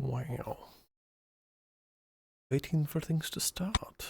Wow. Waiting for things to start.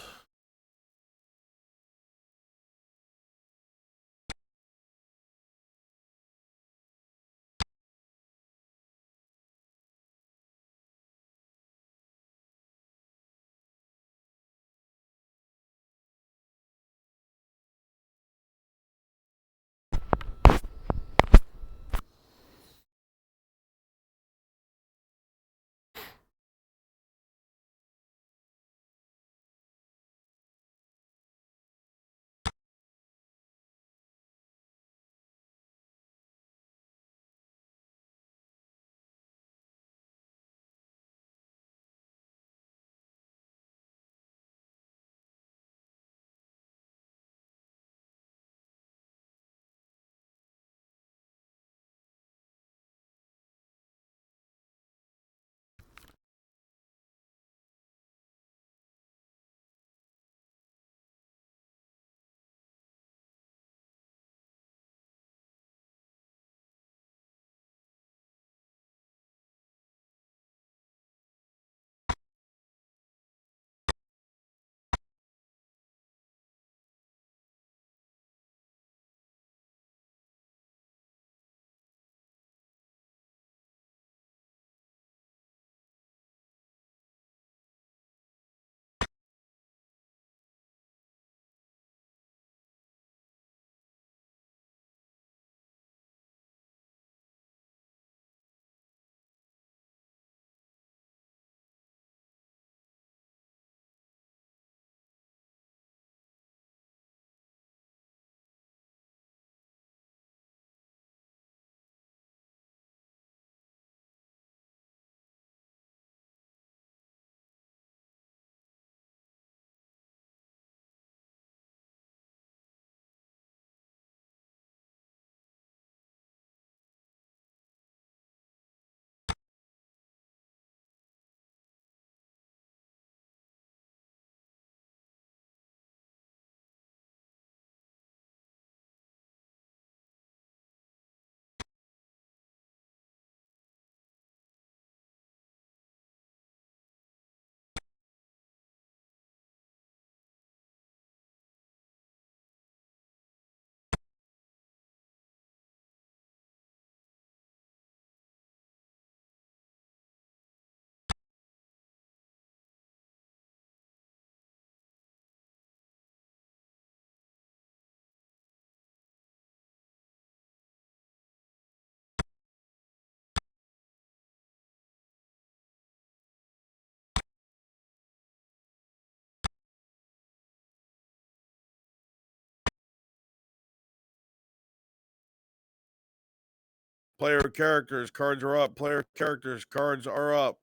Player characters, cards are up. Player characters, cards are up.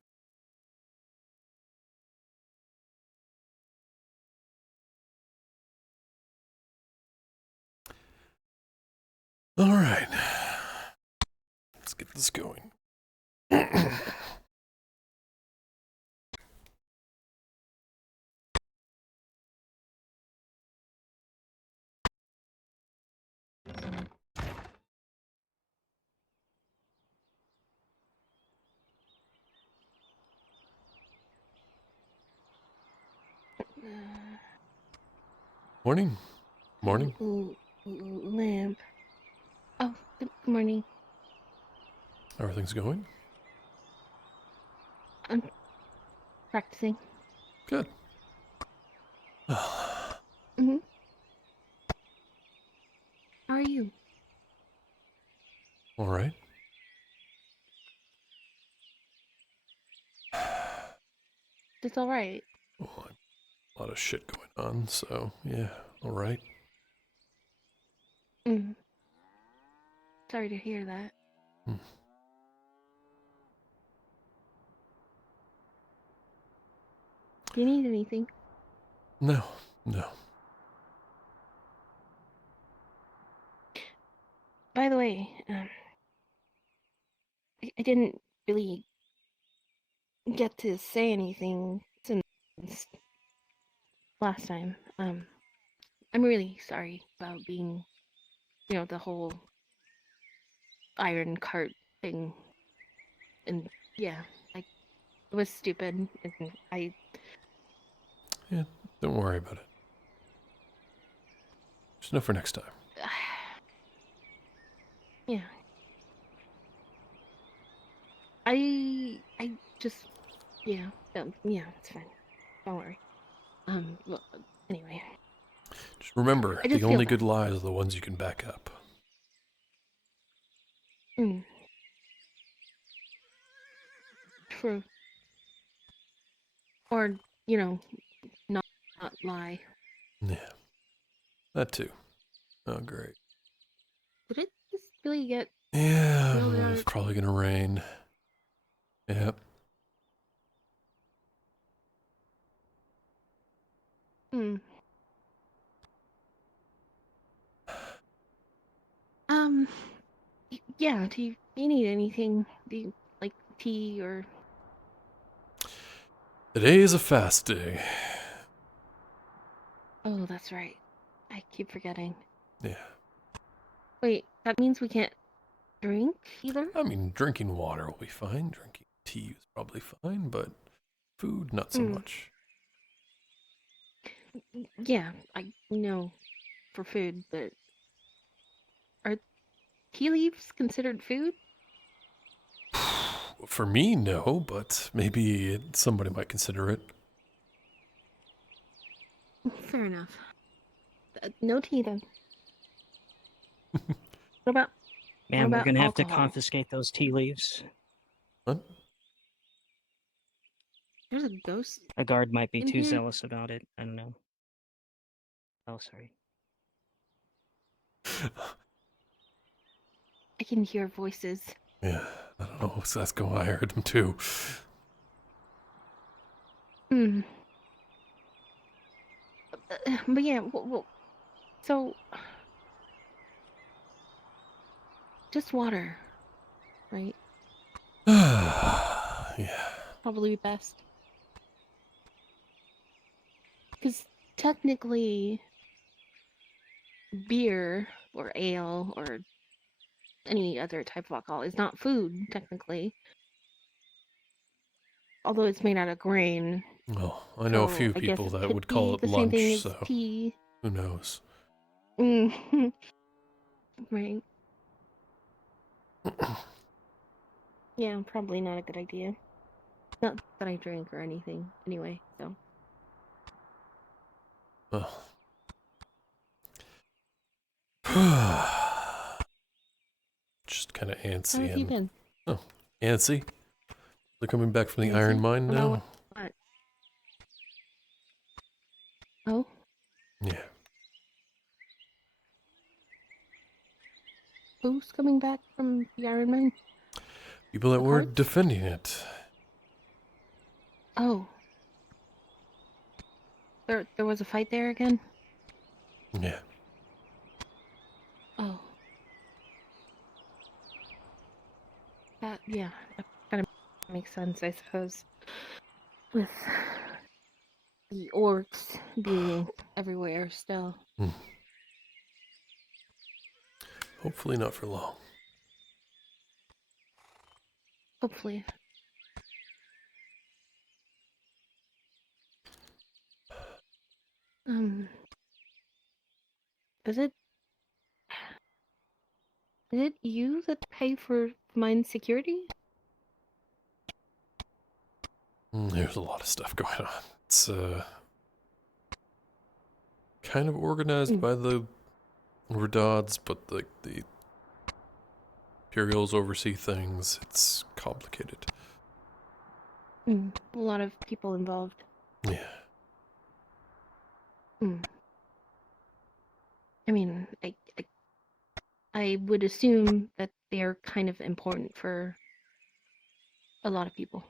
All right. Let's get this going. Morning. Morning. Lamp. Oh, good morning. How are things going? I'm practicing. Good. Mm-hmm. How are you? All right. It's all right. Well, a lot of shit going on, so yeah, all right. Mm. Sorry to hear that. Hmm. Do you need anything? No, no. By the way, I didn't really get to say anything since last time. I'm really sorry about being, the whole iron cart thing. And yeah, It was stupid. And I Yeah, don't worry about it. Just enough for next time. yeah. I just yeah, yeah, it's fine. Don't worry. Well, anyway, Just remember, I the just feel only bad. good lies are the ones you can back up. Mm. True. Or, you know, not lie. Yeah, that too. Oh, great. Did it just really get Yeah, really it's hard? probably gonna rain. Yep. Hmm. Um, yeah, do you need anything? Do you like tea or Today is a fast day. oh, that's right. I keep forgetting. Yeah. Wait, that means we can't drink either? I mean, drinking water will be fine. Drinking tea is probably fine, but food, not so Hmm. much. Yeah, I know for food, but are tea leaves considered food? For me, no, but maybe somebody might consider it. Fair enough. No tea then. What about Man, we're gonna have to alcohol? confiscate those tea leaves. What? There's a ghost A guard might be in too here. zealous about it. I don't know. Oh, sorry. I can hear voices. Yeah, I don't know. That's going. I heard them too. Hmm. But yeah, well, so just water, right? Yeah. Probably best. Because technically, beer or ale or any other type of alcohol is not food, technically. Although it's made out of grain. Well, I know a So few I guess people it that could would call be it the same thing lunch, as so tea. who knows? Mm. Right. Yeah, probably not a good idea. Not that I drink or anything, anyway, so. Oh. Just kind of How antsy have you and been? antsy. They're coming back from the iron Nancy? mine About now. what? Oh? Yeah. Who's coming back from the Iron Man? People that The were cards? defending it. Oh. There was a fight there again? Yeah. Oh. Yeah, that kind of makes sense, I suppose. With the orcs being everywhere still. Hmm. Hopefully not for long. Hopefully. Um, is it you that pay for mine security? There's a lot of stuff going on. It's kind of organized Mm. by the Redods, but the Imperials oversee things. It's complicated. A lot of people involved. Yeah. I mean, I would assume that they're kind of important for a lot of people.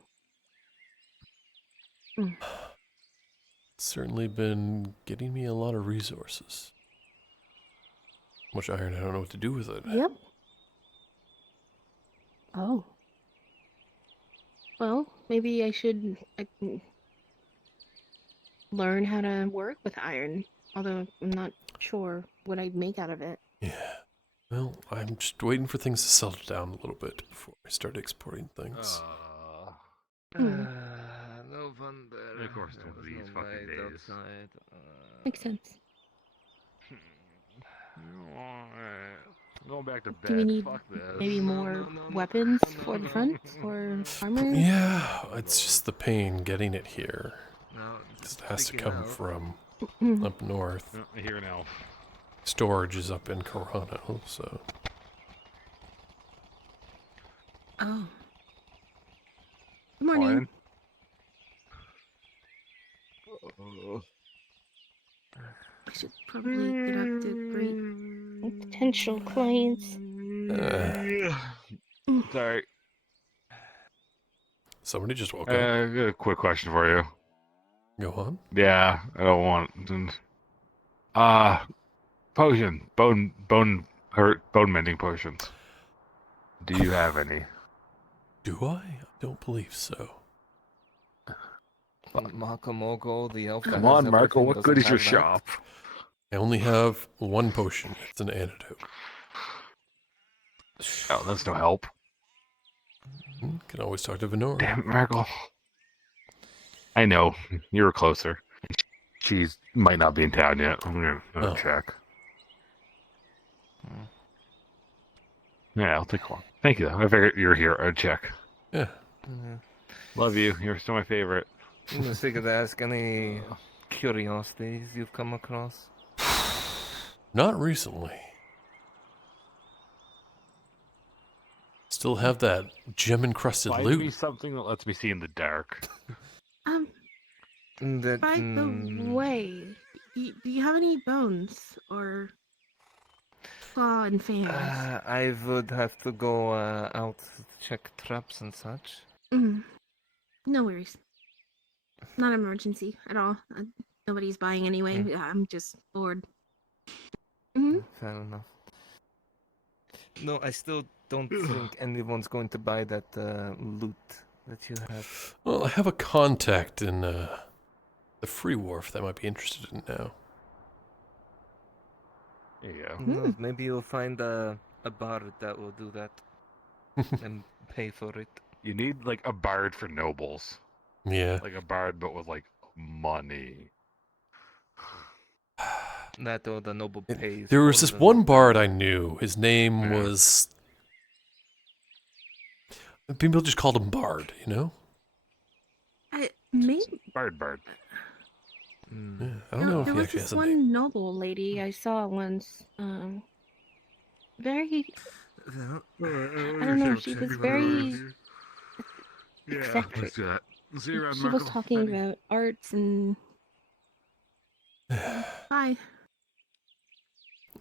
Certainly been getting me a lot of resources. Much iron, I don't know what to do with it. Yep. Oh. Well, maybe I should learn how to work with iron. Although I'm not sure what I'd make out of it. Yeah. Well, I'm just waiting for things to settle down a little bit before I start exporting things. No fun there. Of course, There one of was these no fucking light days. outside. Makes sense. Going back to Do we bed. need Fuck this. maybe No, more no, no, no, weapons no, for the no. front or armor? Yeah, it's just the pain getting it here. No, 'Cause it has to speaking come of, from Mm. up north. Oh, I hear an elf. Storage is up in Corano, so. Oh. Good morning. I should probably get up to greet. Potential clients. Sorry. Somebody just woke I up. got a quick question for you. Go on. Yeah, I don't want. Potion, bone mending potions. Do you have any? Do I? I don't believe so. Makamogo, the elf. that Come has on, Markl. everything, What good doesn't is your have that? shop? I only have one potion. It's an antidote. Oh, that's no help. Can always talk to Venora. Damn it, Markl. I know you were closer. She might not be in town yet. I'm gonna check. Yeah, I'll take one. Thank you, though. I figured you were here. I'd check. Yeah. Yeah. Love you. You're still my favorite. I was thinking to ask any curiosities you've come across. Not recently. Still have that gem-encrusted Find me loot. something that lets me see in the dark. That, By the way, do you have any bones or claw and fangs? I would have to go out to check traps and such. No worries. Not an emergency at all. Nobody's buying anyway. I'm just bored. Fair enough. No, I still don't think anyone's going to buy that loot that you have. Well, I have a contact in the Free Wharf that might be interested in now. There you go. No, maybe you'll find a bard that will do that and pay for it. You need like a bard for nobles. Yeah. Like a bard, but with like money. That or the noble pays. There was for this the one noble. bard I knew. His name Yeah. was... People just called him Bard, you know? Maybe Bard. Yeah, I don't know if there he was actually this has a name. One noble lady I saw once. Very. I don't know. She was very eccentric. Let's do that. See you around, She was Markl. talking about arts and. bye.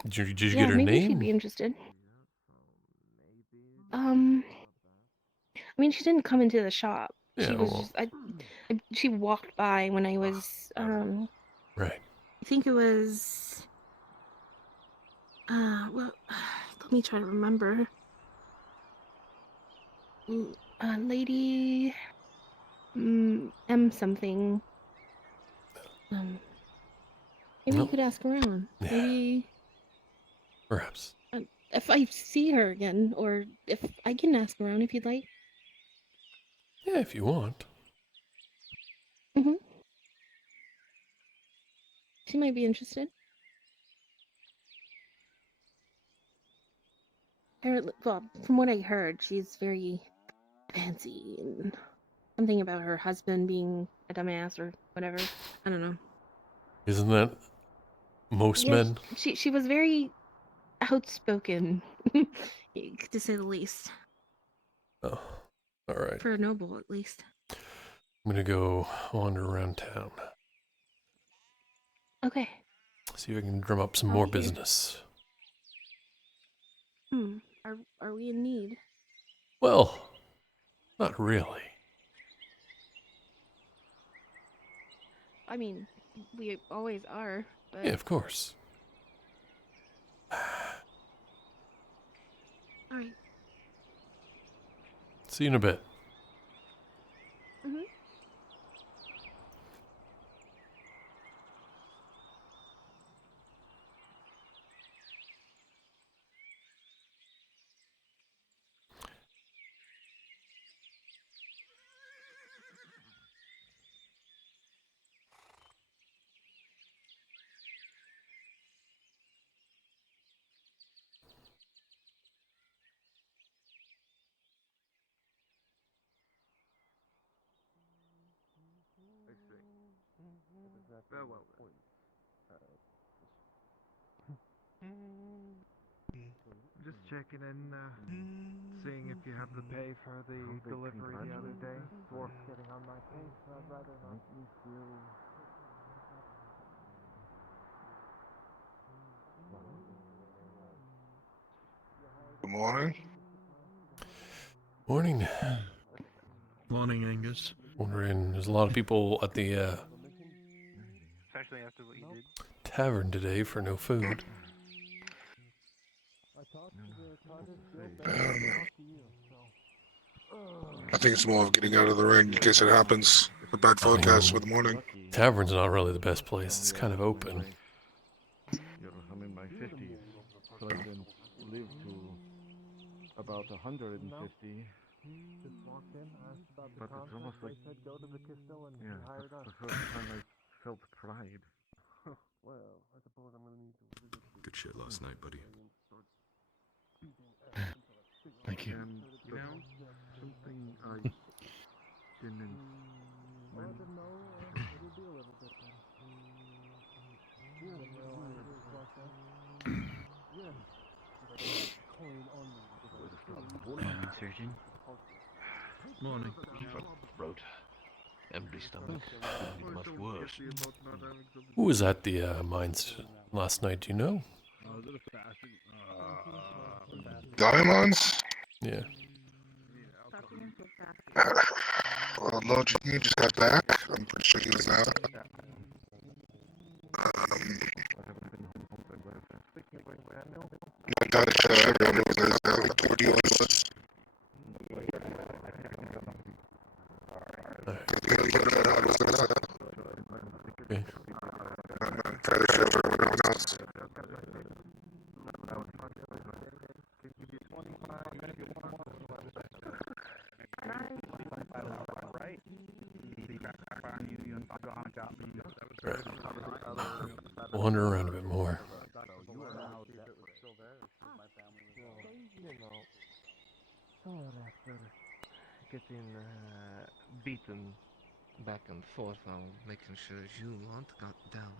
Did you Yeah, get her maybe she'd name? be interested. I mean, she didn't come into the shop. Yeah, She was well, just. She walked by when I was. right. I think it was. Well, let me try to remember. Lady. M something. Maybe you Nope. could ask around. Yeah. Maybe. Perhaps. If I see her again, or if I can ask around if you'd like. Yeah, if you want. She might be interested. Well, from what I heard, she's very fancy and something about her husband being a dumbass or whatever. I don't know. Isn't that most men? She was very outspoken. To say the least. Oh, all right. For a noble, at least. I'm gonna go wander around town. Okay. See if I can drum up some I'll more be here. business. Are we in need? Well, not really. I mean, we always are, but Yeah, of course. Alright. See you in a bit. Just checking in, seeing if you have the pay for the delivery the other day. Dwarf getting on my case, I'd rather not. Good morning. Morning. Morning, Angus. Wondering, there's a lot of people at the Especially after what you did. tavern today for no food. I think it's more of getting out of the rain in case it happens. A bad forecast for the morning. Tavern's not really the best place. It's kind of open. I'm in my 50s, so I didn't live to about 150. But it's almost like, yeah, that's the first time I felt pride. Good shit last night, buddy. Thank you. And, you know, something I didn't Morning, surgeon. Morning. Road. Empty stomach. Couldn't be much worse. Who was at the mines last night? Do you know? Diamonds? Yeah. Well, Lord, you just got back. I'm pretty sure he was out. I got a check. Everyone was out. Like, what do you want us? Okay. I'm trying to show everyone else. We'll wander around a bit more. Getting beaten back and forth while making sure Jules got down.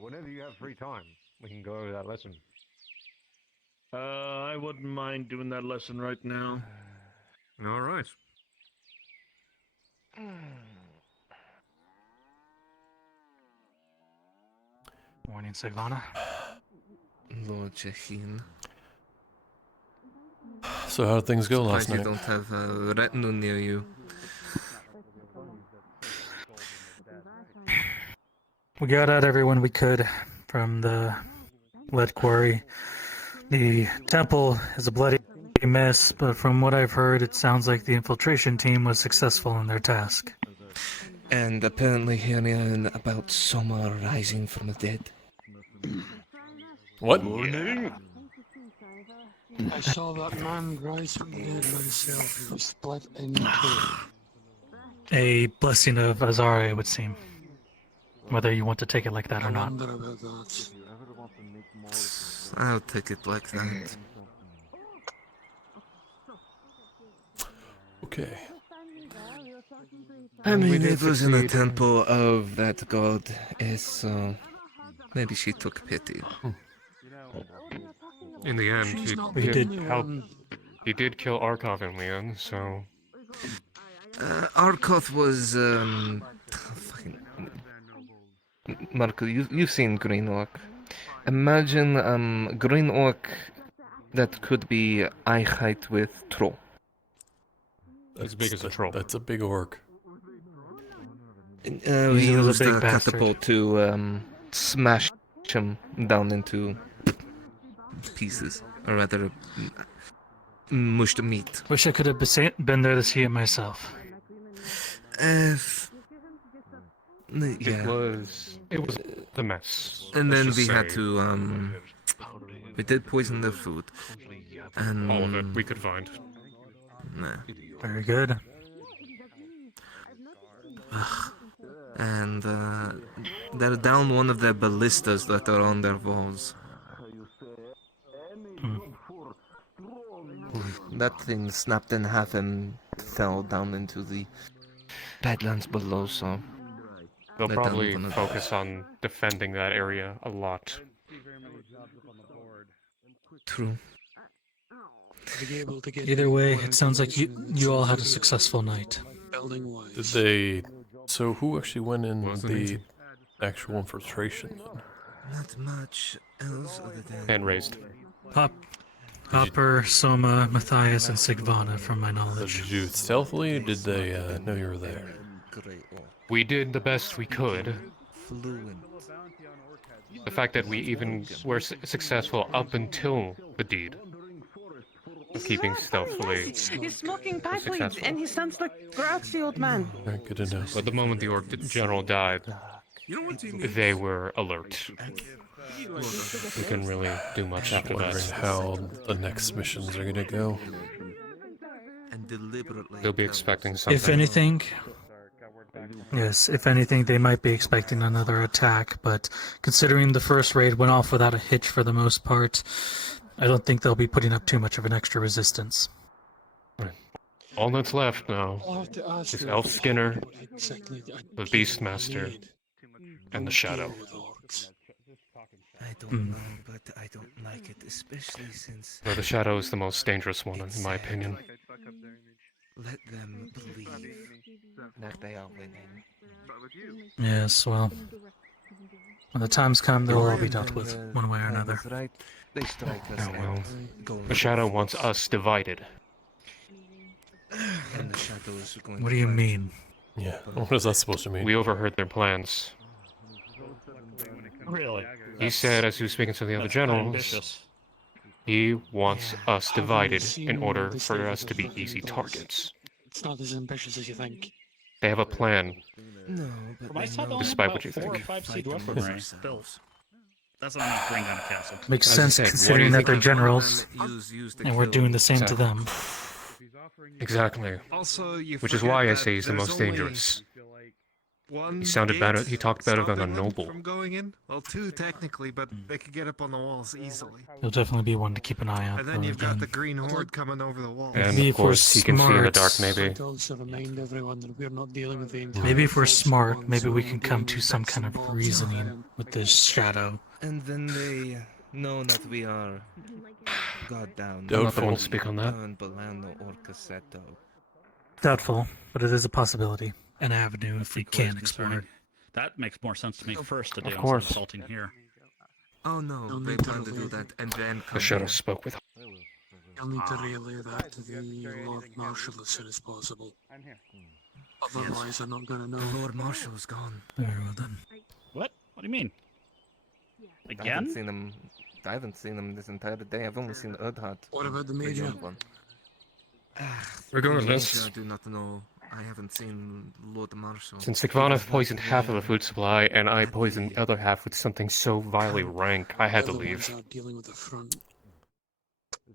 Whenever you have free time, we can go over that lesson. I wouldn't mind doing that lesson right now. All right. Morning, Silvana. Lord Shaheen. So how did things go last Surprised you night? don't have a retinue near you. We got out everyone we could from the lead quarry. The temple is a bloody miss, but from what I've heard, it sounds like the infiltration team was successful in their task. And apparently hearing about Soma rising from the dead. What? Morning. I saw that man rise from the dead myself. He was split in two. A blessing of Azari, it would seem. Whether you want to take it like that or I not. wonder about that. I'll take it like that. Okay. I mean, We did it was in the succeed. temple of that god, so maybe she took pity. In the end, She's he not We the did only help. one. He did kill Arkhov in the end, so Arkoth was fucking Markl. You've seen Green Orc. Imagine Green Orc that could be eye height with Troll. as big as a troll. That's a big orc. We He was a used big a bastard. catapult to smash him down into pieces, or rather, mushed meat. Wish I could have been there to see it myself. Yeah. It was a mess. And let's then just we had say. to we did poison their food. And All of it we could find. Nah. Very good. And they're down one of their ballistas that are on their walls. That thing snapped in half and fell down into the badlands below, so They'll they're down probably one of focus those. on defending that area a lot. True. Either way, it sounds like you all had a successful night. Building wise. Did they? So who actually went in What was the the meeting? actual infiltration then? Not much else other than Hand raised. Hopper, Soma, Matthias, and Sigvana, from my So knowledge. did you do it stealthily, or did they know you were there? We did the best we could. Fluent. The fact that we even were successful up until the deed of keeping stealthily. He's smoking was bagweed successful. and he sounds like grouchy old man. Alright, good to know. But the moment the orc general died, they were alert. We couldn't really do much after Wondering that. how the next missions are gonna go. And deliberately They'll be expecting something. If anything, yes, if anything, they might be expecting another attack, but considering the first raid went off without a hitch for the most part, I don't think they'll be putting up too much of an extra resistance. All that's left now I'll have to ask is you Elf Skinner, what exactly the Beastmaster, and the Shadow. I don't know, but I don't like it, especially since Though the Shadow is the most dangerous one, in my opinion. let them believe that they are winning. Yes, well, when the times come, they'll all be dealt with, one way or another. Right. They strike us Oh well. going The Shadow wants us divided. and the shadow is going What to do you fight. mean? Yeah, what is that supposed to mean? We overheard their plans. Really? He said, as he was speaking to the other generals, he wants us divided in order for us to be easy targets. It's not as ambitious as you think. They have a plan. No, but From my side, know Despite about what you 4 or think. 5 seed Fight weaponry themselves. built. That's what I'm gonna bring down a castle. Makes As I sense said, what do considering you that think they're of- generals, use the and we're kill. doing the same to them. Exactly. Also, you Which is forget why I that say he's the there's most only dangerous. One He sounded gate better. He talked better than a stopping them noble. From going in? Well, 2 technically, but they could get up on the walls easily. He'll definitely be one to keep an eye out And for then you've got again. the green horde coming over the wall. And Maybe of if we're course, he can see in the dark, smart. maybe. To also remind everyone that we're not dealing with the entire Maybe if we're force at smart, once, maybe we we're can come dealing to with some bits kind and of bobs. reasoning with this shadow. And then they know that we are god down. I'm not the one to speak on that. Bolano or Cassetto. Doubtful, but it is a possibility, an avenue if we can explore it. Concerning. That makes more sense to me first to do Of instead course. of assaulting here. Oh no, they need to plan to do relay that and then The come Shadow here. spoke with. You'll need to relay that to the Lord Marshal as soon as possible. Otherwise, I'm not going to know. The Lord Marshal's gone. Very well then. What? What do you mean? I haven't Again? seen him I haven't seen him this entire day. I've only seen Erdhart. What about the the Major? young one. Regardless. I do not know. I haven't seen Lord Marshal. Since Ivanov poisoned half of the food supply, and I poisoned the other half with something so vilely rank, I had to The other ones leave. are dealing with the front.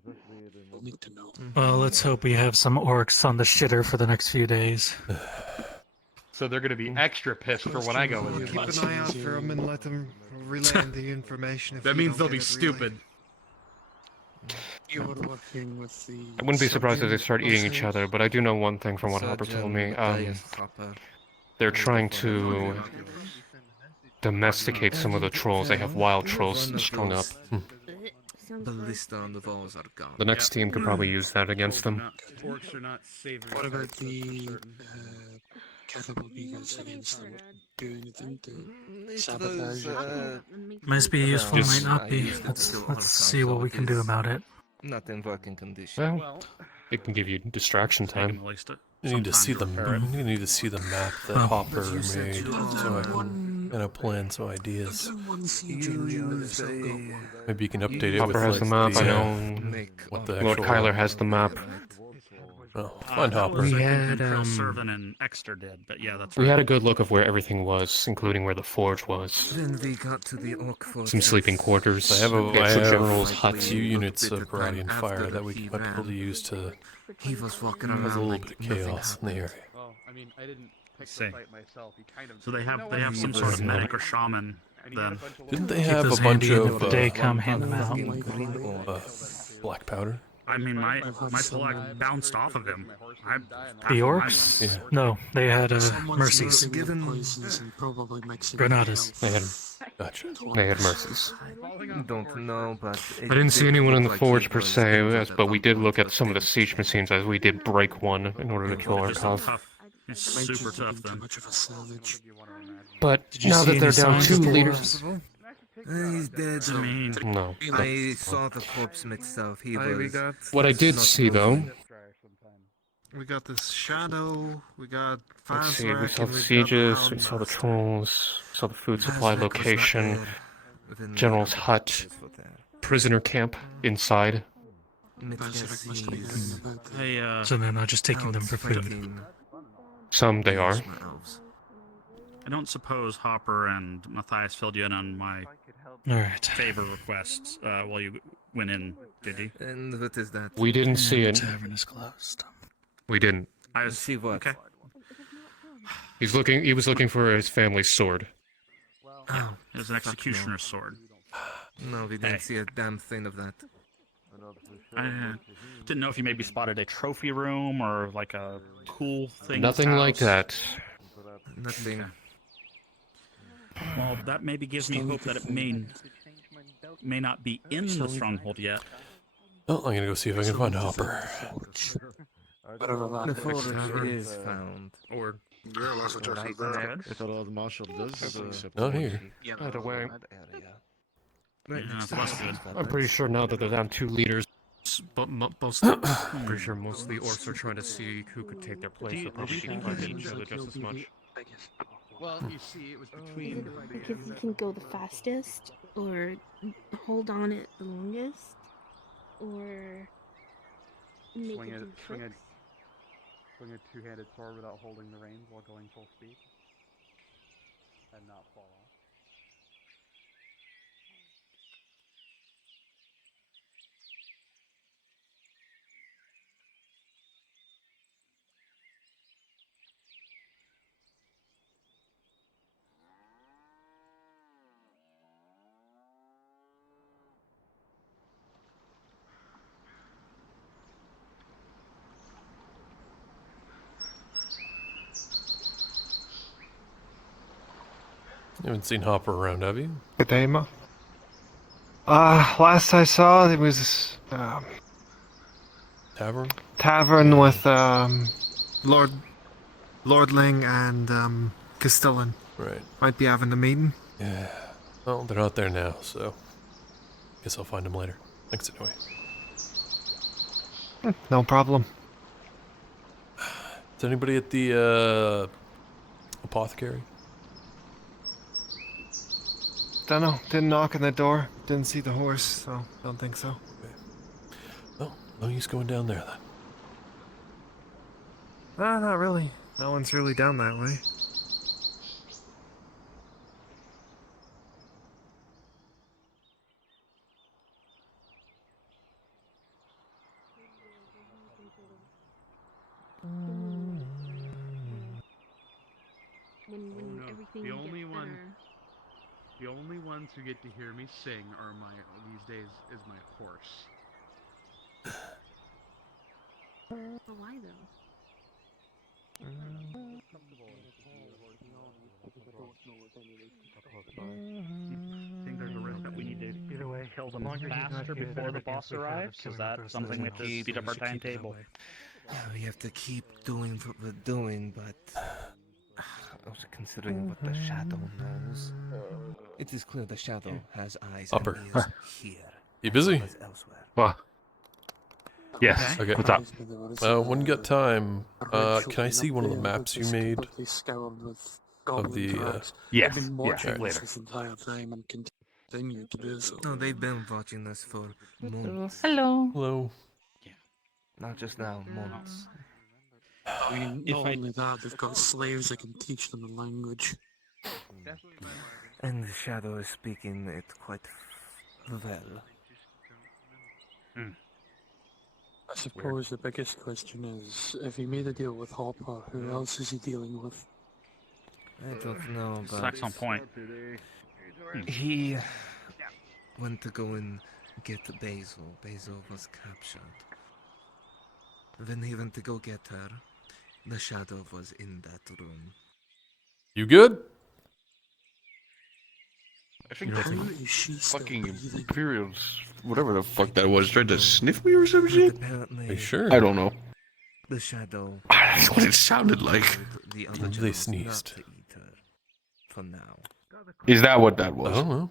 We'll need to know. Well, let's hope we have some orcs on the shitter for the next few days. So they're going to be extra pissed for when I go in Keep there. an eye out for them and let them relay the information. If That you means don't they'll get be it relayed. stupid. You were working with the. I wouldn't be surprised if they start eating each other, but I do know one thing from what Hopper Sergeant told me. Matthias Hopper. They're trying to domesticate some of the trolls. They have wild trolls strung up. Ballista on the walls are gone. The next team could probably use that against them. Orcs are not savory. What about the capital beacons against them? Do anything to sabotage it? Might be useful, Just- might not be. Let's see what we can do about it. Not in working condition. Well, it can give you distraction time. You need to see the you need to see the map that Hopper made, so I can plan some ideas. Maybe you can update it with Hopper has like the map. I know. what the Lord actual Kyler has the map. Oh, find Hopper. We I had think Servant and Exeter did, but yeah, that's we right. had a good look of where everything was, including where the forge was. Then we got to the orc fortress. Some sleeping quarters. I have a general's few huts. units of Karate and Fire that we might be able to use to He was walking cause a around little like bit of nothing chaos in the area. Well, I mean, I didn't pick See. the fight myself. He kind of. So they have You know some what? sort of medic or shaman then. Didn't they Keep have a those bunch handy, and of if they come, hand them out. black powder? I mean, my pull-out bounced off of him. The orcs? Yeah. No, they had Someone's mercies. given poisons and probably Mexican Granadas. They had, Gotcha. they had mercies. Don't know, but I didn't see anyone in the forge per se, but we did look at some of the siege machines as we did break one in order to kill Just Arkov. tough. It's super tough then. Much of a savage. But Did you now see that they're any down signs 2 of the leaders, He's dead. I mean, no. I saw the corpse myself. He we was. got What I did not see though, we got this shadow. We got let's see, we Fazrak, saw and the we've got sieges, we saw the Houndmaster. trolls, we saw the food supply Fazrak was not location, there. Then General's the hut, corpses were there. prisoner camp inside. Fazrak must be hearing about that. hey, So they're not just taking them for food. Fighting Some they are. my elves. I don't suppose Hopper and Matthias filled you in on my Alright. favor requests while you went in, did he? And what is that? We didn't see The it. tavern is closed. We didn't. I was See what? okay. He was looking for his family's sword. Oh, It was an executioner's sword. no, we didn't Hey. see a damn thing of that. I didn't know if you maybe spotted a trophy room or like a cool thing. Nothing like that. Nothing. Well, that maybe gives me hope that it may not be in the stronghold yet. Oh, I'm gonna go see if I can find Hopper. The forge is found. Or Yeah, last I checked it there. If Lord Marshal does. Not here. Either way, yeah, that's good. I'm pretty sure now that they're down 2 leaders, but most, I'm pretty sure most of the orcs are trying to see who could take their place. They're probably fighting each other just as much. Well, you see, it was between. Because you can go the fastest, or hold on it the longest, or make Swing it a, do swing, a, tricks. swing a two-handed sword without holding the reins while going full speed. And not fall off. You haven't seen Hopper around, have you? Good day, Ma. Last I saw, it was Tavern? tavern with Lordling and Castellan. Right. Might be having a meeting. Yeah. Well, they're not there now, so guess I'll find them later. Thanks anyway. No problem. Is anybody at the apothecary? Don't know. Didn't knock on the door. Didn't see the horse, so don't think so. Well, no use going down there then. Ah, not really. No one's really down that way. When everything The gets only one, better. the only ones who get to hear me sing are these days is my horse. But why though? Think there's a risk that we need to either way kill them faster before the boss arrives? Is that something we have to speed up our timetable? We have to keep doing what we're doing, but also considering what the shadow knows, it is clear the shadow has eyes Upper. and ears here. You busy? as well as elsewhere. What? Yes. Okay. What's up? When you got time, can I see one of the maps you made of the? Yes. I've been watching Yeah. this Later. this entire time and continue to do so. No, they've been watching us for months. Hello. Hello. Not just now, months. I mean, not only that, they've got slaves that can teach them the language. And the shadow is speaking it quite well. I suppose the biggest question is, if he made a deal with Hopper, who else is he dealing with? I don't know, but That's on point. he went to go and get Basil. Basil was captured. When he went to go get her, the shadow was in that room. You good? I think How that is she still fucking breathing? Imperials, whatever the fuck that was, tried to sniff me or some But shit? apparently, Are you sure? I don't know. the shadow. That's what it sounded like. The other Maybe they chose sneezed. not to eat her. For now. Is that what that I was? don't know.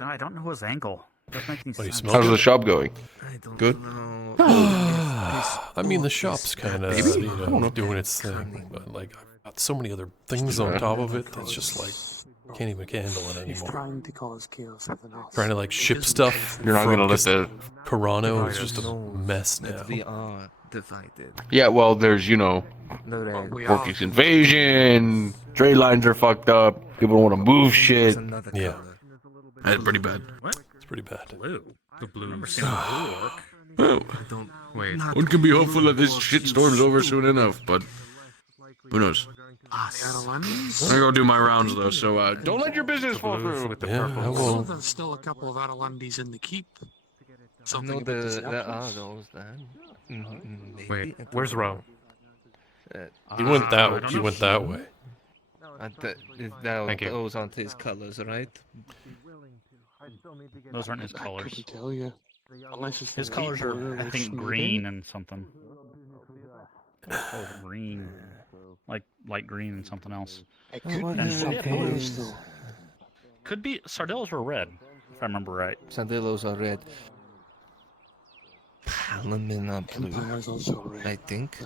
No, I don't know his angle. Doesn't make any What, he sense. smelled How's it? the shop going? I don't Good? know. I mean, the shop's kind of, Maybe? you I don't know, know. doing its thing, but like, I've got so many other things on top of it that's just like, can't even handle it He's anymore. trying to cause chaos within us. Trying to like ship stuff. You're not from gonna let the... Toronto is just a knows mess now. that we are divided. Yeah, well, there's, you know, No, that Porky's invasion, trade lines are fucked up, people don't want to move was shit. another Yeah. color. That's pretty bad. What? It's pretty bad. Blue. The blue. Never seen a blue orc. Well, I don't. Wait. not one can be hopeful that this blue shitstorm's over soon enough, but who knows? The Adelantes? I'm gonna go do my rounds though, so don't let your business fall Blues through. with the Yeah, I purple. So won't. there's still a couple of Adelantes in the keep. I Something know about the there are Zapdos? those then. Maybe. Wait, I don't where's know. Ro? He went I that. don't He know. went that way. Thank you. Those aren't his colors, right? Those aren't his I colors. couldn't tell you. Unless it's His the colors people are, who I were think, sneaking. green and something. Oh, green. Like light green and something else. It could what be is some it? colors though. Could be Sardillos were red, if I remember right. Sandillos are red. Palomina blue. Empire's also red. I think.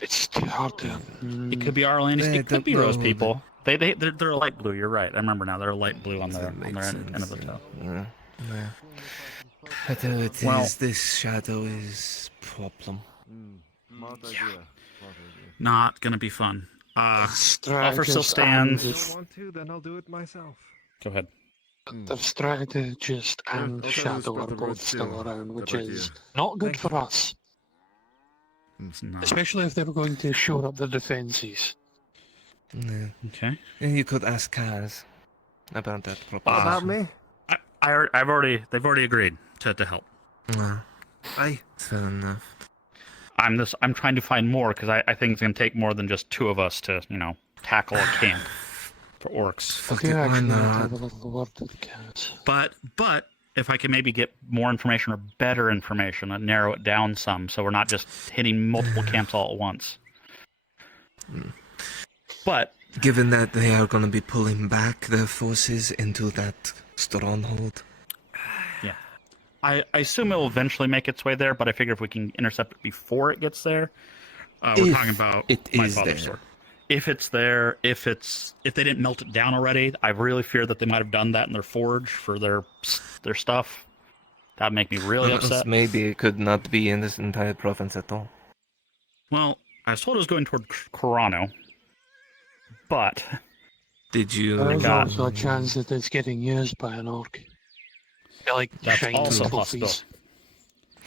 It's too hard to. It could be Arlandis. I It could don't be Rose know. people. They're light blue. You're right. I remember now. They're light blue on That their makes end of the sense, toe. Yeah. Yeah. Whatever it Well- is, this shadow is problem. Not gonna be fun. Offer still Strategist stands. and If you want to, then I'll do it myself. Go ahead. The strategist and I'll tell you Shadow about are the road both still still. around, which Good is idea. not good Thank for us. It's not. Especially if they were going to shore up the defences. Yeah. Okay. And you could ask Kaz about that What proposition. about me? They've already agreed to help. Aye. Fair enough. I'm trying to find more because I think it's gonna take more than just two of us to tackle a camp for orcs. Fuck I it, do why actually want to not? have a little word with Kaz. But if I can maybe get more information or better information and narrow it down some, so we're not just hitting multiple camps all at once. But Given that they are going to be pulling back their forces into that stronghold. yeah, I assume it will eventually make its way there. But I figure if we can intercept it before it gets there, we're If talking about it my is father's there. sword. if it's there, if they didn't melt it down already, I really fear that they might have done that in their forge for their stuff. That'd make me really Or else upset. maybe it could not be in this entire province at all. Well, I was told it was going toward Corano, but did you? There is also a chance that it's getting used by an orc. They're like that's shiny also a trophies. possibility.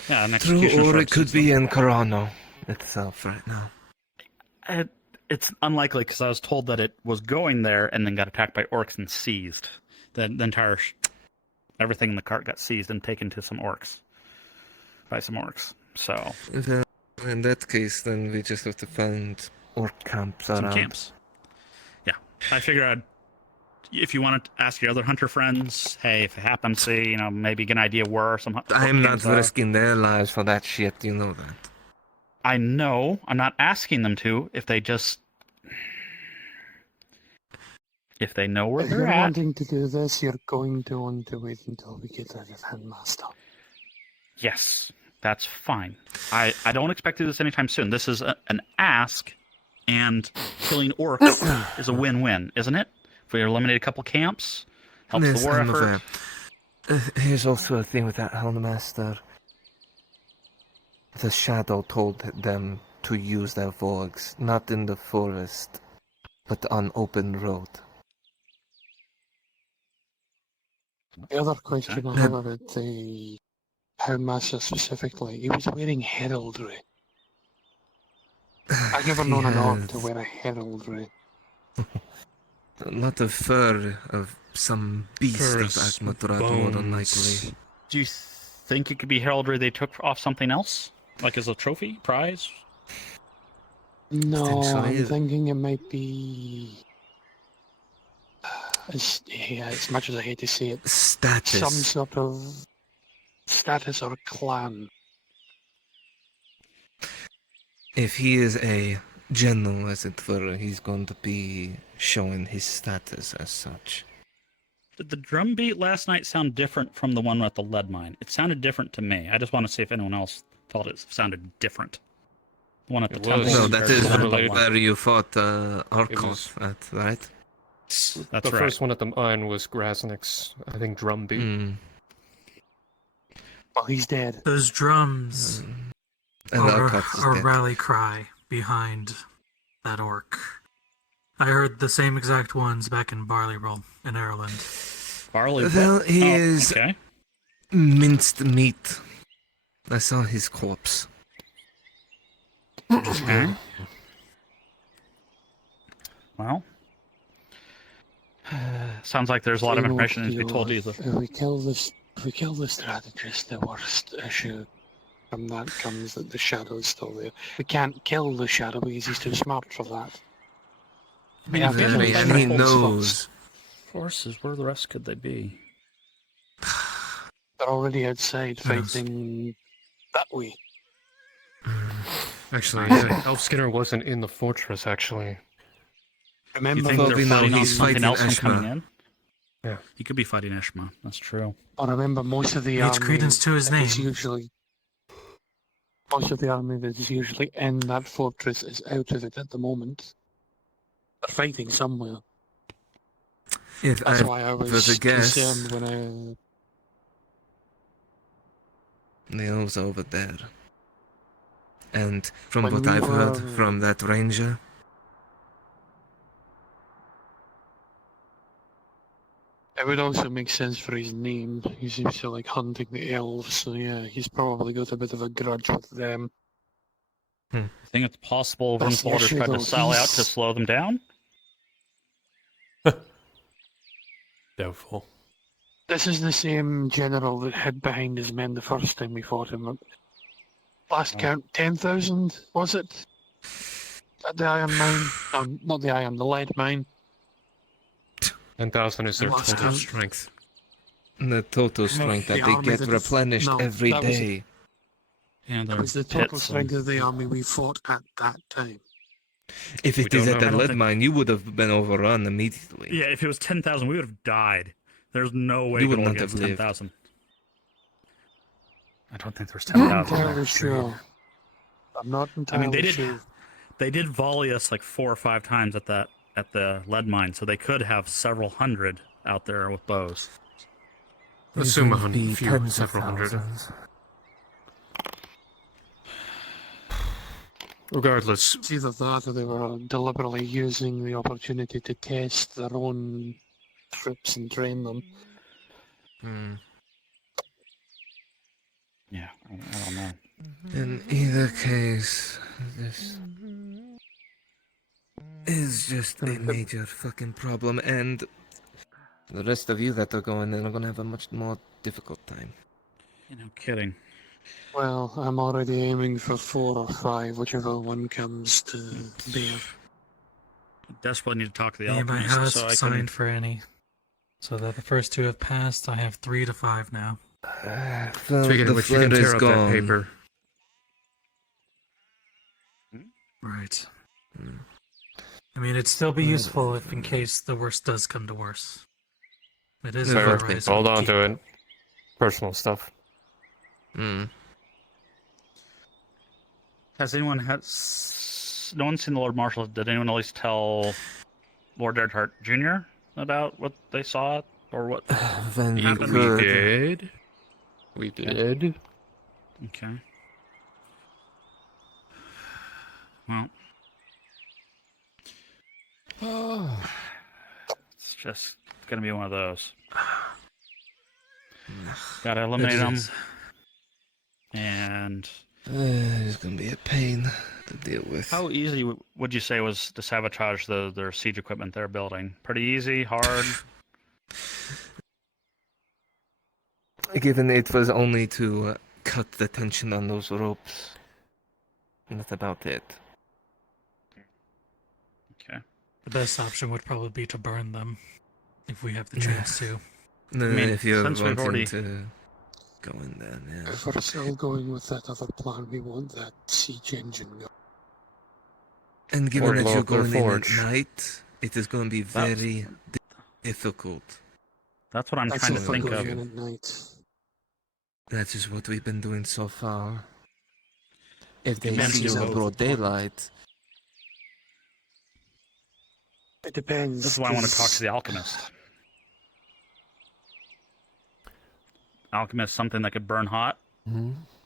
Yeah, an True, execution or for it could be in Corano itself right now. It's unlikely because I was told that it was going there and then got attacked by orcs and seized. The entire everything in the cart got seized and taken to some orcs. By some orcs. So in that case, then we just have to find orc camps around. some camps. Yeah, I figure if you want to ask your other hunter friends, hey, if it happens, see, maybe get an idea where some. I'm not risking their lives for that shit. You know that. I know. I'm not asking them to. If they know where If they're you're at. wanting to do this, you're going to want to wait until we get out of Handmaster. Yes, that's fine. I don't expect to do this anytime soon. This is an ask, and killing orcs is a win-win, isn't it? If we eliminate a couple camps, helps Yes, the war I'm effort. aware. Here's also a thing with that Helmmaster. The Shadow told them to use their vorgs, not in the forest, but on open road. The other question I have about the Houndmaster specifically, he was wearing heraldry. I've never known an orc to wear a heraldry. A lot of fur of some beast Furs, of Akmatrad, more than bones. likely. Do you think it could be heraldry they took off something else? Like as a trophy? Prize? No, Potentially. I'm thinking it might be... as much as I hate to say it, Status. some sort of status or clan. If he is a general, as it were, he's going to be showing his status as such. Did the drum beat last night sound different from the one at the lead mine? It sounded different to me. I just want to see if anyone else thought it sounded different. The one at the temple. No, that is related. where you fought Arkov at, right? That's the first one at the mine was Grasnick's, I think, drum beat. Well, he's dead. Those drums And are Arkov's is a dead. rally cry behind that orc. I heard the same exact ones back in Barley Roll in Ireland. Barley Roll? Well, he Oh, is okay. minced meat. I saw his corpse. Okay. Well, sounds like there's a lot of information that needs to be told either. If we kill the strategist, the worst issue from that comes that the shadow is still there. We can't kill the shadow because he's too smart for that. I mean, have to Very, kill and he the knows. Forces, where the rest could they be? They're already outside fighting that way. Actually, Elf Skinner wasn't in the fortress, actually. Remember, You think Well, they're we know fighting on he's something fighting else from coming Eshma. in? Yeah. He could be fighting Eshma. That's true. I remember most of the Needs army credence to his name. is usually most of the army that's usually in that fortress is out of it at the moment. They're fighting somewhere. If That's I why I was was a guess, concerned when the elves are over there. And from When what we I've heard were- from that ranger, it would also make sense for his name. He seems to like hunting the elves, so yeah, he's probably got a bit of a grudge with them. You think it's possible That's the Runefalder's issue, tried to though. sell out to He's- slow them down? Doubtful. This is the same general that hid behind his men the first time we fought him. Last count, 10,000, was it? At the iron mine? No, not the iron, the lead mine. 10,000 is their Lost total count. strength. the total strength the that they army get that is- replenished no, every that was- day. Yeah, It was the total strength of the army we fought at that time. If We it is don't at know. I that don't lead think- mine, you would have been overrun immediately. Yeah, if it was 10,000, we would have died. There's no way You we would could not against have lived. 10,000. I don't think there's I'm not 10,000. entirely there. sure. I'm not I entirely mean, they did. sure. They did volley us like 4 or 5 times at the lead mine, so they could have several hundred out there with bows. Assume tens of several hundred. thousands. Regardless, It's either that or they were deliberately using the opportunity to test their own troops and train them. Yeah, I don't know. In either case, this is just a major fucking problem, and the rest of you that are going in are going to have a much more difficult time. No kidding. Well, I'm already aiming for 4 or 5, whichever one comes to bear. I desperately need to talk to the Yeah, my alchemist house so I signed can... for any. So that the first 2 have passed, I have 3 to 5 now. Speaking of which, you can tear up that paper. Right. I mean, it'd still be useful if in case the worst does come to worse. It is a Fair. high-rise Hold on keep. to it. Personal stuff. Has anyone no one's seen the Lord Marshal? Did anyone at least tell Lord Earhart Jr. about what they saw or what Then we happened? could. We did. Okay. Well, it's just gonna be one of those. Gotta eliminate them. And it's gonna be a pain to deal with. how easy would you say was to sabotage their siege equipment they're building? Pretty easy, hard? Given it was only to cut the tension on those ropes. And that's about it. Okay. The best option would probably be to burn them, if we have the chance to. No, I mean, if you're since we've wanting already... to go in there, yeah. If we're still going with that other plan, we want that siege engine going. And given Or that blow you're up their going in forge. at night, it is going to be very difficult. That's what I'm That's trying to if we're think going of. in at night. That is what we've been doing so far. If they managed see to us do in both. broad daylight, It depends. This is why I want to talk to 'cause the alchemist. Alchemist, something that could burn hot,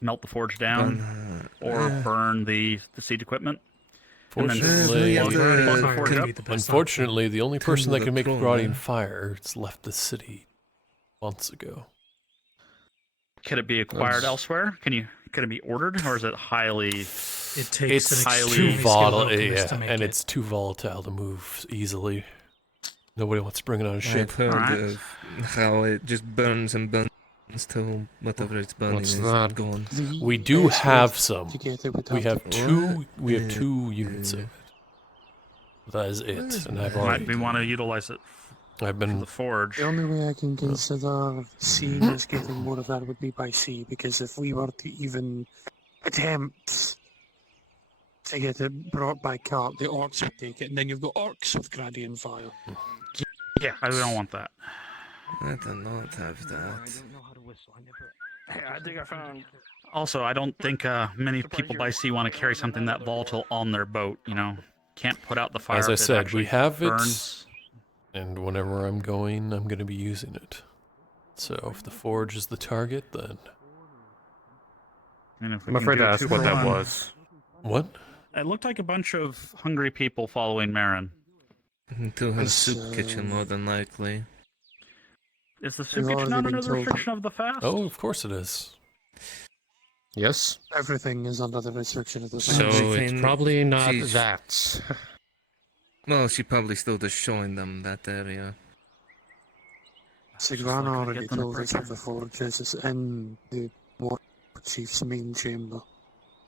melt the forge down, or burn the siege equipment. And then Fortunately, plug the forge up. unfortunately, the only person that the can make throne, karate eh? and fire has left the city months ago. Could it be acquired elsewhere? Could it be ordered, or is it highly? It takes It's an too extremely skilled volatile, alchemist to make and it. it's too volatile to move easily. Nobody wants to bring it on a ship. I've heard Alright. of how it just burns and burns till whatever it's burning What's is that? gone. We do best have way some. to get it would We have to- two. We have What? 2 units of it. That is it, and I've Might already. we want to utilize it I've for been. the forge? The only way I can consider seeing us getting more of that would be by sea, because if we were to even attempt to get it brought by cart, the orcs would take it, and then you've got orcs with gradient fire. Yeah, I don't want that. I do not have that. I think I found. Also, I don't think many people by sea want to carry something that volatile on their boat. You know, can't put out the fire. As I if it said, actually we have burns. it, and whenever I'm going to be using it. So if the forge is the target, then And if we I'm can afraid do to ask 2 what for that 1. was. what? It looked like a bunch of hungry people following Marin. To her It's, soup kitchen, more than likely. Is the We've soup kitchen already not been under the told- restriction of the fast? Oh, of course it is. Yes. Everything is under the restriction of the So Everything- it's probably not she's- that. Well, she probably still just showing them that area. Sigrana like, already get them to told us break that the forge is in the war chief's main chamber.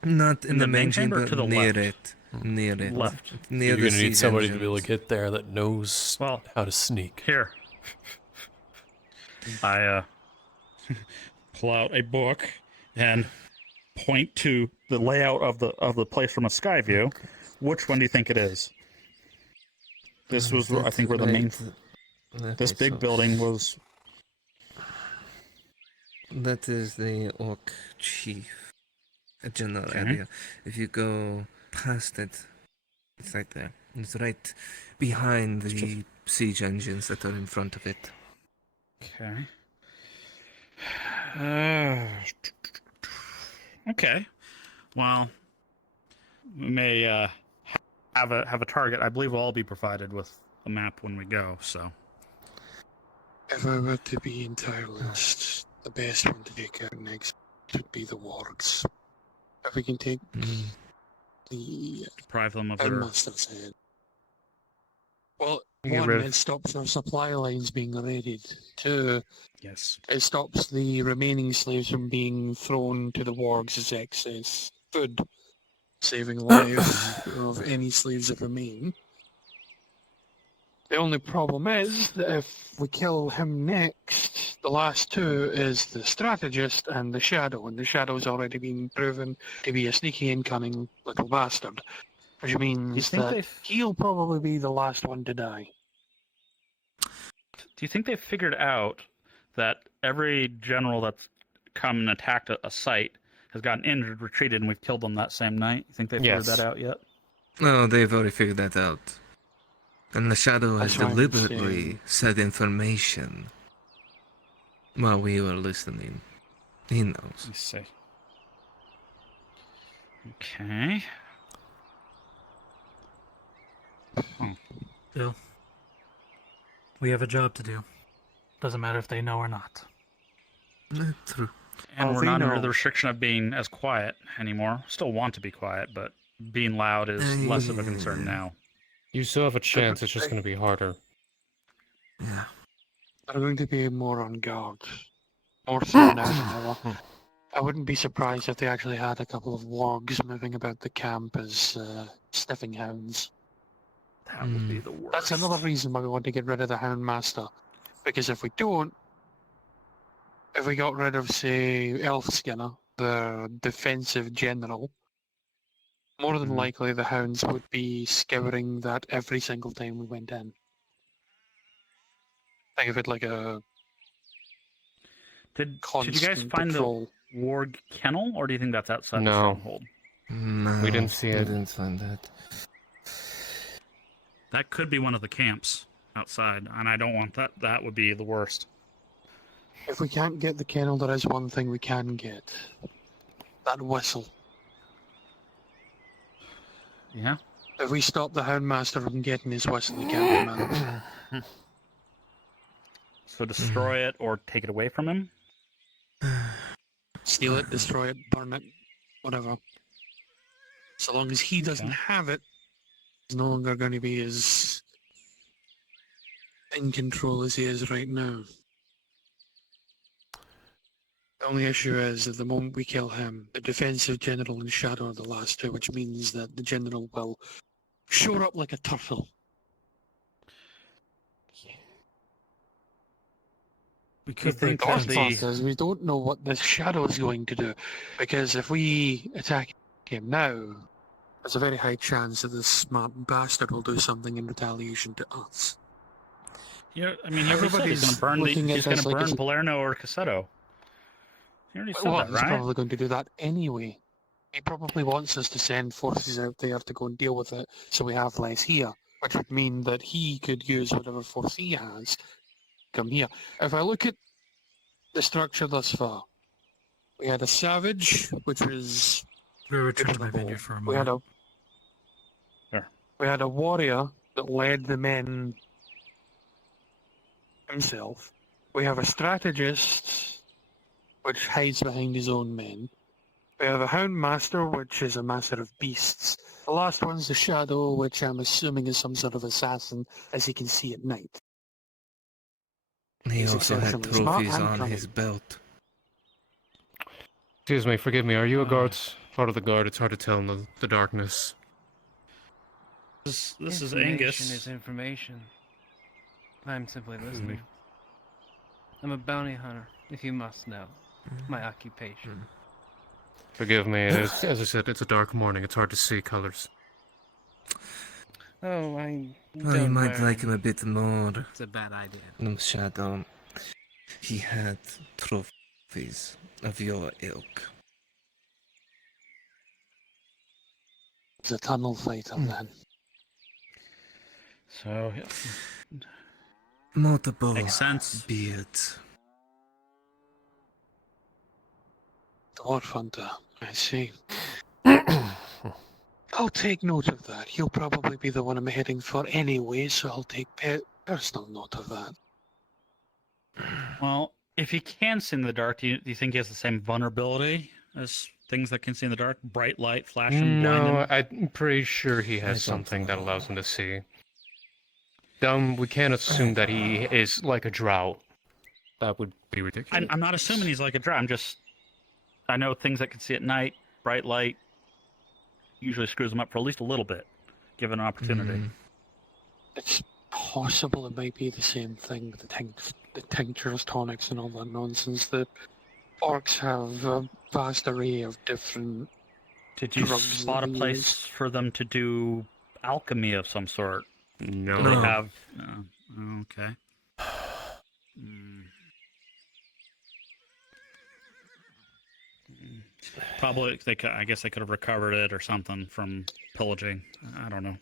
Not in the main chamber, chamber, to the near left. it. Near it. Left. Near You're the gonna need siege somebody to be able engines. to get there that knows Well, how to sneak. Here. I pull out a book and point to the layout of the place from a sky view. Which one do you think it is? This was, I think, where the main. This Okay, big so building was. That is the orc chief. A general Okay. area. If you go past it It's right there. It's right behind the siege engines that are in front of it. Okay. Okay. Well, we may have a target. I believe we'll all be provided with a map when we go. So. If I were to be entirely honest, the best one to take out next would be the wargs. If we can take the deprive them of their headmaster's head. Well, Get one, rid of- it stops our supply lines being raided. Two, yes, it stops the remaining slaves from being thrown to the wargs as excess food, saving lives of any slaves that remain. The only problem is that if we kill him next, the last two is the strategist and the shadow, and the shadow's already been proven to be a sneaky and cunning little bastard, which means think that he'll probably be the last one to die. Do you think they've figured out that every general that's come and attacked a site has gotten injured, retreated, and we've killed them that same night? You think they figured Yes. that out yet? No, they've already figured that out. And the Shadow has That's what I'm deliberately saying. said information while we were listening. He knows. Let's see. Okay. Bill, we have a job to do. Doesn't matter if they know or not. True. And Oh, we're they not know. under the restriction of being as quiet anymore. Still want to be quiet, but being loud is less of a concern now. You still have a chance, it's just going to be harder. Yeah. They're going to be more on guard. More so now than ever. I wouldn't be surprised if they actually had a couple of wargs moving about the camp as sniffing hounds. That would be the worst. That's another reason why we want to get rid of the Houndmaster. Because if we don't, if we got rid of, say, Elf Skinner, the defensive general, more than likely the hounds would be scouring that every single time we went in. Think of it like a Did you guys constant find patrol. the warg kennel, or do you think that's outside the No. stronghold? No, We didn't see we it. didn't find that. That could be one of the camps outside, and I don't want that. That would be the worst. If we can't get the kennel, there is one thing we can get. That whistle. Yeah. If we stop the Houndmaster from getting his whistle, he can't command. So destroy it or take it away from him? Steal it, destroy it, burn it, whatever. So long as he doesn't have it, he's no longer going to be as in control as he is right now. The only issue is that the moment we kill him, the defensive general and Shadow are the last two, which means that the general will shore up like a turtle. We could The think worst that part the- is we don't know what this Shadow is going to do, because if we attack him now, there's a very high chance that this smart bastard will do something in retaliation to us. Yeah, I mean, he already said he's going to burn looking at he's going this to like burn it's- Palermo or Cassetto. He already said Well, that, he's right? probably going to do that anyway. He probably wants us to send forces out there to go and deal with it, so we have less here, which would mean that he could use whatever force he has to come here. If I look at the structure thus far, we had a savage, which was We returned to my reasonable. vineyard for a We had moment. we had a warrior that led the men himself. We have a strategist, which hides behind his own men. We have a Houndmaster, which is a master of beasts. The last one's the Shadow, which I'm assuming is some sort of assassin, as he can see at night. He He's also had exceptionally smart trophies and on cunning. his belt. Excuse me, forgive me, are you a guard? Part of the guard, it's hard to tell in the darkness. This is Information Angus. is information. I'm simply listening. I'm a bounty hunter, if you must know. My occupation. Forgive me, it is, as I said, it's a dark morning, it's hard to see colors. Oh, I Well, you don't might worry. like him a bit more. It's a bad idea. No Shadow. He had trophies of your ilk. He's a tunnel fighter, then. So, yeah. Multiple Makes sense. be it. Dwarf Hunter, I see. I'll take note of that. He'll probably be the one I'm heading for anyway, so I'll take personal note of that. Well, if he can see in the dark, do you think he has the same vulnerability as things that can see in the dark? Bright light, flashing, blinding? No, I'm pretty sure he has something that allows him to see. We can't assume that he is like a drow. That would be ridiculous. I'm not assuming he's like a drow. I know things that can see at night, bright light, usually screws them up for at least a little bit, given an opportunity. It's possible it might be the same thing with the tinctures, tonics, and all that nonsense. The orcs have a vast array of different Did you drugs spot a that they place use. for them to do alchemy of some sort? No. Do they have... okay. Probably, I guess they could have recovered it or something from pillaging. I don't know.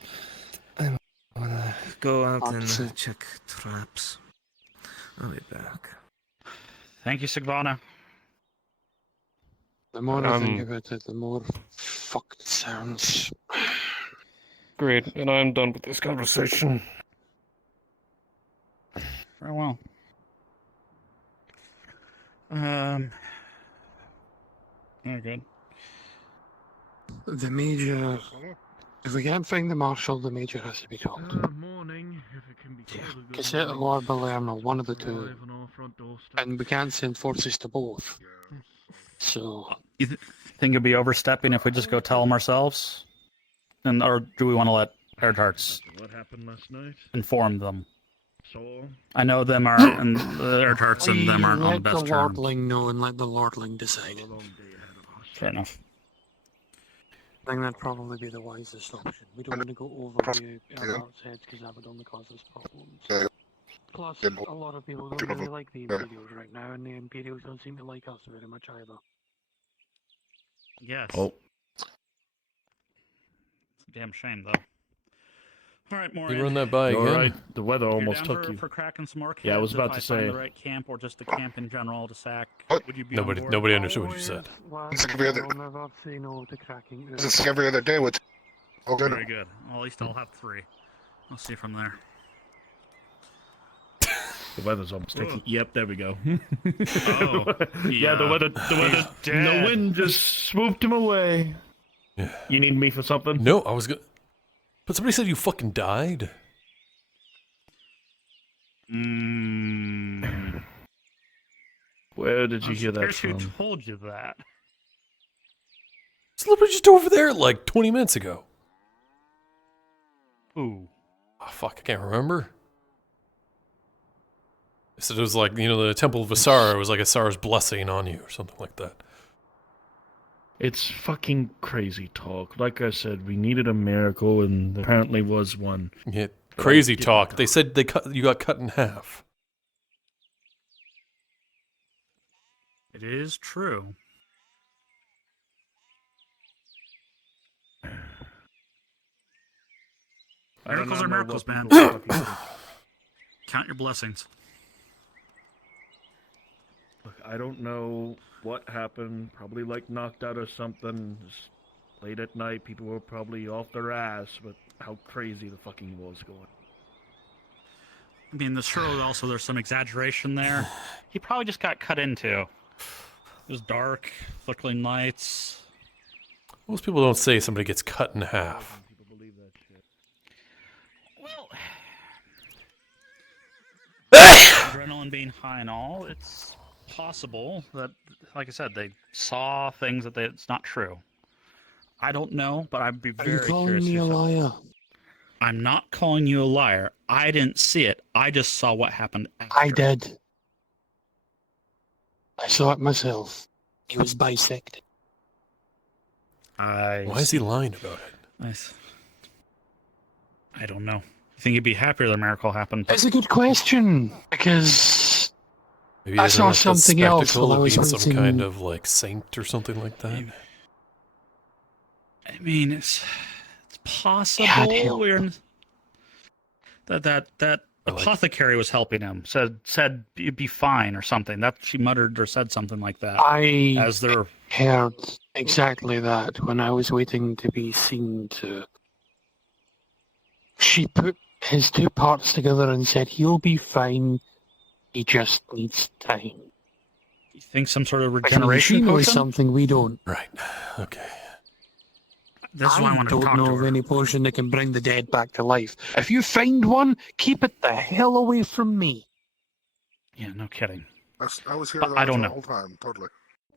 I wanna go out and check traps. I'll be back. Thank you, Sigvana. The more I think about it, the more fucked it sounds. Great, and I'm done with this conversation. Very well. Yeah, good. The major... If we can't find the marshal, the major has to be called. Morning, if it can be called a good Cassette morning. or Balerno, one of the two. Arrive on our front doorstep. And we can't send forces to both. So... You think it'd be overstepping if we just go tell them ourselves? Or do we want to let Erdharts What happened last night? inform them? So? I know them are, and the Erdharts and them aren't on the best Let the terms. Lordling know and let the Lordling decide. Fair enough. I think that'd probably be the wisest option. We don't want to go over the Earhart's heads because that would only cause us problems. Plus, a lot of people don't really like the Imperials right now, and the Imperials don't seem to like us very much either. Yes. Oh. It's a damn shame, though. All right, Morian. You run that by again? All right, the weather If you're almost down took for, you. for cracking some more kids, Yeah, I was about if to I find say. the right camp or just a camp in general to sack, would you be on board? Nobody understood what you said. It's like every other. I'll never say no to cracking. It's like every other day with. Oh, good. Very good. Well, at least I'll have 3. I'll see from there. The weather's almost taking. Yep, there we go. Oh, yeah, the weather. The wind just swooped him away. Yeah. You need me for something? No, I was gonna. But somebody said you fucking died. Where did you hear that Who from? told you that? It's literally just over there like 20 minutes ago. Ooh. Oh, fuck, I can't remember. They said it was like, the Temple of Asara was like Asara's blessing on you or something like that. It's fucking crazy talk. Like I said, we needed a miracle, and there apparently was one. Yeah, crazy talk. They said you got cut in half. It is true. Miracles are miracles, man. Count your blessings. Look, I don't know what happened. Probably like knocked out or something. Just late at night, people were probably off their ass, but how crazy the fucking was going. I mean, there's some exaggeration there. He probably just got cut into. It was dark, flickering lights. Most people don't say somebody gets cut in half. Well, adrenaline being high and all, it's possible that, like I said, they saw things that it's not true. I don't know, but I'd be very curious. Are you calling me a liar? I'm not calling you a liar. I didn't see it. I just saw what happened after. I did. I saw it myself. He was bisected. Why is he lying about it? I don't know. I think he'd be happier the miracle happened. It's a good question, because Maybe I saw something else while I was being some hunting. kind of like saint or something like that. I mean, it's possible. Yeah, We're in... That I like- apothecary was helping him. Said you'd be fine or something. That she muttered or said something like that. I as they're heard exactly that when I was waiting to be seen to. She put his two parts together and said he'll be fine. He just needs time. You think some sort of Which means regeneration she knows potion? something we don't. Right. Okay. This is why I want to don't talk know to of her. any potion that can bring the dead back to life. If you find one, keep it the hell away from me. Yeah, no kidding. I was here I don't the know. whole time, totally.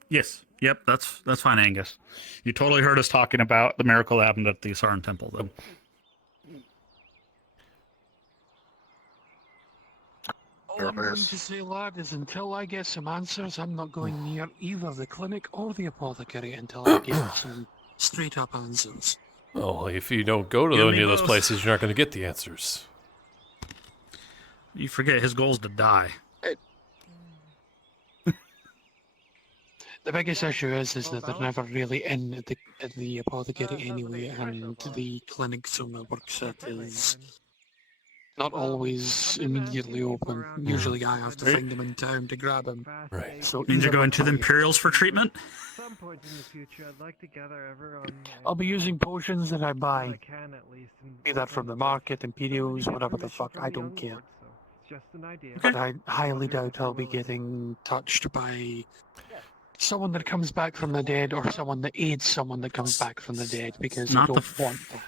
Yes. Yep. That's fine, Angus. You totally heard us talking about the miracle that happened at the Saran Temple, though. All I'm going to say, lad, is until I get some answers, I'm not going near either the clinic or the apothecary until I get some straight-up answers. Well, if you don't go to You and any me of those both. places, you're not going to get the answers. You forget his goal is to die. The biggest issue is that they're never really in at the apothecary anyway, and the clinic Sona works at is not always immediately open. Usually I have to find them in town to grab them. Right. So Means you're either going to the way- Imperials for treatment? At some point in the future, I'd like to gather everyone. I'll be using potions that I buy, can at least. be that from the market, Imperials, whatever the fuck, I don't care. Just an idea. But I highly doubt I'll be getting touched by someone that comes back from the dead or someone that aids someone that comes back from the dead, because I Not the don't want that.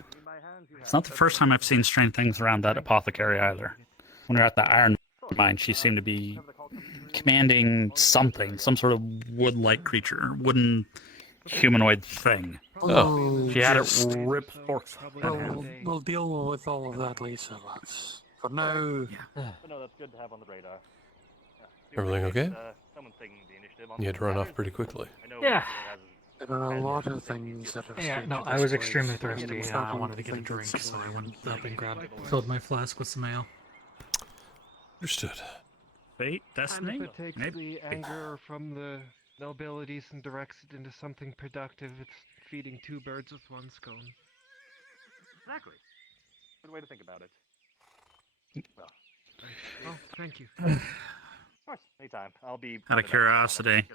It's not the first time I've seen strange things around that apothecary either. When we were at the Iron Mine, she seemed to be commanding something, some sort of wood-like creature, wooden humanoid thing. Oh, She had it just- ripped forth. We'll deal with all of that later, lads. For now, No, that's good to have on the radar. Everything okay? Someone's taking the initiative on You had to run off pretty quickly. Yeah. there are a lot of things that are Yeah, strange no, at I this was place. extremely I'm thirsty. I starting wanted to get a think drink, it's so I went up and filled my flask with some ale. Understood. Fate, And destiny, if it takes maybe. the anger from the nobilities and directs it into something productive, it's feeding two birds with one stone. Exactly. Good way to think about it. Well, Oh, thank you. of course, anytime. I'll be. Out of curiosity,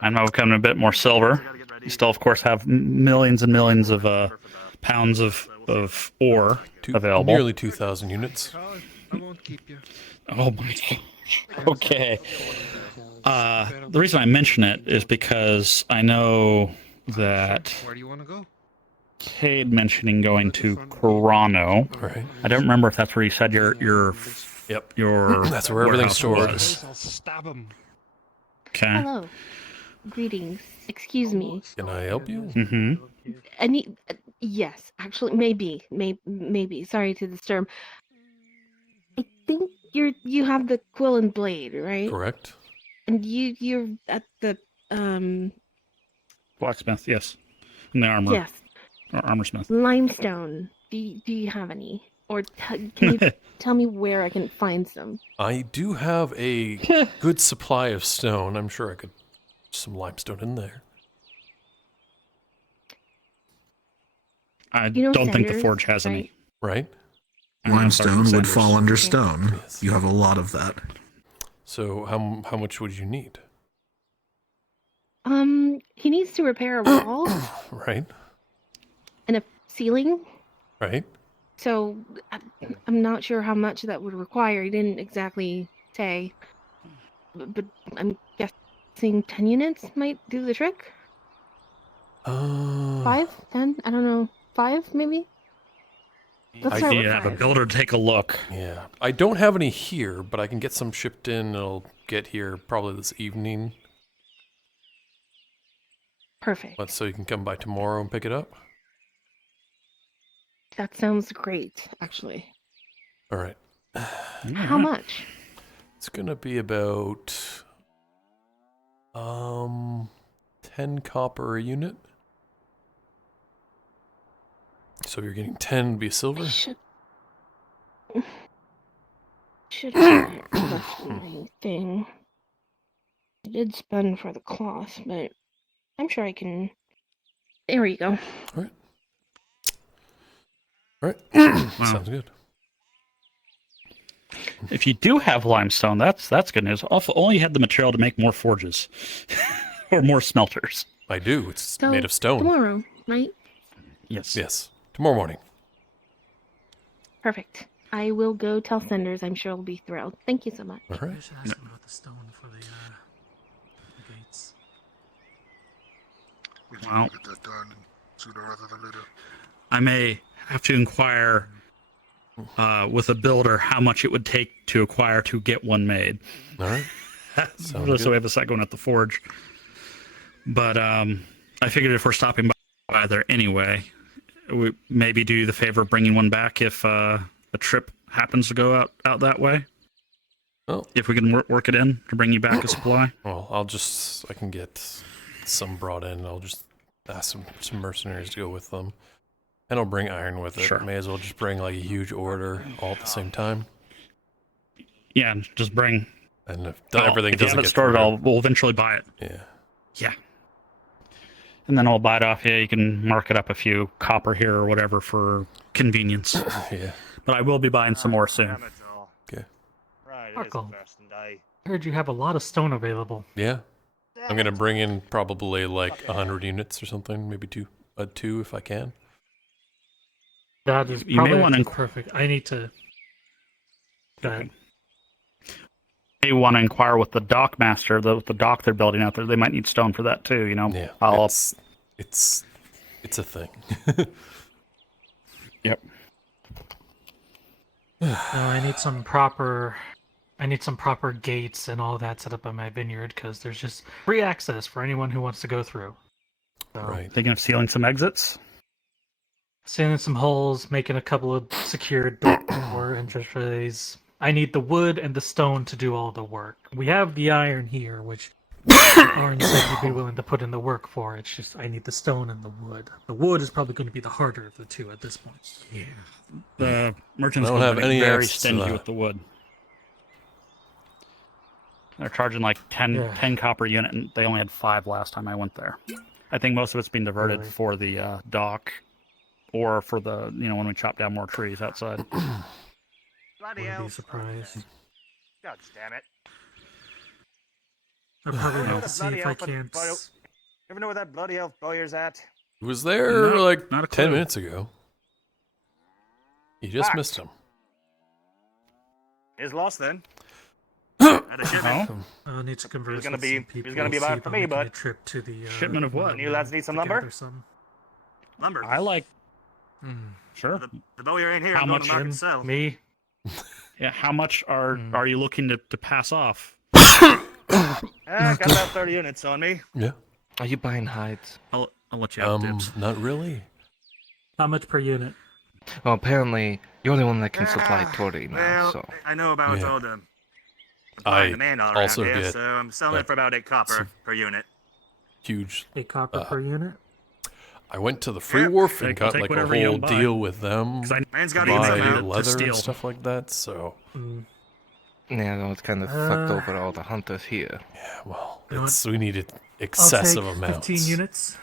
I know I've become a bit more silver. You still, of course, have millions and millions of pounds of ore available. Nearly 2,000 units. I won't keep you. Oh my god. Okay. The reason I mention it is because I know that Where do you want to go? Cade mentioning going to Corano. Right. I don't remember if that's where you said your That's where everything's warehouse stored. was. I'll stab him. Okay. Hello. Greetings. Excuse me. Can I help you? Mm-hmm. Any? Yes, actually, maybe. Maybe. Sorry to disturb. I think you have the quill and blade, right? Correct. And you're at the Blacksmith, yes. And the armor. yes, Or armorsmith. limestone. Do you have any? Or can you tell me where I can find some? I do have a good supply of stone. I'm sure I could some limestone in there. I You know don't think the Sanders, forge has any. Right? Limestone would fall under Okay. stone. You have a lot of that. So how much would you need? He needs to repair a wall Right? and a ceiling. Right? So I'm not sure how much that would require. He didn't exactly say, but I'm guessing 10 units might do the trick. 5, 10, I don't know, 5 maybe. Let's start with Yeah, have a 5. builder take a look. Yeah. I don't have any here, but I can get some shipped in. It'll get here probably this evening. Perfect. So you can come by tomorrow and pick it up. That sounds great, actually. All right. How much? It's gonna be about 10 copper a unit. So you're getting 10 be silver. Should have left my thing. I did spend for the cloth, but I'm sure I can. There you go. All right. Sounds good. If you do have limestone, that's good news. Only you had the material to make more forges or more smelters. I do. It's So, made of stone. tomorrow, right? Yes. Yes. Tomorrow morning. Perfect. I will go tell Cinders. I'm sure he'll be thrilled. Thank you so much. All right. I should ask them about the stone for the gates. We need Well, to get that done sooner rather than later. I may have to inquire with a builder how much it would take to acquire to get one made. All right. Just so we have a set going at the forge. But I figured if we're stopping by there anyway, we maybe do you the favor of bringing one back if a trip happens to go out that way. Oh. If we can work it in to bring you back a supply. Well, I can get some brought in. I'll just ask some mercenaries to go with them. And I'll bring iron with it. Sure. May as well just bring like a huge order all at the same time. Yeah, just bring. And if everything if you doesn't have it get started, we'll eventually buy it. Yeah. Yeah. And then I'll buy it off you. You can mark it up a few copper here or whatever for convenience. Yeah. But I will be buying some more soon. Okay. Right, Markl, I heard you have a lot of stone available. Yeah. I'm gonna bring in probably like 100 units or something, maybe two if I can. That is You may probably wanna perfect. I need to. Go ahead. May want to inquire with the dock master, the dock they're building out there. They might need stone for that too. You know. Yeah. It's a thing. Yep. No, I need some proper gates and all that set up on my vineyard because there's just free access for anyone who wants to go through. So, Right. Thinking of sealing some exits. Sealing some holes, making a couple of secured door entryways. I need the wood and the stone to do all the work. We have the iron here, which Aaron said he'd be willing to put in the work for. It's just I need the stone and the wood. The wood is probably going to be the harder of the two at this point. Yeah. The merchants don't have any very access to stingy that. with the wood. They're charging like 10 copper unit, and they only had 5 last time I went there. I think most of it's been diverted Really? for the dock, or for the when we chop down more trees outside. Bloody Wouldn't hell. be surprised. God damn it. I probably Ever know have the to see bloody if I elf at can't. Bio- Ever know where that bloody elf bowyer's at? He was there No, like not a 10 clue. minutes ago. You just Fuck. missed him. He's lost then. At a shipment. I'll need to converse gonna with be- some people. he's gonna be see about if for I'm me, making a but- trip to the Shipment of what? And you lads need some to lumber? gather some. Lumber. I like. Sure. The bowyer ain't here. How I'm going much to market Him, and sell. me. Yeah. How much are you looking to pass off? Got about 30 units on me. Yeah. Are you buying hides? I'll let you have dibs. Not really. How much per unit? Well, apparently you're the one that can supply Tori now, Well, so. I know about Yeah. all the I demand all also around here, get so I'm selling a it for about 8 copper some- per unit. huge. 8 copper per unit? I went to the Free Wharf and Take got like a whatever you whole buy. deal with them. Man's to got to eat buy somehow. leather steal. and stuff like that. So Yeah, no, it's kind of fucked over all the hunters here. yeah, well, You know we needed I'll excessive take amounts. 15 units,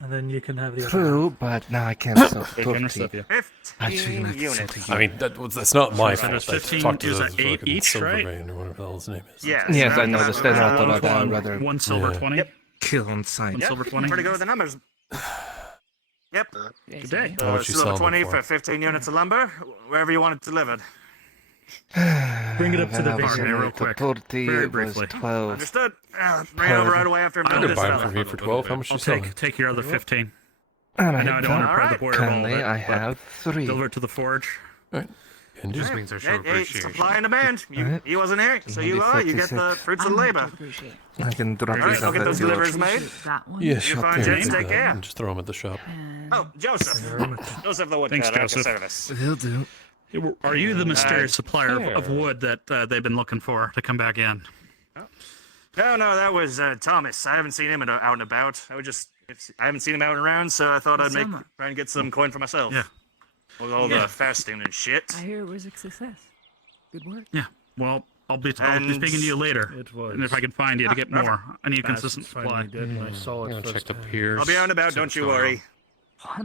and then you can have the other. True, but now I can't sell Hey, generous of Tori. you. 15 units. I mean, that's not my So fault. there's I 15 talked to is the that 8 fucking each, Silver right? Vein or whatever the hell his name is. Yes. Yes, I noticed that. I thought I'd One- rather one silver Yeah. 20. Yep. kill on sight. One Yep, silver 20. pretty good with the numbers. Yep. Good day. How much you silver selling 20 them for for? 15 units of lumber, wherever you want it delivered. Bring it up to the When I was vineyard in real it, quick. Tori, Very it was briefly. 12. Understood. Bring it over right away after I'm I done could this buy them fella. from you for 12. How much you I'll selling? take your other 15. Alright, I know I don't want to All put right. the boy revolve currently it, I but have 3. deliver it to the forge. Right. And Just just means I show Hey, appreciation. supply and demand. Alright. You wasn't here, so you Maybe are. You get the 56. fruits of the labor. I can drop All right, this I'll off get at those your deliveries made. That one. yeah, You shop fine, there. gents, do take that, care. and just throw them at the shop. Oh, Joseph. Joseph the woodcutter at your Joseph. service. Will do. Are you the mysterious supplier of wood that they've been looking for to come back in? No, that was Thomas. I haven't seen him out and about. I haven't seen him out and around, so I thought I'd try and get some coin for myself. Yeah. With all the fasting and shit. I hear it was a success. Good work. Yeah. Well, I'll be And- speaking to you later. It was. And if I can find you to get more, I need a consistent finally supply. did, and I saw it Check the firsthand. piers. I'll be out and about, check don't the you soil. worry.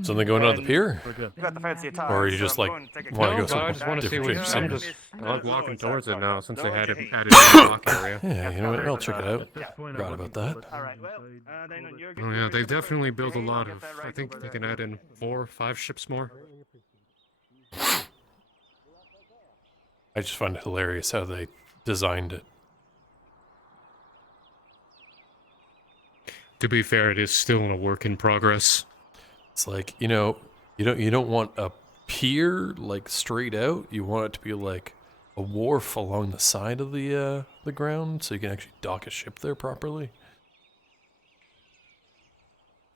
Something going on at the pier? You got the fancy attire. Or you so just I'm like going to take a want to go cab. somewhere I just want to see different what shape I'm scenery? just I like walking towards it now since they had it added to to the dock area. Yeah, you know what? I'll check it out. At this point, I Forgot wouldn't about call that. it All right, well, then you're Oh yeah, they've definitely built a lot of. I think they can add in 4 or 5 ships more. I just find it hilarious how they designed it. To be fair, it is still in a work in progress. It's like, you know, you don't want a pier like straight out. You want it to be like a wharf along the side of the ground, so you can actually dock a ship there properly.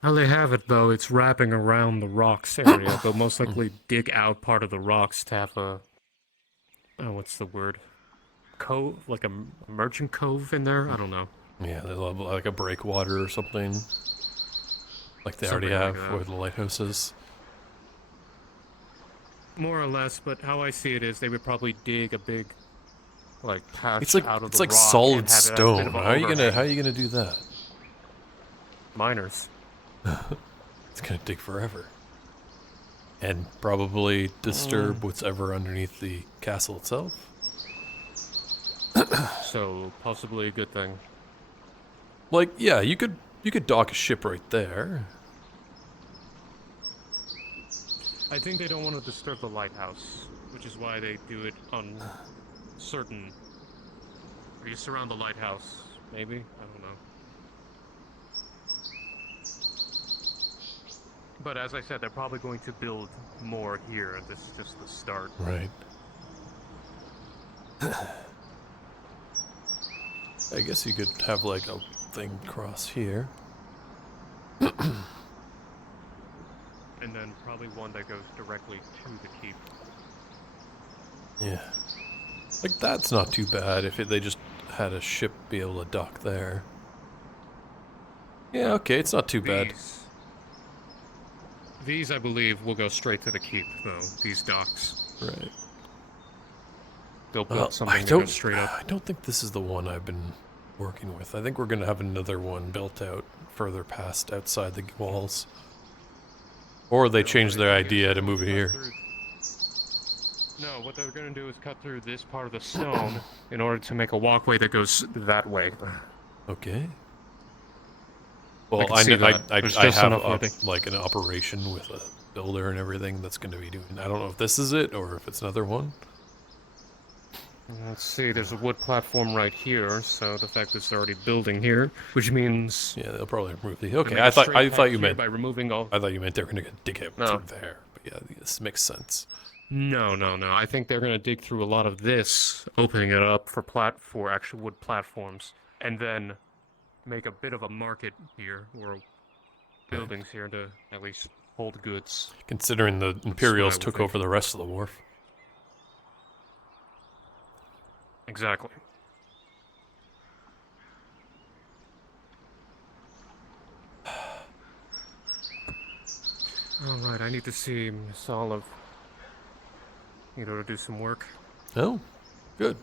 How they have it though, it's wrapping around the rocks area. They'll most likely dig out part of the rocks to have a what's the word? Cove, like a merchant cove in there. I don't know. Yeah, they'll have like a breakwater or something, like they already Something like have that. where the lighthouse is. More or less, but how I see it is they would probably dig a big, like patch It's like out of it's the like rock solid and have it as a bit stone. of a How are you overhang. gonna do that? Miners. It's gonna take forever, and probably disturb what's ever underneath the castle itself. So possibly a good thing. Like, yeah, you could dock a ship right there. I think they don't want to disturb the lighthouse, which is why they do it on certain. Or you surround the lighthouse, maybe? I don't know. But as I said, they're probably going to build more here, and this is just the start. Right. I guess you could have like a thing cross here. And then probably one that goes directly to the keep. Yeah. Like, that's not too bad if they just had a ship be able to dock there. Yeah, okay, it's not too bad. These, I believe, will go straight to the keep, though. These docks. Right. They'll build Well, something I that goes don't, straight up. I don't think this is the one I've been working with. I think we're going to have another one built out further past outside the walls. Or they changed their idea to move it here. No, what they're going to do is cut through this part of the stone in order to make a walkway that goes that way. Okay. Well, can I see know, that. I There's just have enough where like an operation with a builder and everything that's going to be doing. I don't know if this is it or if it's another one. Let's see, there's a wood platform right here, so the fact that it's already building here, which means... Yeah, they'll probably remove the... they'll Okay, make I a thought straight path you here meant... by removing all... I thought you meant they were going to dig out No. through there. But yeah, this makes sense. No. I think they're going to dig through a lot of this, opening it up for actual wood platforms, and then make a bit of a market here, or buildings here to at least hold goods. Considering the Imperials took over the rest of the wharf. Exactly. Alright, I need to see Miss Olive. Need her to do some work. Oh, good.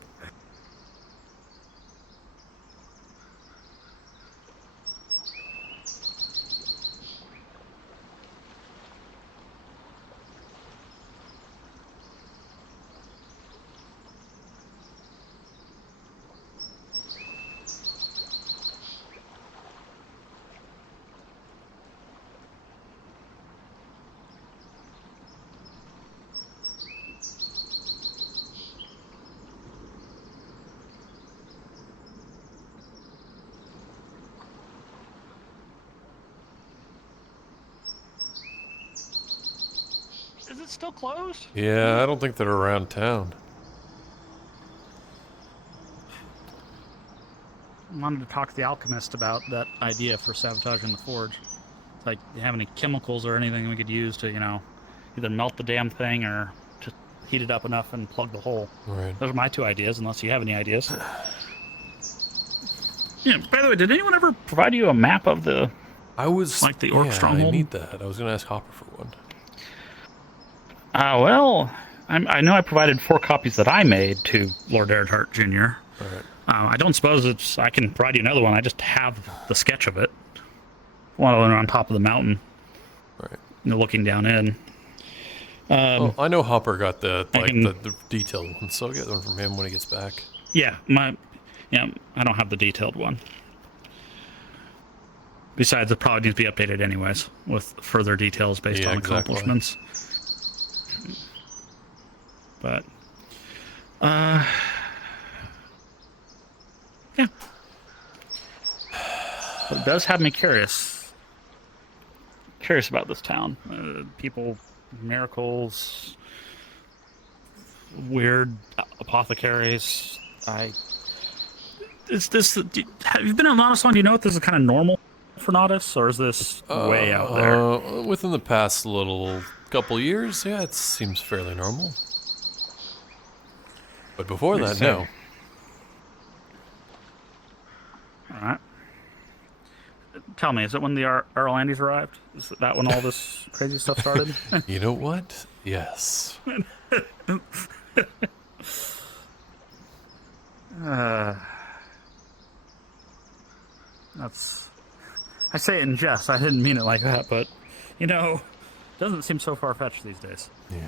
Is it still closed? Yeah, I don't think they're around town. I wanted to talk to the alchemist about that idea for sabotaging the forge. It's like, do you have any chemicals or anything we could use to, either melt the damn thing or just heat it up enough and plug the hole? Right. Those are my 2 ideas, unless you have any ideas. Yeah, by the way, did anyone ever provide you a map of the... Like the orc stronghold? I need that. I was going to ask Hopper for one. Well, I know I provided 4 copies that I made to Lord Earhart Jr. All right. I don't suppose I can provide you another one. I just have the sketch of it. One on top of the mountain. Right. looking down in. Well, I know Hopper got the detailed one, so I'll get one from him when he gets back. Yeah, I don't have the detailed one. Besides, it probably needs to be updated anyways with further details based on accomplishments. But, yeah. But it does have me curious. Curious about this town. People, miracles, weird apothecaries. Have you been on Nautis long? Do you know if this is kind of normal for Nautis, or is this way out there? Within the past couple years, yeah, it seems fairly normal. But before that, no. Alright. Tell me, is it when the Arlandis arrived? Is that when all this crazy stuff started? You know what? Yes. That's... I say it in jest, I didn't mean it like that, but, you know, it doesn't seem so far-fetched these days. Yeah.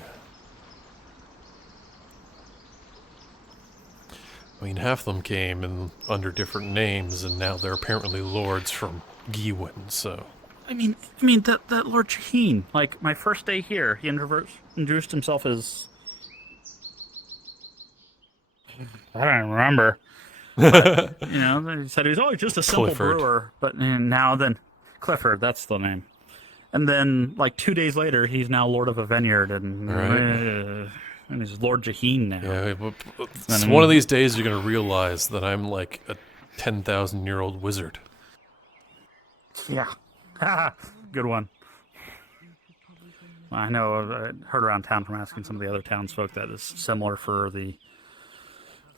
I mean, half of them came under different names, and now they're apparently lords from Gewin, so... I mean that Lord Shaheen, like, my first day here, he introduced himself as... I don't even remember. But, you know, he said he was just a simple Clifford. brewer, but now then... Clifford, that's the name. And then, like, 2 days later, he's now Lord of a Vineyard, and... Right. And he's Lord Shaheen now. Yeah, but one of these days you're going to realize that I'm like a 10,000-year-old wizard. Yeah. Good one. I know, I heard around town from asking some of the other townsfolk that is similar for the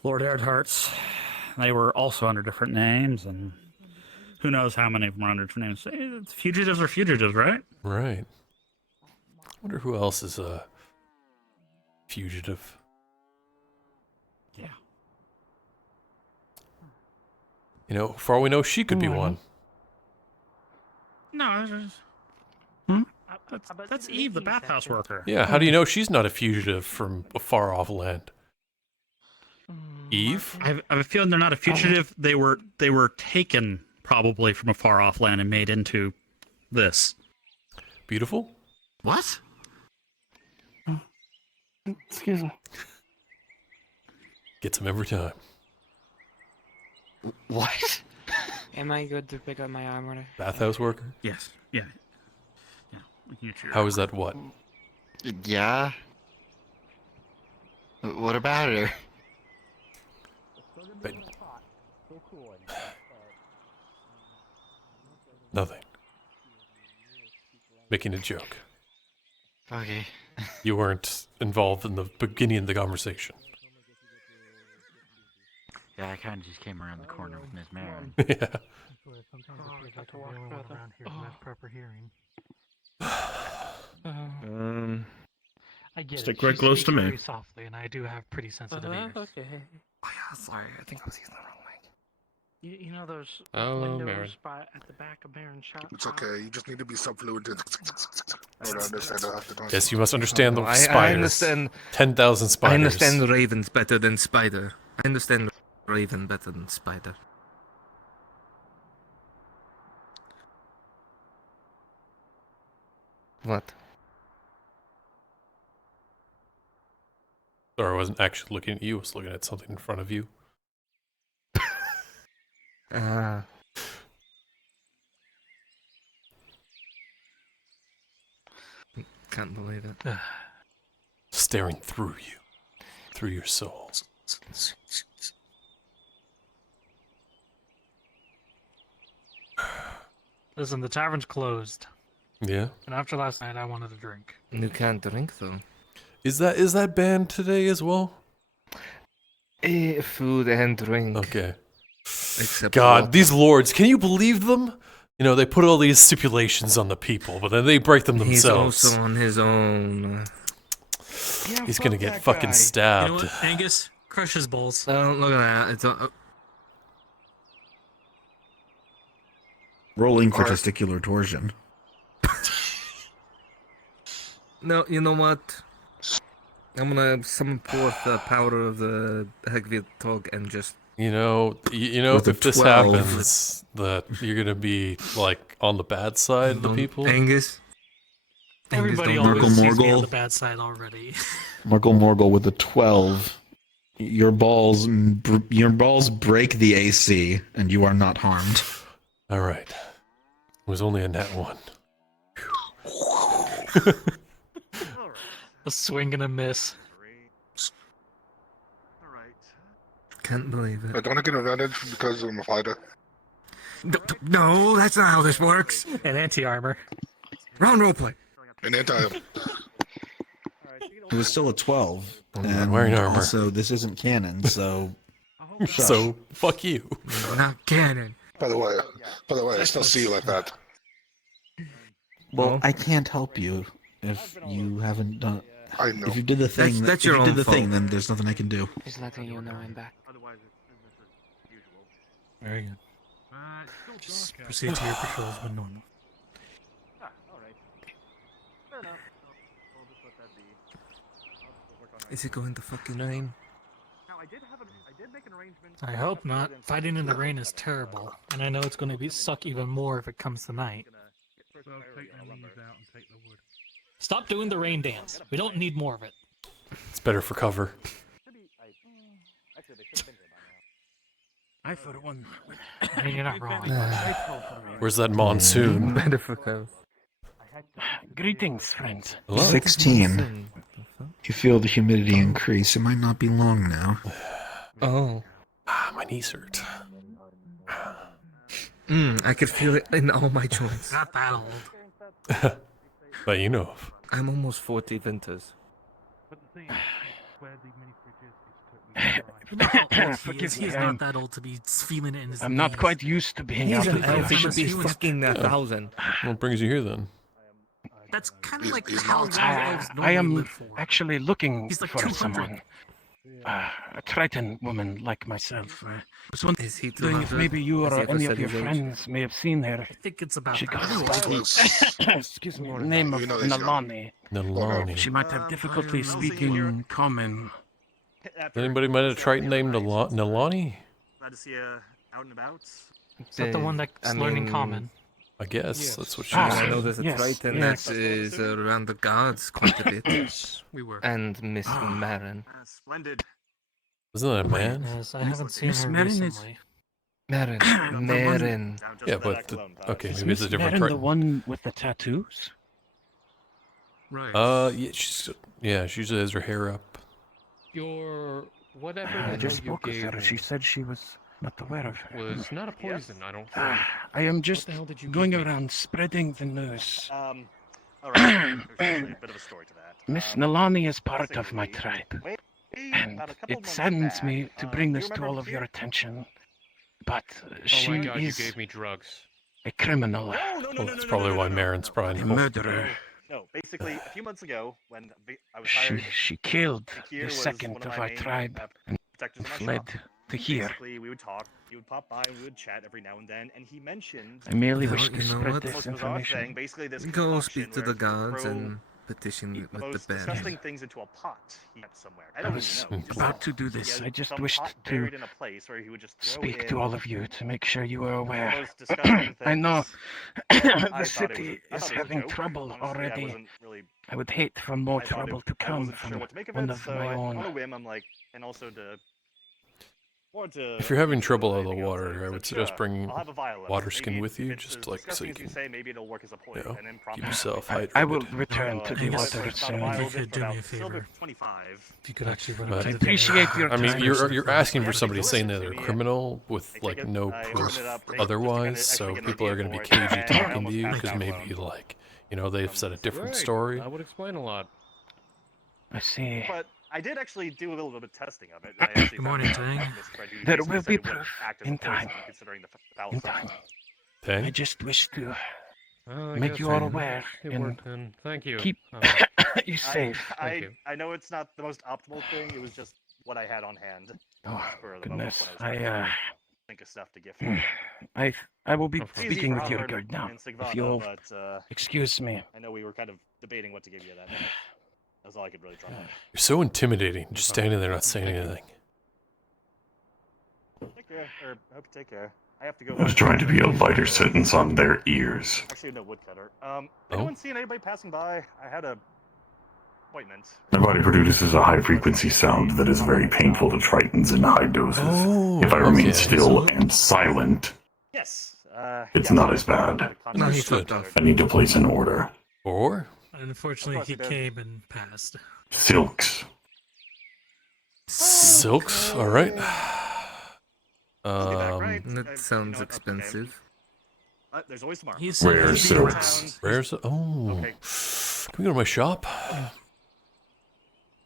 Lord Erdharts. They were also under different names, and who knows how many of them are under different names. Fugitives are fugitives, right? Right. I wonder who else is a fugitive. Yeah. You know, for all we know, she could be one. No, that's Eve, the bathhouse worker. Yeah, how do you know she's not a fugitive from a far-off land? Eve? I have a feeling they're not a fugitive. They were taken probably from a far-off land and made into this. Beautiful? What? Excuse me. Gets him every time. What? Am I good to pick up my armor? Bathhouse worker? Yes. Yeah. How is that what? Yeah. What about her? Nothing. Making a joke. Okay. You weren't involved in the beginning of the conversation. Yeah, I kind of just came around the corner with Miss Marin. Yeah. Sometimes it feels like we're all around here in that proper hearing. I get Stick it. right She close to speaks me. very softly, and I do have pretty sensitive ears. Okay. Oh yeah, sorry. I think I was using the wrong mic. You know those Marin. windows at the back of Marin's shop? It's okay. You just need to be subfluent. I don't understand half the time. Yes, you must understand the I spiders. understand. 10,000 spiders. I understand ravens better than spider. I understand raven better than spider. What? Sorry, I wasn't actually looking at you. I was looking at something in front of you. Can't believe it. Staring through you. Through your soul. Listen, the tavern's closed. Yeah? And after last night, I wanted a drink. You can't drink though. Is that banned today as well? Food and drink. Okay. Except God, water. these lords, can you believe them? You know, they put all these stipulations on the people, but then they break them themselves. He's also on his own. He's gonna get fucking stabbed. You know what, Angus? Crush his balls. Don't look at that. It's Rolling for testicular torsion. No, you know what? I'm gonna summon forth the power of the Hegvitog and just. You know, With a if this 12. happens, that you're gonna be like on the bad side of the people. Angus. Everybody don't always know. sees me on the bad side already. Morgul with a 12. Your balls break the AC, and you are not harmed. All right. It was only a nat 1. A swing and a miss. Can't believe it. I don't get advantage because I'm a fighter. No, that's not how this works. And anti-armor. Round roleplay. An anti. It was still a 12. I'm And wearing armor. also, this isn't canon, so... So, fuck you. Not canon. By the way, I still see you like that. Well, I can't help you if you haven't done... I know. If you did the thing, That's your own fault. then there's nothing I can do. Just letting you know I'm back. Very good. Just proceed to your patrols when normal. Is it going to fucking rain? I hope not. Fighting in the rain is terrible, and I know it's going to suck even more if it comes tonight. So take the leaves out and take the wood. Stop doing the rain dance. We don't need more of it. It's better for cover. I for one. I mean, you're not wrong. Where's that monsoon? Better for cover. Greetings, friends. Hello? 16. You feel the humidity increase. It might not be long now. Oh. My knees hurt. I could feel it in all my joints. Not that old. But you know. I'm almost 40 winters. But the thing is, where the mini fridge is totally dry. He's not that old to be feeling it in his I'm not quite used to being He's out an of the elf. He house. should be fucking 1,000. What brings you here then? That's kind of like how elves I normally am live for. actually looking He's like for 200. someone. A Triton woman like myself. Is he Wondering if 200? maybe you Has or he ever any said of your his age? friends may have seen her. I think it's about She got that. excuse me, name of You know this guy. Nalani. Nalani. She might have difficulty speaking common. Does anybody met a Triton named Nalani? Glad to see you out and about. Is that the one that's learning common? I guess that's what she I said. know there's a Triton that is around the guards quite a bit. We were. And Miss Marin. Splendid. Isn't that a man? Yes, I haven't seen Miss her Marin is- recently. Marin. Marin. Yeah, but okay, Is maybe it's a Miss different Marin the Triton. one with the tattoos? Right. Yeah, she usually has her hair up. Your whatever I the just hell you spoke with gave her. me She said she was not aware of her. was not a poison, I don't think. I am just the hell did you going give me? around spreading the news. All right. There's actually a bit of a story to that. Miss Nalani is part of my basically, tribe, and it saddens me to bring this to all of your attention, but she Oh my god, is you gave me drugs. a criminal, Well, that's probably why Marin's probably a murderer. No, basically, a few months ago, when I was She, hired, she killed Bakir the was second one of of my our main, tribe and protectors of my fled shop. to here. Basically, we would talk. He would pop by and we would chat every now and then, and he mentioned. I merely No, wish to you know spread what? this Most bizarre information. thing, basically this Go concoction speak to where the if you guards throw and petition the with the most bed. disgusting things into a pot he kept somewhere. I I don't was even know. about to do this. He had I just some wished pot to buried in a place where he would just throw speak in to all of you to make sure you are all aware. those disgusting I know things. the I thought it was city I is thought it was a having joke. trouble Honestly, I already. wasn't really. I would hate for more I thought trouble it- to I come wasn't sure from what to make of one it, of so my on a own. whim, I'm like, and also to. Or to If you're having trouble out of the anything else, water, I said, would suggest "Sure, bringing I'll have a vial of it. water skin Maybe with if you, it's just as like so disgusting you as can, say, maybe it'll work as a poison, and then keep yourself I hydrated. will return to the Angus, water About a soon. vial If of you it could for do me about a favor. silver 25. If you could actually run But up to I the appreciate your I mean, time. you're asking for somebody Listen saying to that they're a me, criminal with I like take it, no I proof open it up, just to otherwise, kinda so actually get an people are idea going to be for it, cagey and I talking to almost you passed because out maybe alone. like they've said a different Right, story. That would explain a lot. I see. But I did actually do a little bit of testing of it. I actually Good morning, found out Tang. that Mr. Fred There basically will said be it wouldn't proof act as a in poison, time. considering the foul In effect. time. Tang? I just wish to Well, I make guess you all it- aware It and worked then. Thank you. keep you safe. Thank you. I know it's not the most optimal thing. It was just what I had on hand. Oh, for the goodness. moment when I was trying to think of of stuff to gift you. I will be Easy speaking for with your Howard guard now. and If Stigvata, you'll but, excuse me. I know we were kind of debating what to give you that night. That's all I could really drop. You're so intimidating, just standing there not saying anything. Take care, or I hope you take care. I have to go. I was trying to be a lighter sentence on their ears. Actually, no woodcutter. Anyone seen anybody passing by? I had a appointment. My body produces a high-frequency sound that is very painful to Tritons in high doses. If I remain still and silent, Yes. it's not as bad. No, he flipped off. I need to place an order. Or? Unfortunately, he came and passed. Silks. Silks? Alright. That sounds expensive. There's always tomorrow. Rare silks. Rare silks? Oh. Okay. Can we go to my shop?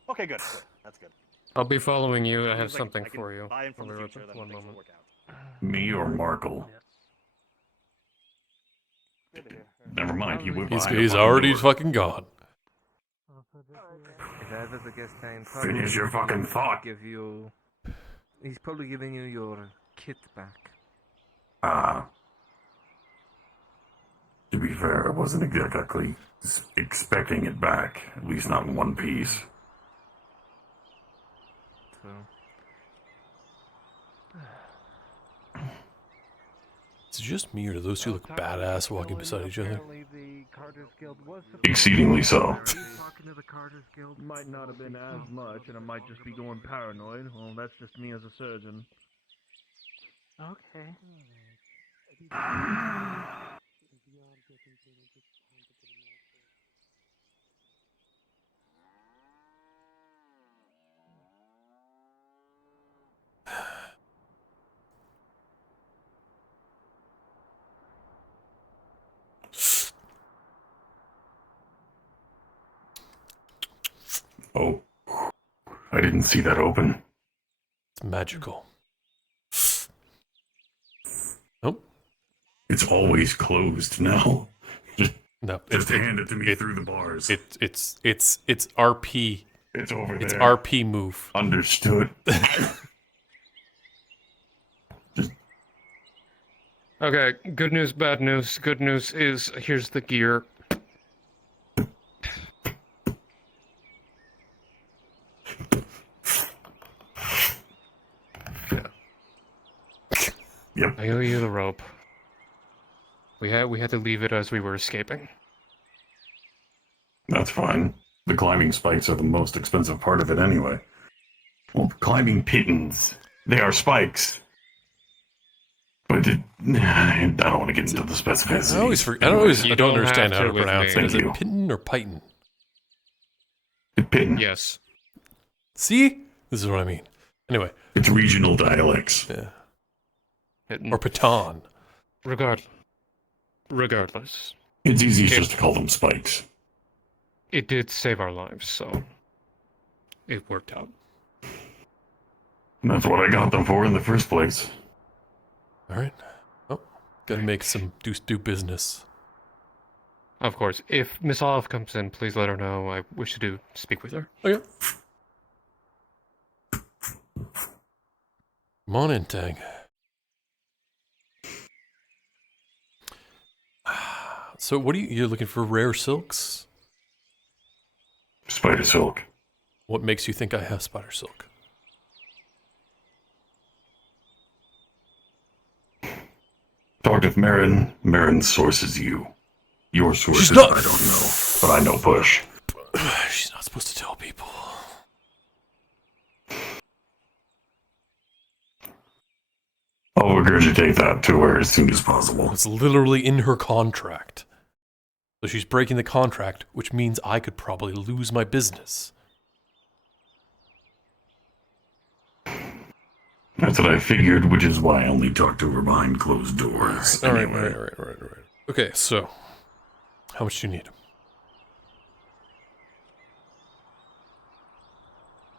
Okay, good. That's good. I'll be following you. I have Seems like something I can for you. buy in from the I'll be future, then one things will moment. work out. Me or Markl? Good to hear. Never mind, he would buy He's a already door. fucking gone. If I was a guest time, Finish your fucking thought. Give you. He's probably giving you your kit back. To be fair, I wasn't exactly expecting it back. At least not in one piece. So. Is it just me or do those two look badass walking beside each other? The Carter's Guild was Exceedingly so. Talking to the Carter's Guild might not have been as much, and I might just be going paranoid. Well, that's just me as a surgeon. Okay. Oh, I didn't see that open. It's magical. Nope. It's always closed now. No. Just hand it to me through the bars. It's RP. It's over there. It's RP move. Understood. Okay, good news, bad news. Good news is here's the gear. Yep. I owe you the rope. We had to leave it as we were escaping. That's fine. The climbing spikes are the most expensive part of it anyway. Well, climbing pittons. They are spikes. But I don't want to get into the specificity. I don't understand how to pronounce it. Is it Pitton or Python? Pitton. Yes. See? This is what I mean. Anyway. It's regional dialects. Yeah. Or Patan. Regardless. It's easy just to call them spikes. It did save our lives, so it worked out. And that's what I got them for in the first place. Alright. Oh, gotta make some do business. Of course. If Miss Olive comes in, please let her know. I wish to speak with her. Okay. Come on in, Tang. So what you're looking for rare silks? Spider silk. What makes you think I have spider silk? Talked with Marin. Marin sources you. Your sources, not- I don't know. But I know Push. She's not supposed to tell people. I'll regurgitate that to her as soon as possible. It's literally in her contract. So she's breaking the contract, which means I could probably lose my business. That's what I figured, which is why I only talk to her behind closed doors. All right. Okay, so how much do you need?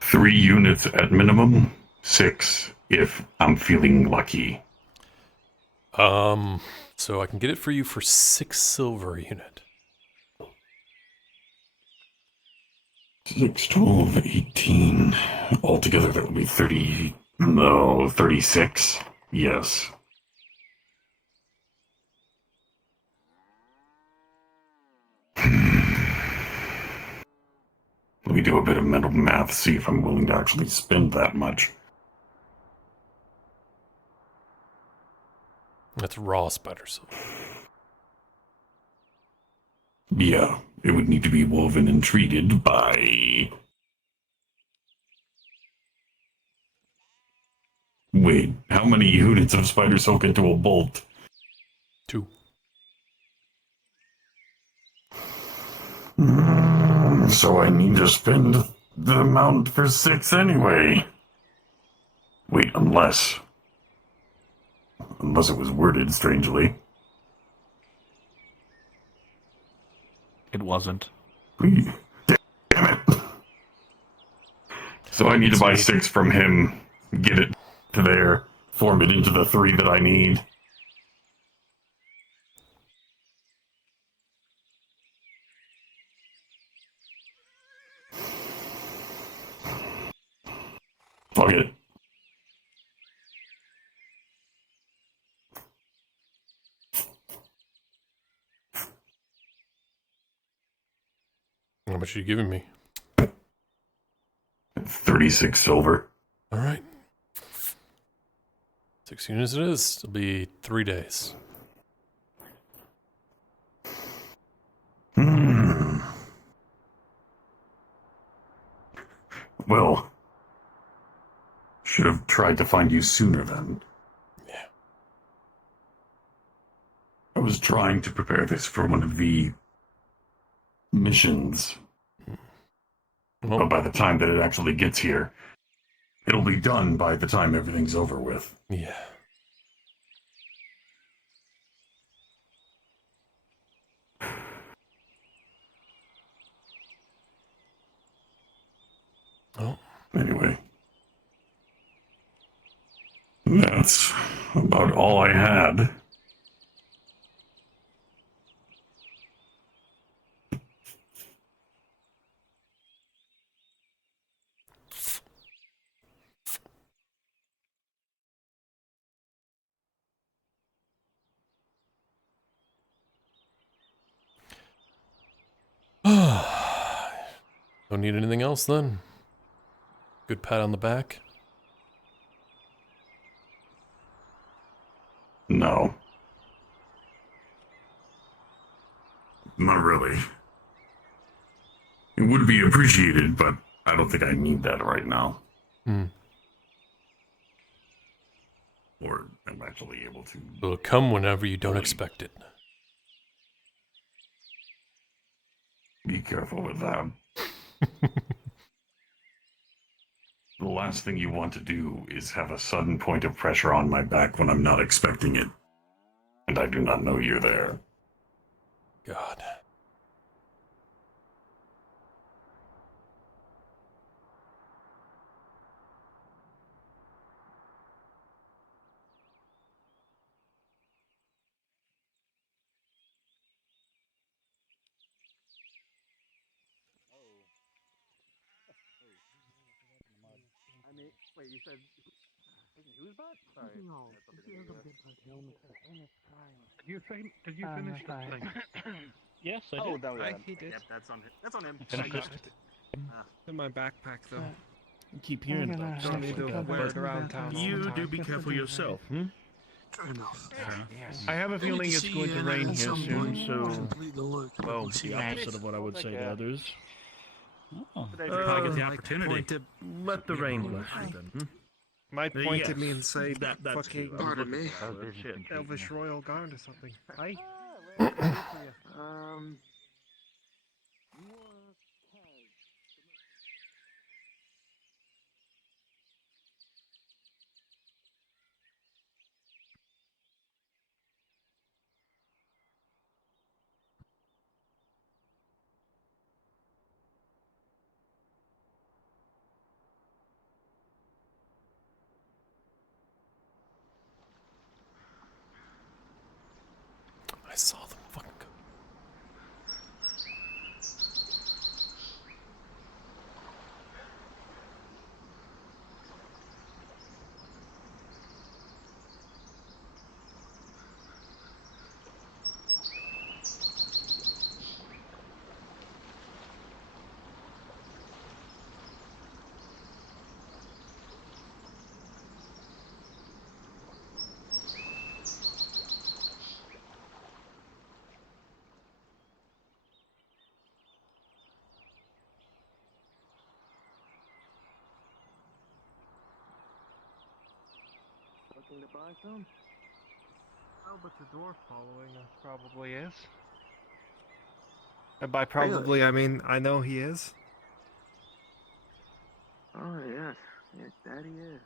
3 units at minimum. 6 if I'm feeling lucky. So I can get it for you for 6 silver a unit. 6, 12, 18. Altogether, that would be 30. No, 36. Yes. Let me do a bit of mental math, see if I'm willing to actually spend that much. That's raw spider silk. Yeah, it would need to be woven and treated by... Wait, how many units of spider silk into a bolt? 2. So I need to spend the amount for 6 anyway. Wait, unless it was worded strangely. It wasn't. Damn it. So I need to buy 6 from him, get it to there, form it into the 3 that I need. Fuck it. How much are you giving me? 36 silver. All right. 6 units it is. It'll be 3 days. Well, should have tried to find you sooner then. Yeah. I was trying to prepare this for one of the missions. But by the time that it actually gets here, it'll be done by the time everything's over with. Yeah. Oh. Anyway. That's about all I had. Don't need anything else then? Good pat on the back? No. Not really. It would be appreciated, but I don't think I need that right now. Or I'm actually able to. It'll come whenever you don't expect it. Be careful with that. The last thing you want to do is have a sudden point of pressure on my back when I'm not expecting it. And I do not know you're there. God. I mean, wait, you said who's back? Sorry. No, that's he something to doesn't do. get my helmet. Did you finish the thing? Yes, I Oh, did. that was He did. Yep, that's on him. That's on him. Finished I it. just- In my backpack, though. Keep hearing Don't about need to wear it around town all the You time. do be careful yourself, True enough. I have a Then you feeling can it's see going to you rain at here some soon, point so... complete the look. Well, We'll see the how it opposite is. of what I would say to others. Oh, Today you probably get the opportunity. Let the rain bless you then. Might point at me and say, that's fucking true. I was Pardon looking me? for that word. Shit. Elvish Royal Guard or something. Aye? I saw them fucking go. Looking to buy some? Oh, but the dwarf following us probably is. And by probably, I mean, I know he is. Oh, yes. Yes, that he is.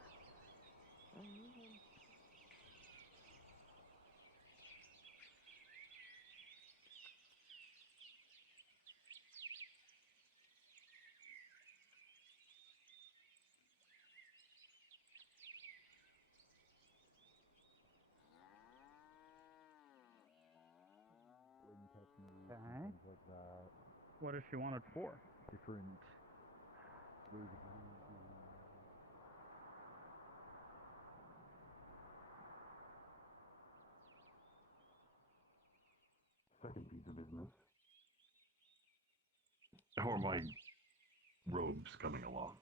Okay. What does she want it for? Different ways of Second piece of business. How are my robes coming along?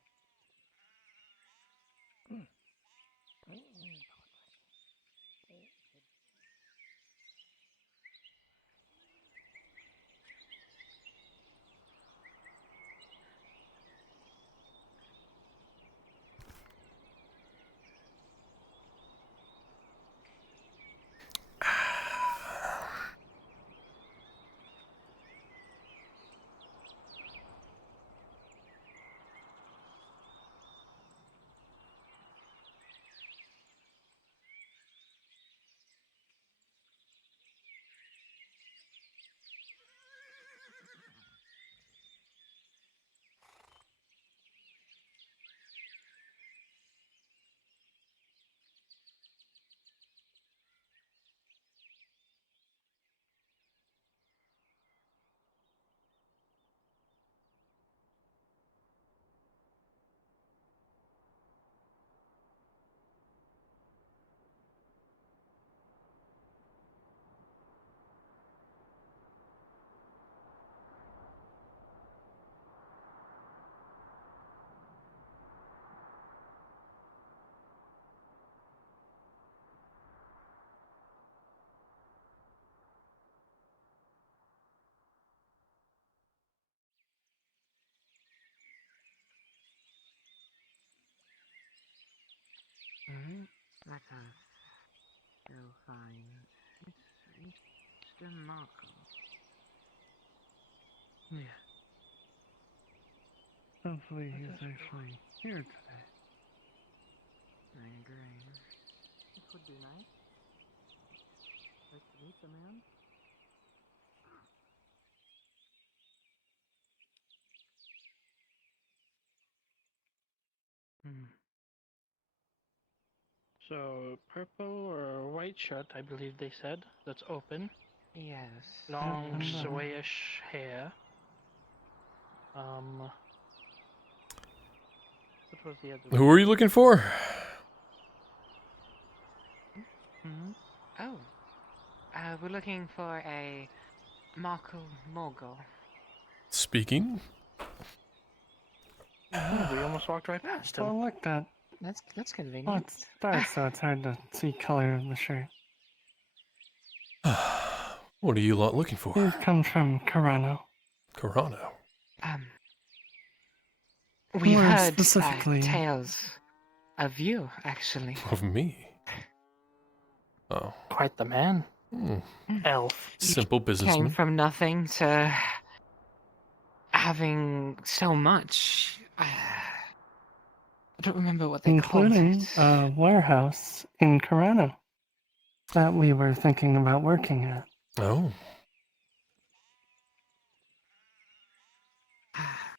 Let us go find Mr. Markl. Yeah. Hopefully he's actually here today. I agree. It would be nice. Nice to meet the man. So, purple or white shirt, I believe they said. That's open. Yes. Long, Yep, and, swayish hair. What was the other Who are you looking for? Oh. We're looking for a Markl Mogul. Speaking. Oh, we almost walked right past him. Oh, look that. That's convenient. Oh, it's dark, so it's hard to see color of the shirt. What are you lot looking for? He comes from Carano. Carano. We've More heard specifically, tales of you, actually. Of me? Oh. Quite the man. Elf. Simple Came businessman. from nothing to having so much. I don't remember what they called including it. a warehouse in Carano that we were thinking about working at. Oh.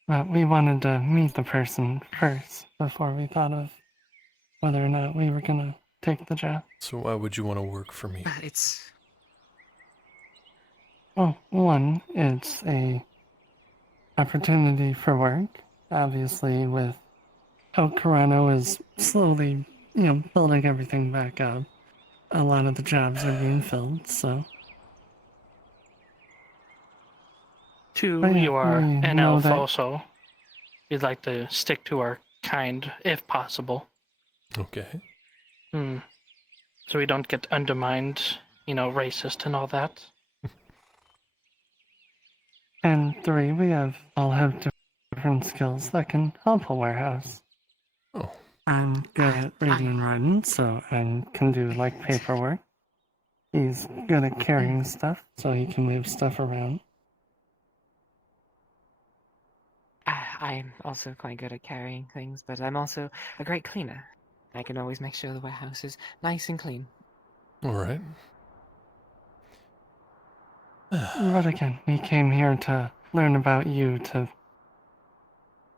But we wanted to meet the person first before we thought of whether or not we were gonna take the job. So why would you want to work for me? It's Well, one, it's a opportunity for work. Obviously, with how Carano is slowly, building everything back up, a lot of the jobs are being filled. So, Two, but yeah, you are we an know elf that- also. You'd like to stick to our kind, if possible. Okay. So we don't get undermined, racist and all that. And three, we all have different skills that can help a warehouse. Oh. I'm good at reading and writing, so I can do like paperwork. He's good at carrying stuff, so he can move stuff around. I'm also quite good at carrying things, but I'm also a great cleaner. I can always make sure the warehouse is nice and clean. All right. But again, we came here to learn about you, to,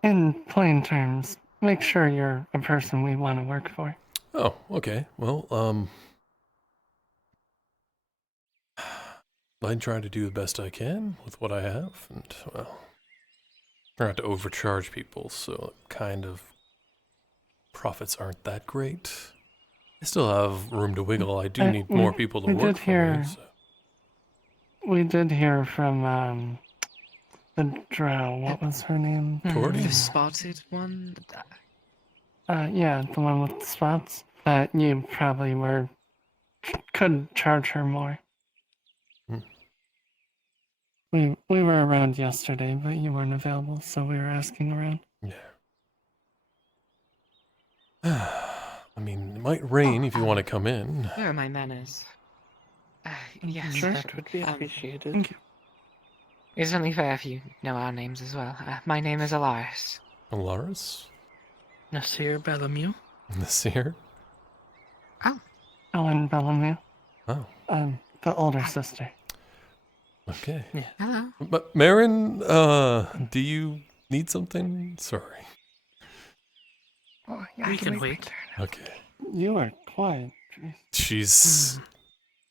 in plain terms, make sure you're a person we want to work for. Oh, okay. Well, I try to do the best I can with what I have, and, well, try not to overcharge people, so kind of profits aren't that great. I still have room to wiggle. I do need more people to work for me. So. We did hear from, the drow. What was her name? The spotted one? Yeah, the one with the spots. That you probably could charge her more. We were around yesterday, but you weren't available, so we were asking around. Yeah. I mean, it might rain if you want to come in. Where are my manners? Yes, Sure. That would be appreciated. Thank you. It's only fair if you know our names as well. My name is Alaris. Alaris? Nasir Bellamy. Nasir? Ellen Bellamy. Oh. The older sister. Okay. Yeah. Hello. But Marin, do you need something? Sorry. Oh, We can wait. Okay. You are quiet. She's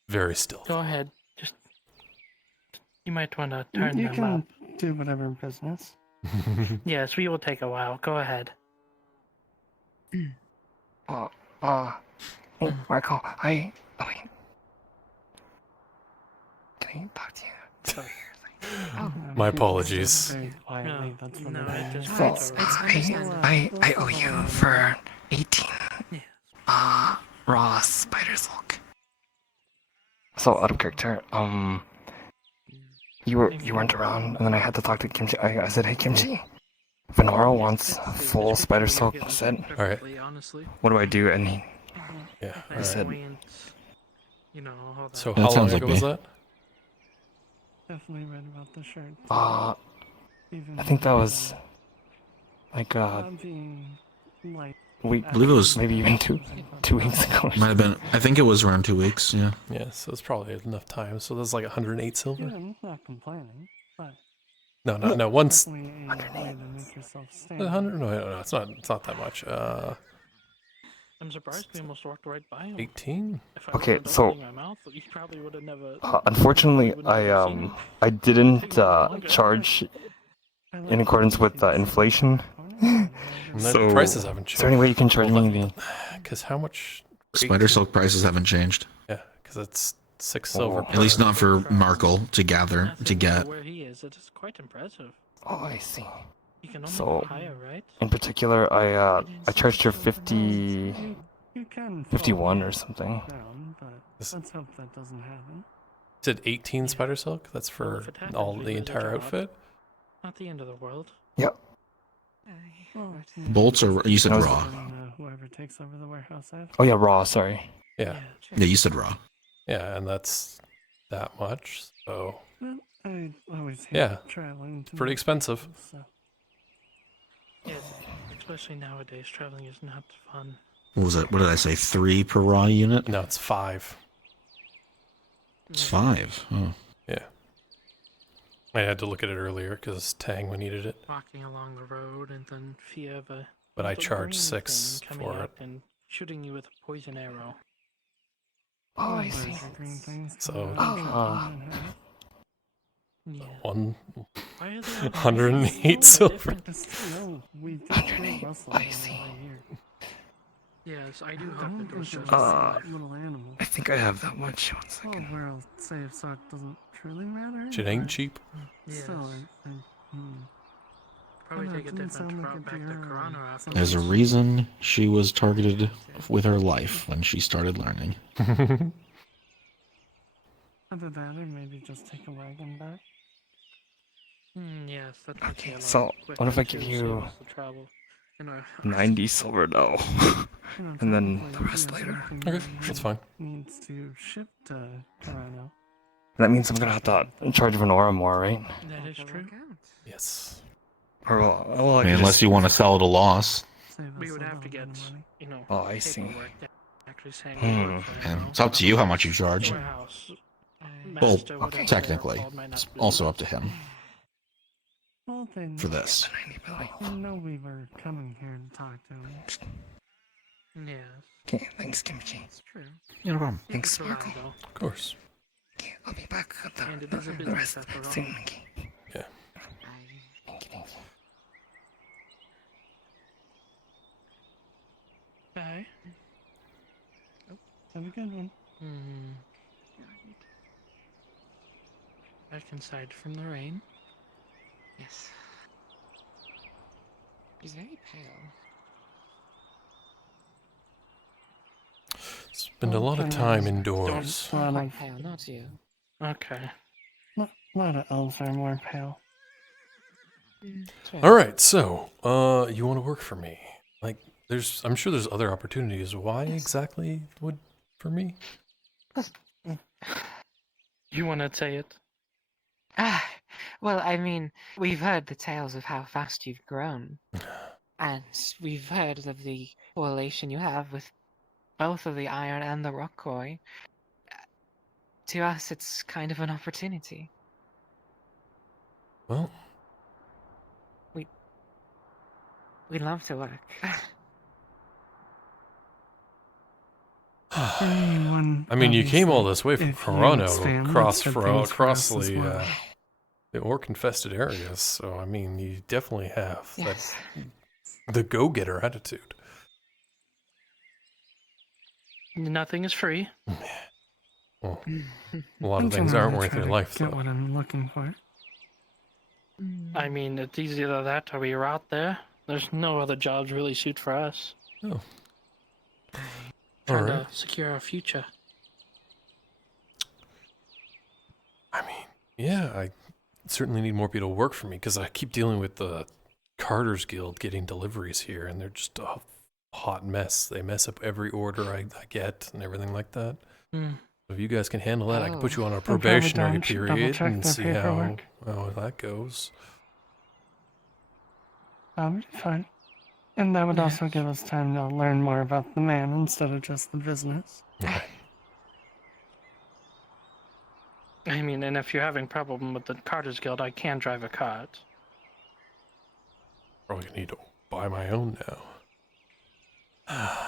very still. Go ahead. Just you might want to turn You them can up. do whatever business. Yes, we will take a while. Go ahead. Hey, Markl, wait. Can I talk to you? My apologies. Very quietly, that's what No, it it is. just I owe you for 18 raw spider silk. So out of character, you weren't around, and then I had to talk to Kimchi. I said, hey Kimchi, Venora wants full spider silk set. All right. What do I do? And he said, So That how long sounds ago like was me. that? Definitely read about the shirt. I think that was like week. I believe it was maybe even two weeks ago. Might have been. I think it was around 2 weeks. Yeah. Yeah, so it's probably enough time. So that's like 108 silver. Yeah, I'm not complaining, but No. Once definitely a way to make yourself stand. 100. No, it's not that much. I'm surprised we almost walked right by him. 18. If I Okay, wasn't so opening my mouth, you probably would have never. unfortunately, I didn't charge in accordance with inflation. The prices haven't changed. Is there any way you can charge me the? Because how much? Spider silk prices haven't changed. Yeah, because it's 6 silver. At least not for Markle to get. Where he is, it is quite impressive. Oh, I see. You can only So, go higher, right? in particular, I charged her 50, You can 51 or something. down, but let's hope that doesn't happen. Is it 18 spider silk? That's for if it happens, all we the lose a entire job. outfit. Not the end of the world. Yep. Bolts are. You said That was- raw. Whoever takes over the warehouse after. Oh yeah, raw. Sorry. Yeah. Yeah, you said raw. Yeah, and that's that much. So Well, I always hate yeah, traveling. it's pretty expensive. So. Yes, especially nowadays, traveling is not fun. What was it? What did I say? 3 per raw unit? No, it's 5. It's 5. Oh. Yeah. I had to look at it earlier because Tang we needed it, Walking along the road and then Fieva. but I the charged green 6 thing coming for up it. and shooting you with a poison arrow. Oh, I see. So Yeah. one Why are they all 108 silver. I see. Yes, I do hope it was just little animal. I think I have that much. One Well, second. where I'll say if Sark doesn't truly matter. Shit ain't but cheap. Still, Probably I take a didn't different sound like route a back to deer or Corona after. There's a reason she was targeted with her life when she started learning. Either that or maybe just take a wagon back. Yes, that would be a lot So, quicker what if I to give save you us the travel. in our 90 silver though. You know, And then technically, the rest if later. anything Okay, that's fine. Needs to ship to Toronto. That means I'm gonna have to charge Venora more, right? That is true. Yes. Or well, I mean, unless you want to sell at a loss. We would have to get, Oh, I see. paperwork that actually saying we work for him, And you know? it's up to you how much you charge. Warehouse Well, master, whatever they're technically, called, might not it's be- also up to him Well, they for this. know we were coming here to talk to him. Yes. Okay, thanks, Kimchi. It's true. Yeah, no problem. Keep Thanks, us around, Markl. though. Of course. Okay, I'll be back at the, And it is a the business rest after all. soon, Mickey. Yeah. Thank you. Bye. Have a good one. Back inside from the rain. Yes. He's very pale. Spend a lot of time indoors. Quite pale, not you. Okay. A lot of elves are more pale. All right, so you want to work for me? Like, I'm sure there's other opportunities. Why exactly would for me? You want to say it? Well, I mean, we've heard the tales of how fast you've grown. And we've heard of the correlation you have with both of the iron and the rock quarry. To us, it's kind of an opportunity. Well, We'd love to work. Anyone, I mean, you came all this way from if you Toronto expand, across that's good things for across us as the well. the orc-infested areas. So I mean, you definitely have Yes. the go-getter attitude. Nothing is free. Well, a lot of things aren't worth your life, Get though. what I'm looking for. I mean, it's either that or we're out there. There's no other jobs really suit for us. Oh. Trying Alright. to secure our future. Yeah, I certainly need more people to work for me because I keep dealing with the Carter's Guild getting deliveries here, and they're just a hot mess. They mess up every order I get and everything like that. Hmm. If you guys can handle that, I can put you on a They'll probably probationary double period check and their see paperwork. how that goes. That'll be fine. And that would also give us time to learn more about the man instead of just the business. Right. I mean, and if you're having problem with the Carter's Guild, I can drive a cart. Probably need to buy my own now.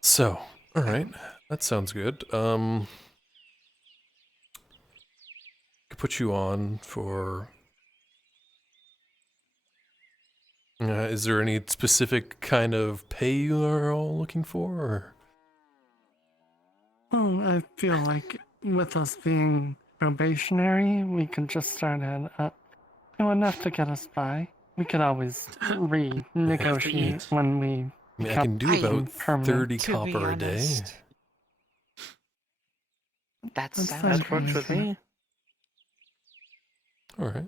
So, all right, that sounds good. Could put you on for. Is there any specific kind of pay you are all looking for? Or? Well, I feel like with us being probationary, we could just start at enough to get us by. We could always renegotiate when we I mean, I become can do about permanent. 30 To be copper a day. honest, that That's sounds fine works with me. All right.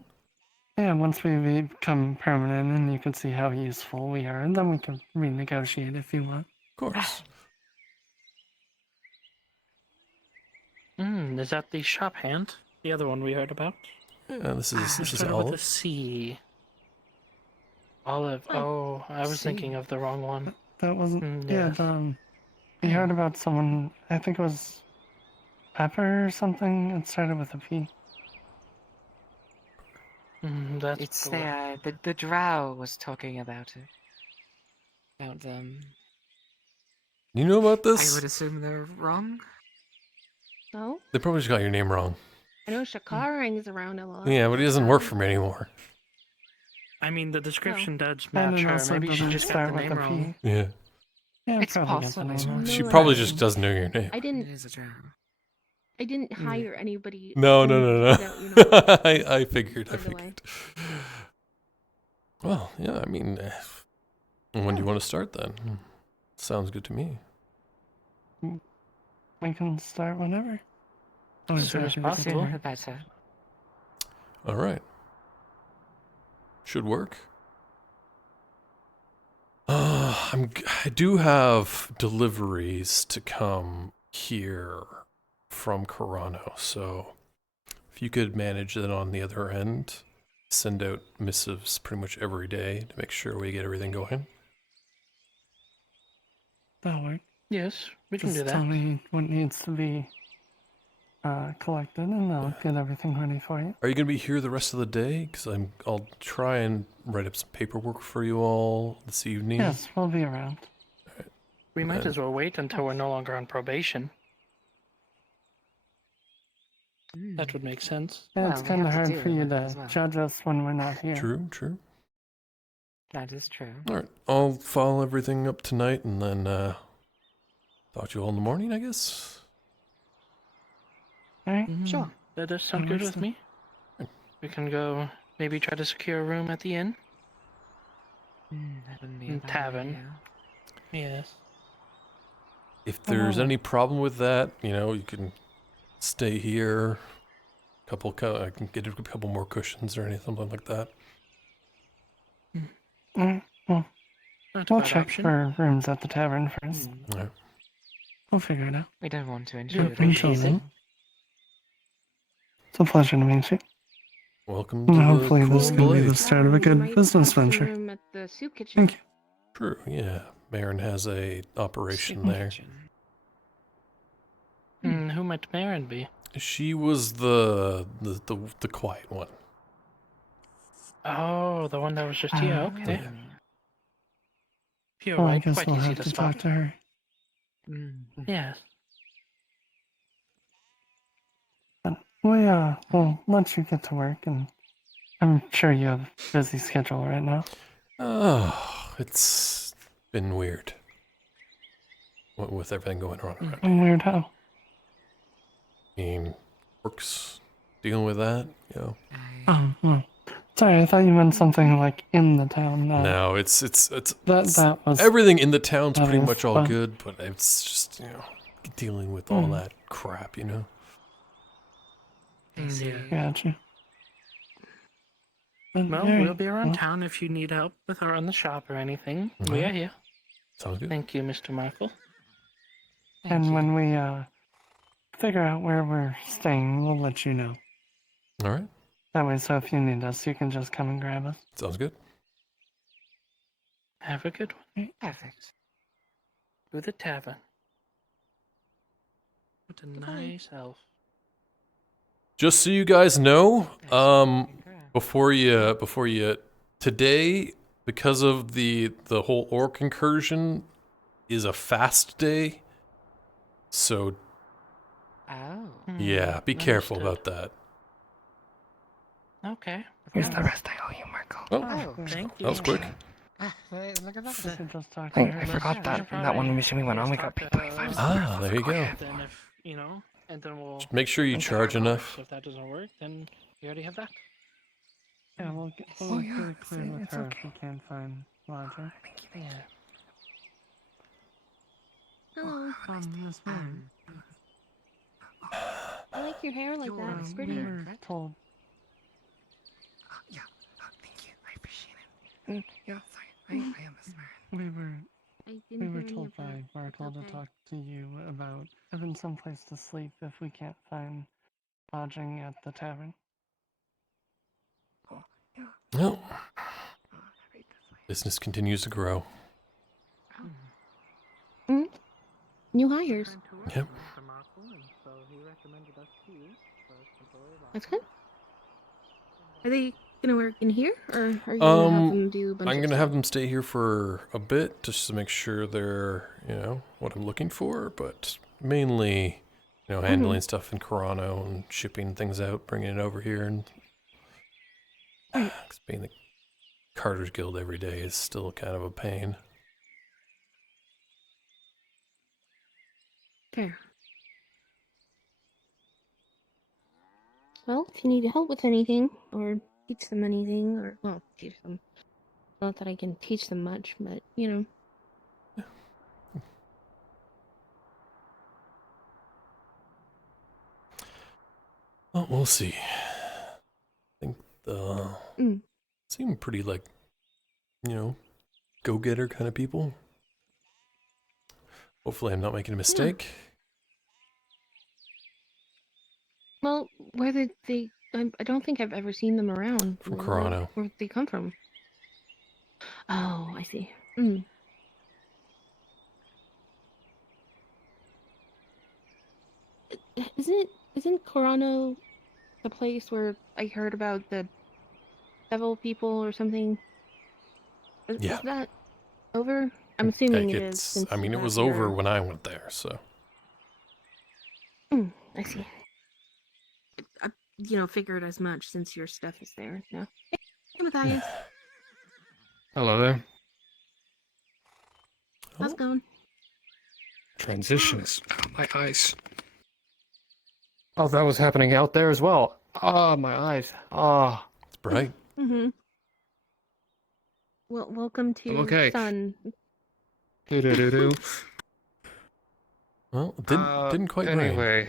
Yeah, once we become permanent and you can see how useful we are, then we can renegotiate if you want. Of course. Is that the shop hand? The other one we heard about? Yeah, this is Started with a Olive. C. Olive. Oh, I was C. thinking of the wrong one. That wasn't. Yeah. We heard about someone. I think it was Pepper or something. It started with a P. That's It's cool. the drow was talking about it. About them. You know about I this? would assume they're wrong. No? They probably just got your name wrong. I know Shakar hangs around a lot. Yeah, but he doesn't work for me anymore. I mean, the description does And match it her. also Maybe she doesn't just got start the with name a wrong. P. Yeah. Yeah, It's probably get the possible. name She No, probably I- just doesn't know your name. I didn't. It is a drow. I didn't hire anybody. No. without, you know, I figured. by the way. Well, yeah, I mean, when do you want to start then? Sounds good to me. We can start whenever. As soon as possible. Sooner the better. All right. Should work. I do have deliveries to come here from Carano, so if you could manage it on the other end, send out missives pretty much every day to make sure we get everything going. That'll work. Yes, we can Just do that. tell me what needs to be collected, and I'll get everything ready for you. Are you going to be here the rest of the day? Because I'll try and write up some paperwork for you all this evening. Yes, we'll be around. We might as well wait until we're no longer on probation. That would make sense. Yeah, it's kind of hard for you to judge us when we're not here. True, true. That is true. All right, I'll file everything up tonight and then talk to you all in the morning, I guess. All right. Sure. That does sound good with me. We can go maybe try to secure a room at the inn. That wouldn't be a bad Tavern. idea. Yes. If there's any problem with that, you can stay here. I can get a couple more cushions or anything like that. Well, Not a we'll bad check option. for rooms at the tavern first. All right. We'll figure it out. We don't want to Sure, intrude. until then. It's a pleasure to meet you. Welcome And to hopefully the this Cruel can be the Blade. start of a good business venture. Room at the soup kitchen. Thank you. True, yeah. Marin has a operation there. Who might Marin be? She was the quiet one. Oh, the one that was just here. Okay. You're Well, I right. guess Quite we'll easy have to to spot. talk to her. Yes. We'll let you get to work, and I'm sure you have a busy schedule right now. Oh, it's been weird. With everything going on around. Weird how? I mean, works dealing with that, Sorry, I thought you meant something like in the town. No, it's that was everything in the town's that pretty is much all fun. good, but it's just dealing with all that crap, Gotcha. But, Well, alright, we'll be around well, town if you need help with her on the shop or anything. We are here. Sounds good. Thank you, Mr. Markl. And when we figure out where we're staying, we'll let you know. All right. That way, so if you need us, you can just come and grab us. Sounds good. Have a good one. Perfect. To the tavern. What a nice elf. Just so you guys know, before you today, because of the whole orc incursion, is a fast day. So yeah, be careful about that. Okay. Here's the rest I owe you, Markl. Oh, thank you. that was quick. Look at that. Hey, I forgot that one mission we went on, we got paid 25 Ah, there you go. Then if, and then we'll... Make sure you charge enough. If that doesn't work, then we already have that. Yeah, we'll get it cleared with her if we can't find lodging. Yeah. Hello. Yes, ma'am. I like your hair like that. It's pretty. We were told. Yeah, thank you. I appreciate it. Yeah, sorry. I am a smart. We were I didn't hear any told of by that. Markl It's to okay. talk to you about having someplace to sleep if we can't find lodging at the tavern. Well, business continues to grow. New hires. Yep. That's good. Are they gonna work in here, or are you gonna have them do a bunch I'm of gonna stuff? have them stay here for a bit just to make sure they're, what I'm looking for, but mainly, handling stuff in Carano and shipping things out, bringing it over here, and being the Carter's Guild every day is still kind of a pain. Fair. Well, if you need help with anything, or teach them anything, or, well, teach them. Not that I can teach them much, but, Well, we'll see. I think seem pretty go-getter kind of people. Hopefully I'm not making a mistake. Well, where did they? I don't think I've ever seen them around. From Corano. Where did they come from? Oh, I see. Hmm. Isn't Corano the place where I heard about the devil people or something? Yeah. Is that over? I'm assuming it is. It's, since I mean, you it have was your- over when I went there, so. I see. I, figured as much since your stuff is there. No. Hey, Matthias. Hello there. How's it going? Transitions. Oh, my eyes. Oh, that was happening out there as well. Ah, my eyes. Ah. It's bright. Mm-hmm. Well, welcome to I'm okay. Sun. Do. Well, it didn't quite rain. Anyway.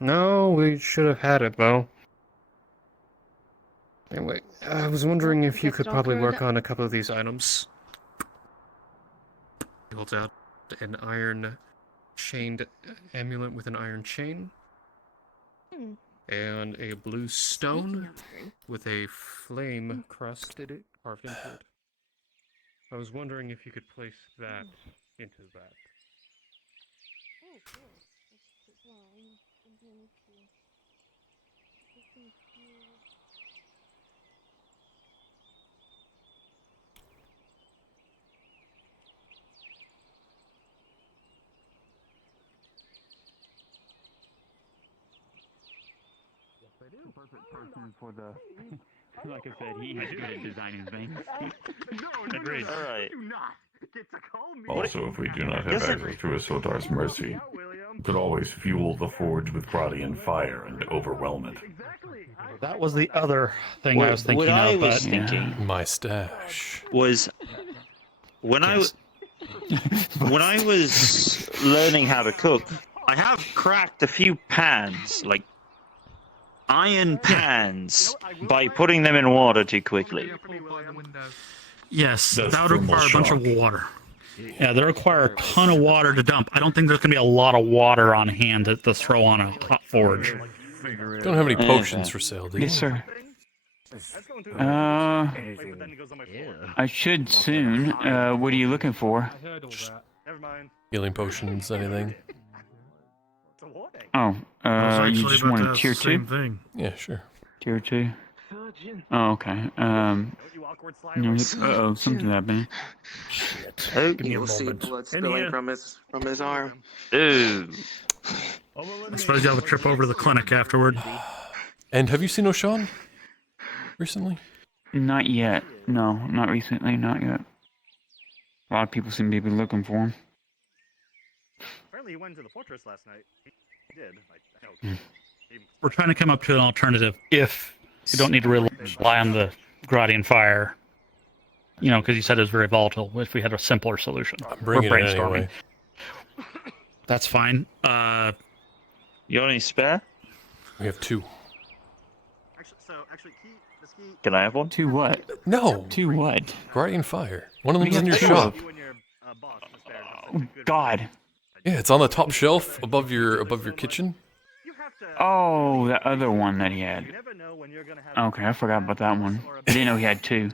No, we should have had it, though. Anyway, I was wondering if you could probably work on a couple of these items. He holds out an iron chained amulet with an iron chain. And a blue stone with a flame carved into it. I was wondering if you could place that into that. Oh, cool. Well, I'm going to... The perfect person for the. Like I said, he is good at designing things. Agreed. All right. Also, if we do not have access to Isildar's mercy, we could always fuel the forge with Gradian fire and overwhelm it. That was the other thing I was thinking what I of, was but thinking my stash was when I was learning how to cook, I have cracked a few pans, like iron pans, by putting them in water too quickly. Yes, That's that would thermal require a bunch shock. of water. Yeah, they require a ton of water to dump. I don't think there's going to be a lot of water on hand to throw on a hot forge. Don't have any potions for sale, do you? Yes, sir. I should soon. What are you looking for? Healing potions, anything? Oh, you just wanted tier 2? Yeah, sure. Tier 2? Oh, okay. Uh-oh, something happened. You'll see blood spilling from his arm. Ooh. I suppose you'll have a trip over to the clinic afterward. And have you seen O'Shawn recently? Not yet. No, not recently, not yet. A lot of people seem to be looking for him. Apparently he went to the fortress last night. He did. I know. We're trying to come up to an alternative if you don't need to rely on the Gradian fire. You know, because you said it was very volatile. If we had a simpler solution, Bring we're it in brainstorming. anyway. That's fine. You got any spare? We have 2. Can I have one? 2 what? No. 2 what? Guardian fire. One of We them's in your have 2 shop. Oh, God. Yeah, it's on the top shelf above your kitchen. Oh, that other one that he had. Okay, I forgot about that one. I didn't know he had 2.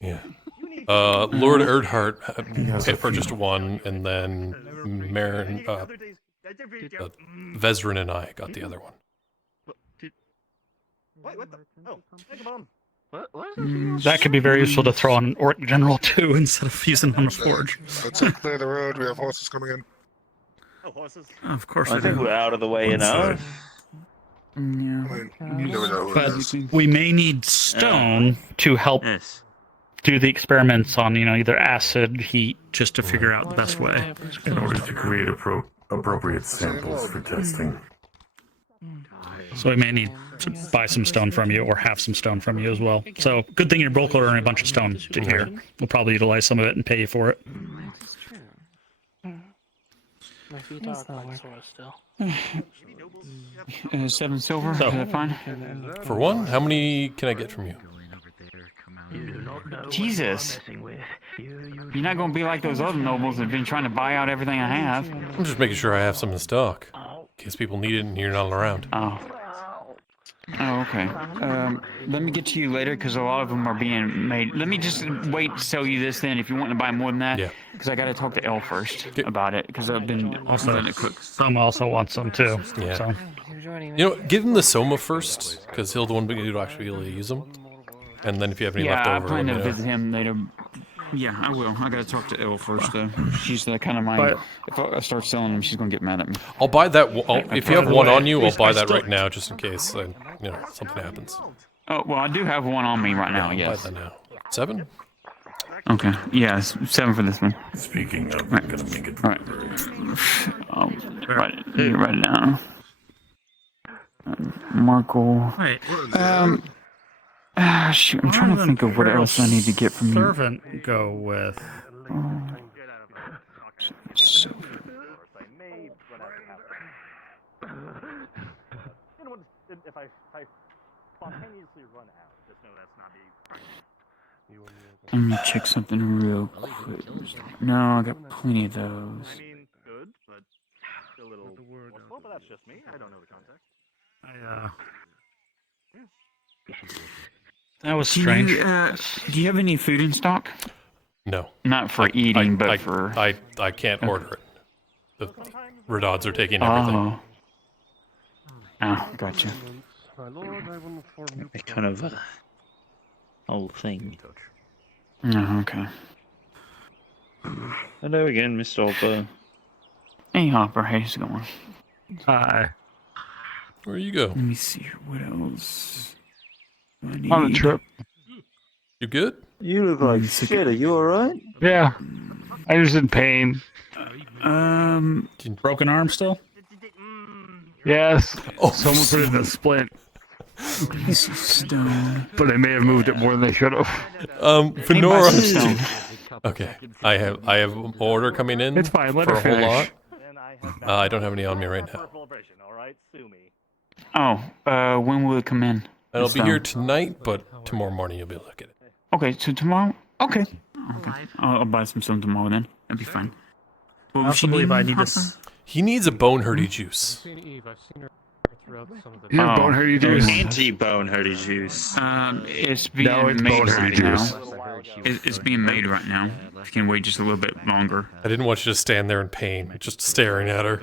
Yeah. Lord Erdhart had purchased 1, and then Marin, Vezrin and I got the other one. What the? Oh, take a bomb. That could be very useful to throw on an Orc General too, instead of using on a forge. Let's clear the road. We have horses coming in. Oh, horses. Of course, I think we're out of the way, you know. But we may need stone to help do the experiments on, either acid, heat, just to figure out the best way. In order to create appropriate samples for testing. So we may need to buy some stone from you, or have some stone from you as well. So good thing you're bulk ordering a bunch of stone here. We'll probably utilize some of it and pay you for it. My feet are quite sore still. 7 silver, is that fine? For 1, how many can I get from you? Jesus. You're not going to be like those other nobles that have been trying to buy out everything I have. I'm just making sure I have some in stock. In case people need it and you're not around. Oh. Oh, okay. Let me get to you later because a lot of them are being made. Let me just wait to sell you this then if you want to buy more than that. Yeah. Because I got to talk to Elle first about it because I've been letting it cook. Some also want some too. Yeah. So. You know, give him the Soma first, because he'll the one who actually use them. And then if you have any left I over, plan to let me know. visit him later. Yeah, I will. I gotta talk to Elle first, though. She's the kind of mind. But- If I start selling them, she's gonna get mad at me. I'll buy that. If you have By the one way, on you, I'll buy I that still- right now, just in case something happens. Oh well, I do have one on me right now. I'll Yes. buy that now. 7? Okay. Yeah, 7 for this one. Speaking of, Right. I'm gonna make it. All right. Write it down. Markl. Wait. Shoot, I'm trying to think of what else I need to get from you. Servant go with. So, If I spontaneously run out, just know that's not me. let me check something real quick. No, I got plenty of those. I mean, good, but a little wasteful, but that's just me. I don't know the context. That was strange. Do you have any food in stock? No. Not for eating, but for... I can't order it. The Redodds are taking everything. Oh, gotcha. It's kind of a whole thing. Oh, okay. Hello again, Mr. Hopper. Hey, Hopper, how's it going? Hi. Where you go? Let me see here. What else? do I need? On a trip. You good? You look like shit. Are you alright? Yeah. I'm just in pain. Broken arm still? Yes. Oh, someone put it in a splint. But they may have moved it more than they should have. Fenora. Okay, I have an order coming in. It's fine, let for her a whole finish. lot. I don't have any on me right now. Oh, when will it come in? It'll be here tonight, but tomorrow morning you'll be able to look at it. Okay, so tomorrow? Okay. I'll buy some tomorrow then. That'd be fine. I also believe I need this. He needs a bone hurdy juice. Bone hurdy juice? Anti-bone hurdy juice. It's being it's made bone hurdy right juice. now. It's being made right now. If you can wait just a little bit longer. I didn't want you to stand there in pain, just staring at her.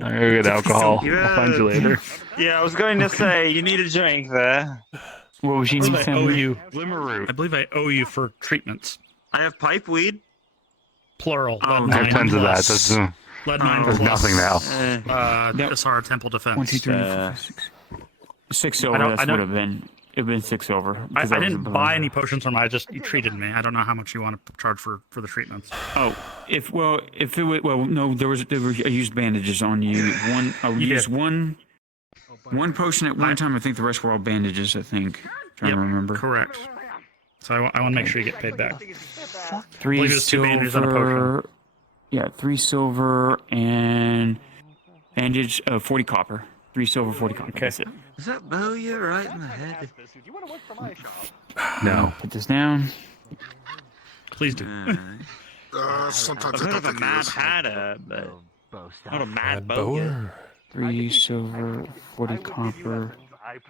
I'm gonna get alcohol. I'll find you later. Yeah, I was going to say, you need a drink there. What was I believe I owe you. I believe I owe you for treatments. I have pipe weed. Plural. Oh, lead I have mine tons of that. plus- That's, lead mine there's plus, nothing now. Asara Temple Defense. 1, 2, 3, 4, 5, 6. 6 silver, I that's don't- would have been. It would have been 6 silver. I 'cause that was didn't the buy below. any potions from him. You treated me. I don't know how much you want to charge for the treatments. Oh, if it was, no, there were I used bandages on you. I You used did. one potion at one time. I think the rest were all bandages. I think. Trying to remember. Correct. So I want to make sure you get paid back. 3 believe it was 2 bandages and a silver. Yeah, 3 silver and bandage. 40 copper. 3 silver, 40 copper. Okay. That's it. Does that bow you right in the head? No. Put this down. Please do. Sometimes I've I heard don't of a think mad it is. hatter, but not a mad Bower. bower. 3 silver, 40 copper. I'm It's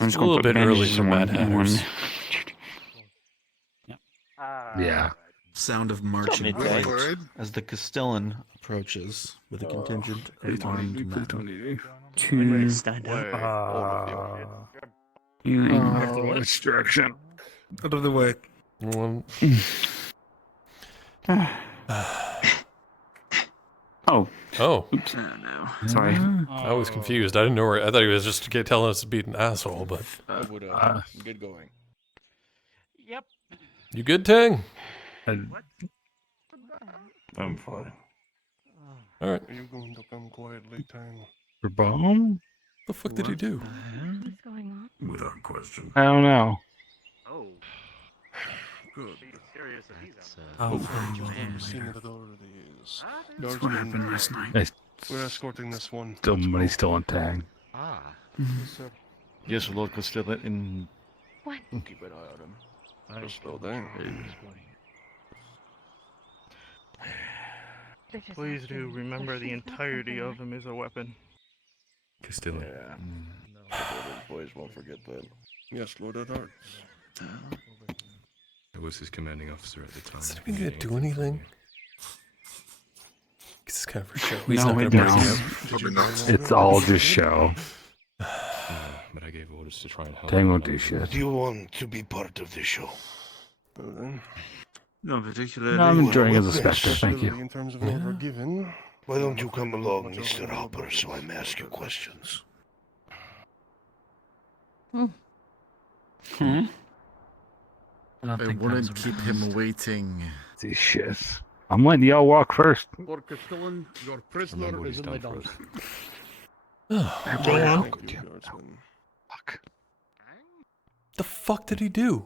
just a gonna little put bit early bandages for in Mad one- in one. Hatters. Yeah. Sound of marching Tell me, right as the Castellan approaches with a contingent of armed men. 2. Stand up. You Which direction? Out of the way. One. Oh. Oh. Oops. Oh no. Sorry. I was confused. I didn't know where. I thought he was just telling us to be an asshole, but. I would good going. Yep. You good, Tang? I'm fine. Alright. Are you going to come quietly, Tang? For bomb? The fuck did he do? What's going on? Without question. I don't know. Oh. Good. Serious if he's Oh, from I've seen it already is. That's what happened last night. We're escorting this one. Still money still on tag. Ah. Mm-hmm. Sir. Yes, Lord Castellan, in What? Keep an eye on him. Just slow down. Please do remember the entirety of him is a weapon. Castilian. Yeah. Those boys won't forget that. Yes, Lord Edward. I was his commanding officer at the time. Is he gonna do anything? This is kind of for show. No, He's not it gonna don't. break out. It's all just show. But I gave orders to try and help. Dang, won't do shit. Do you want to be part of the show? No, particularly. No, I'm enjoying as a spectator, thank you. In terms of order given. Why don't you come along, Mr. Hopper, so I may ask you questions? I wouldn't keep him waiting. This shit. I'm letting y'all walk first. For Castellan, your prisoner is in the dumps. Fuck. The fuck did he do?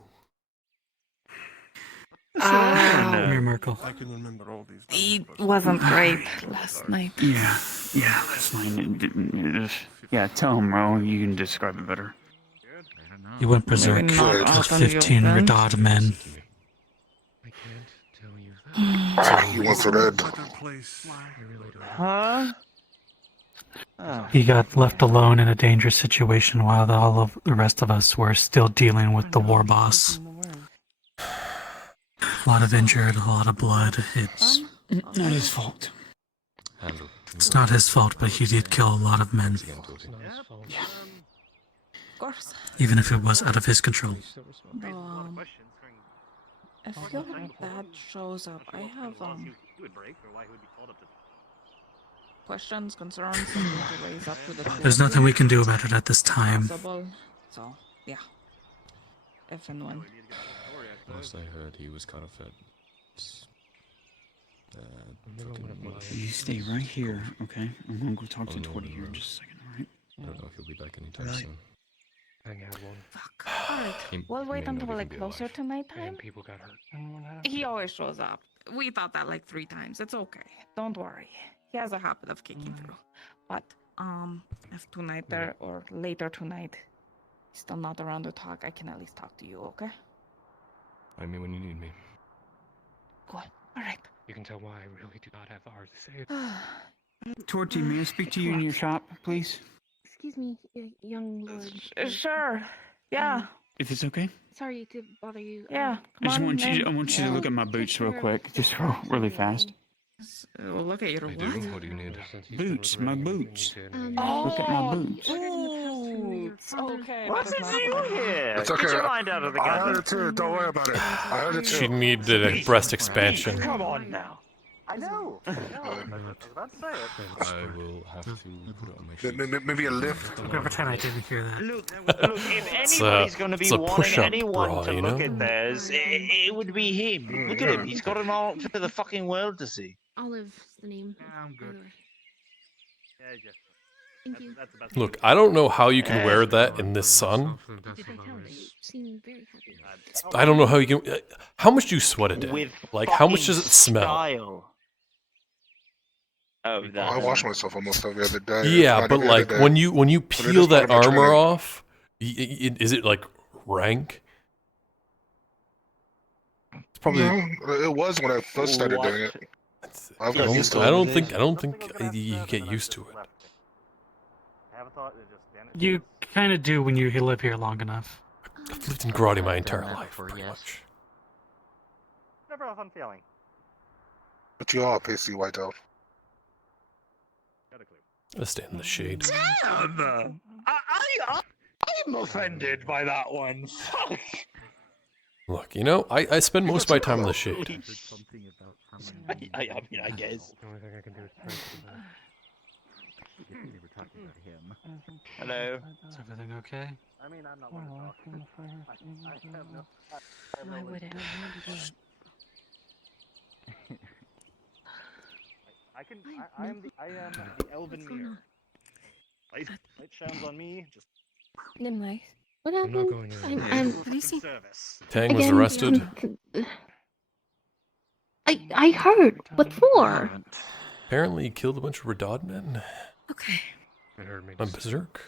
Come here, Markl. I can remember all these. He wasn't great last night. Yeah, that's fine. Yeah, tell him, Ro. You can describe it better. He went berserk Maybe not with open your 15 guns. Radad men. He wants a red. Huh? He got left alone in a dangerous situation while all of the rest of us were still dealing with the war boss. A lot of injured, a lot of blood. It's not his fault. It's not his fault, but he did kill a lot of men. Of course. Even if it was out of his control. If your dad shows up, I have questions, concerns, something to raise up to the There's nothing we can do about it at this time. possible. So, yeah. If and when. Last I heard, he was kind of at. You stay right here, okay? I'm gonna go talk to Torty here in just a second, alright? I don't know if he'll be back anytime soon. Fuck. Alright. We'll wait until like closer to nighttime. People got hurt. He always shows up. We thought that like 3 times. It's okay. Don't worry. He has a habit of kicking through. But if tonight or later tonight he's still not around to talk, I can at least talk to you, okay? I mean, when you need me. Good. Alright. You can tell why I really do not have the heart to say it. Torty, may I speak to you in your shop, please? Excuse me, young lord. Sure. Yeah. If it's okay? Sorry to bother you. Yeah. I just want you. I want you to look at my boots real quick, just really fast. Well, look at your I do. What do you need? Boots, my boots. Oh, Look at my boots. boots. Okay. What that's did not you good. hear? It's okay. Get your mind out of the I heard gutter. it too. Don't worry about it. I heard it too. She needed a breast expansion. Come on now. I know. I was about to say it. I will have to put it on my sheet. Maybe a lift. I'm gonna pretend I didn't hear that. Look, if anybody's going to be it's a wanting push-up anyone bra, to you look know? at theirs, it would be him. Look at him. He's got them all for the fucking world to see. Olive's the name. I'm good. Yeah, yeah. Thank you. That's about Look, I don't know how you can wear that in this sun. Did I tell you? You seem very happy. I don't know how you can. How much do you sweat a day? With Like, how much fucking does it smell? style. Oh, that. I wash myself almost every other day. Yeah, but Every like other when day. you But it peel is part that of my armor training. off, is it like rank? It's probably. No, it was when I first started doing it. I've got used to it. I don't think you get used to it. You kind of do when you live here long enough. I've lived in karate my entire life, pretty much. Never have fun feeling. But you are a pasty white elf. Let's stay in the shade. Damn! I'm offended by that one. Fuck! Look, you know, I spend most of my time in the shade. I mean, I guess. The only thing I can do is pray Hello. Is everything okay? I mean, I'm not one to talk. Why would I? I am the elven mirror. Light shines on me. Just. Nimlice. What I'm not happened? going anywhere. I'm Service. Tang was again, arrested. I heard. What for? Apparently, he killed a bunch of Radad men. Okay. It hurt me. On Berserk.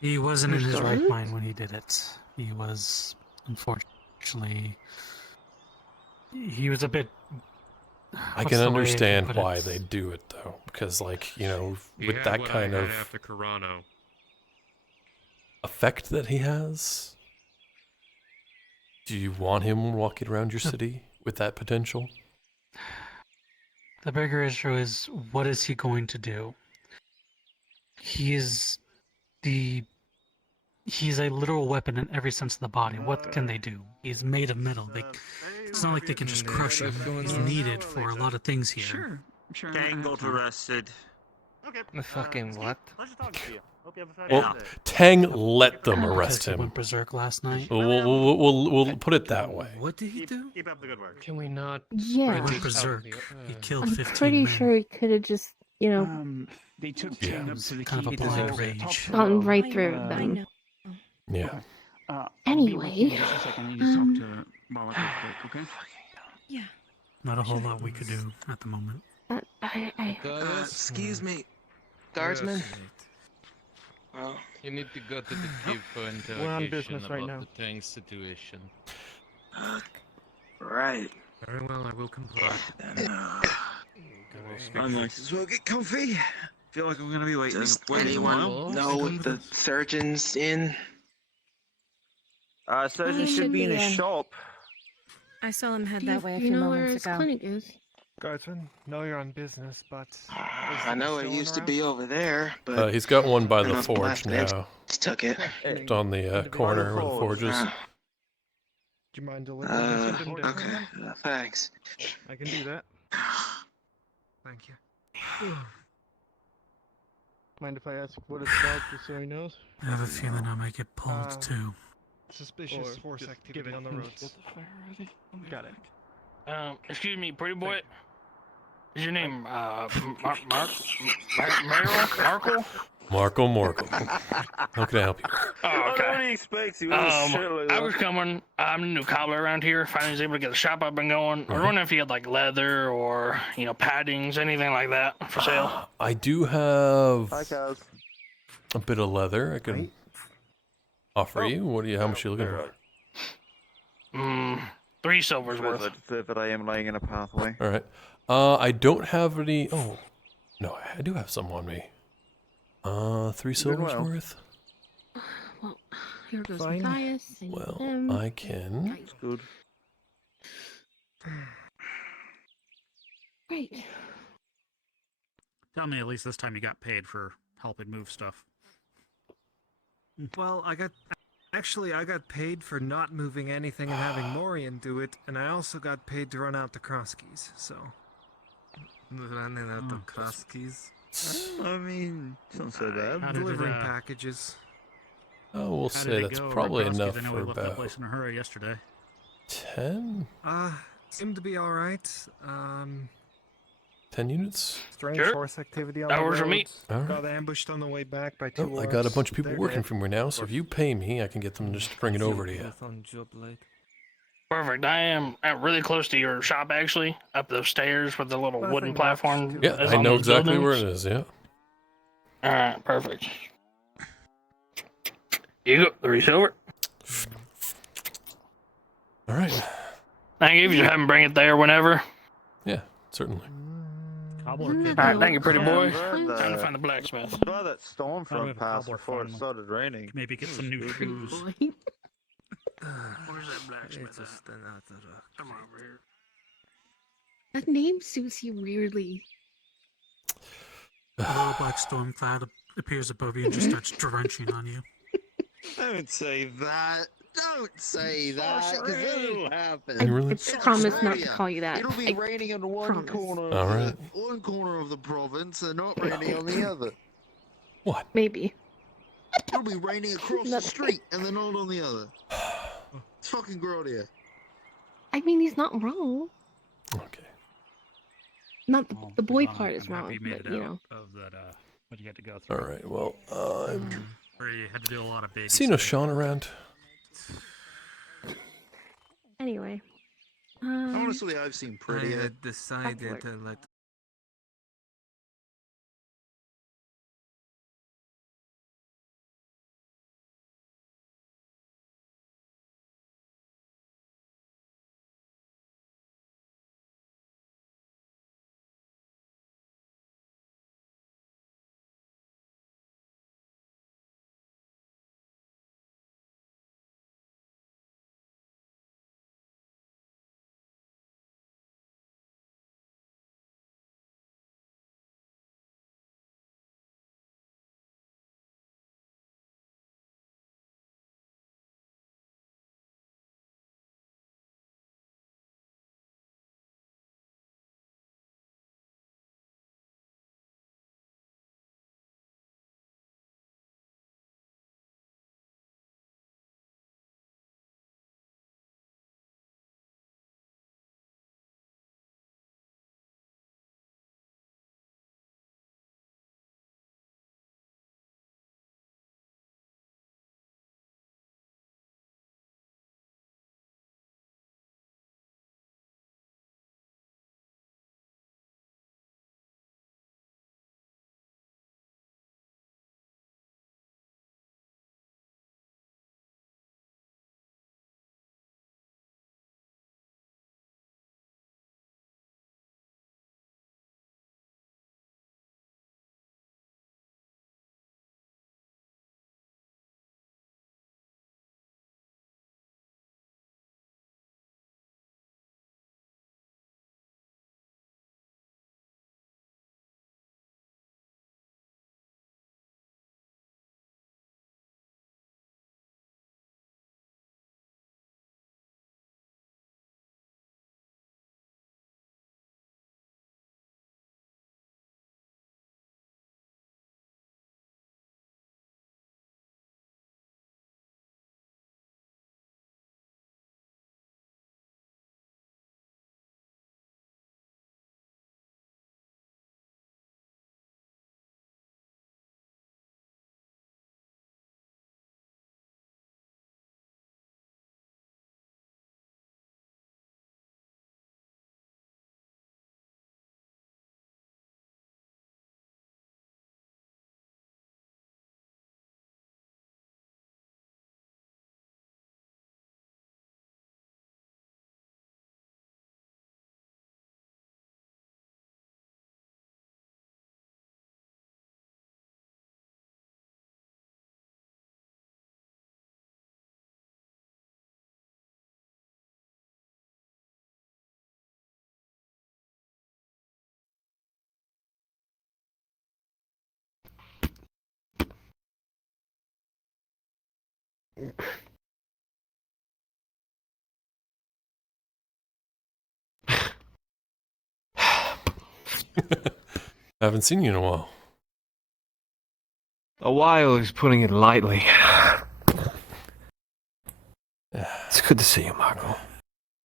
He wasn't in You're his right sure? mind when he did it. He was, unfortunately, he was a bit. I what's can the way to understand put why it? they do it though, because like with had that what kind I of had after Carano. effect that he has, do you want him walking around your city with that potential? The bigger issue is, what is he going to do? He is he's a literal weapon in every sense of the body. What can they do? He's made of metal. It's not like they can just crush him. He's needed for a lot of things here. Sure. Gang got arrested. Okay. The fucking what? Pleasure talking to you. Hope you have a Well, fabulous day. Tang let them Because arrest he him. went berserk last night. We'll put it that way. What did he do? Keep up the good work. Can we not? Yeah. He went berserk. He killed I'm 15 pretty men. sure he could have just, They took Yeah. Tim up to the Kind of key a blind deserves it. rage. Talk to, gone right I through know, them. Yeah. I'll be with you in Anyway, just a second. I need to talk to Bollock real quick, okay? Yeah. Not a whole lot we could do at the moment. Excuse me, guardsman. Well, You need to go to the chief for interrogation We're on business right about now. the tank situation. right. Very well, I will comply. I might as well get comfy. Feel like I'm gonna be waiting Does a anyone while. know if the surgeon's in? Surgeon should be in his shop. I saw him head do that way a you few know where moments his ago. clinic is? Guardsman, know you're on business, but I know it used to be over there, but He's got one by the enough forge blast ants now. took it. It's on the corner where the forge is. Ah, Do you mind delivering something down? okay. Thanks. I can do that. Thank you. Mind if I ask what it's about, just so he knows? I have a feeling I might get pulled too. Suspicious force activity on the roads. Got it. Excuse me, pretty boy. Is your name Markl? Markl. How can I help you? Oh, okay. What do you expect? He was a shitload I of- was coming. I'm a new cobbler around here. Finally was able to get the shop up and going. I was wondering if you had like leather or paddings, anything like that for sale. I do have Hi, Kaz. a bit of leather I can offer you. What are you? How much are you looking for? 3 silver's worth. But I am laying in a pathway. All right. I don't have any. Oh, no, I do have some on me. 3 silver's well. worth. Well, here goes Fine. Matthias. and Well, him. I can. It's good. Great. Tell me at least this time you got paid for helping move stuff. Well, I got paid for not moving anything and having Morian do it, and I also got paid to run out the cross keys, so. Running out the cross keys. I mean, it's not so bad. Delivering packages. Oh, we'll How say did it that's go, probably Rokoski? enough I know for we left that about place in a hurry yesterday. 10? Seemed to be alright. 10 units? Strange Sure. force activity on That the works for me. roads. All right. Got ambushed on the way back by 2 Oh, I got a orcs. bunch of people They're working dead. for me now, so if you pay me, I can get them to just bring it over to you. Perfect. I am really close to your shop, actually. Up those stairs with the little Nothing wooden much. platform. Yeah, that's I on know those exactly where it buildings. is, yeah. All right, perfect. You go, 3 silver. All right. Thank you. If you have him bring it there whenever. Yeah, certainly. All right, thank you, pretty boy. I'm glad Time to find the blacksmith. Glad that storm How do we front have a passed cobbler before it farm? started raining. Maybe get some new shoes. Boy. Where's that blacksmith at? Come over here. That name suits you weirdly. A little black storm cloud appears above you and just starts drenching on you. Don't say that. Don't say that, because it'll happen. You really? I promise not to call you that. It'll be raining in one promise. corner. All of right. one corner of the province, and not raining on the other. What? Maybe. It'll be raining across the Nothing. street, and then not on the other. It's fucking grody. I mean, he's not wrong. Okay. Not the, Well, the boy I'm part is happy wrong, you made but it you out know. of that, what you had to go through. All right, well, Where you had to do a lot of babies. see no Sean around? Anyway. Honestly, I've seen prettier. Decided to let Haven't seen you in a while. A while is putting it lightly. It's good to see you, Markl.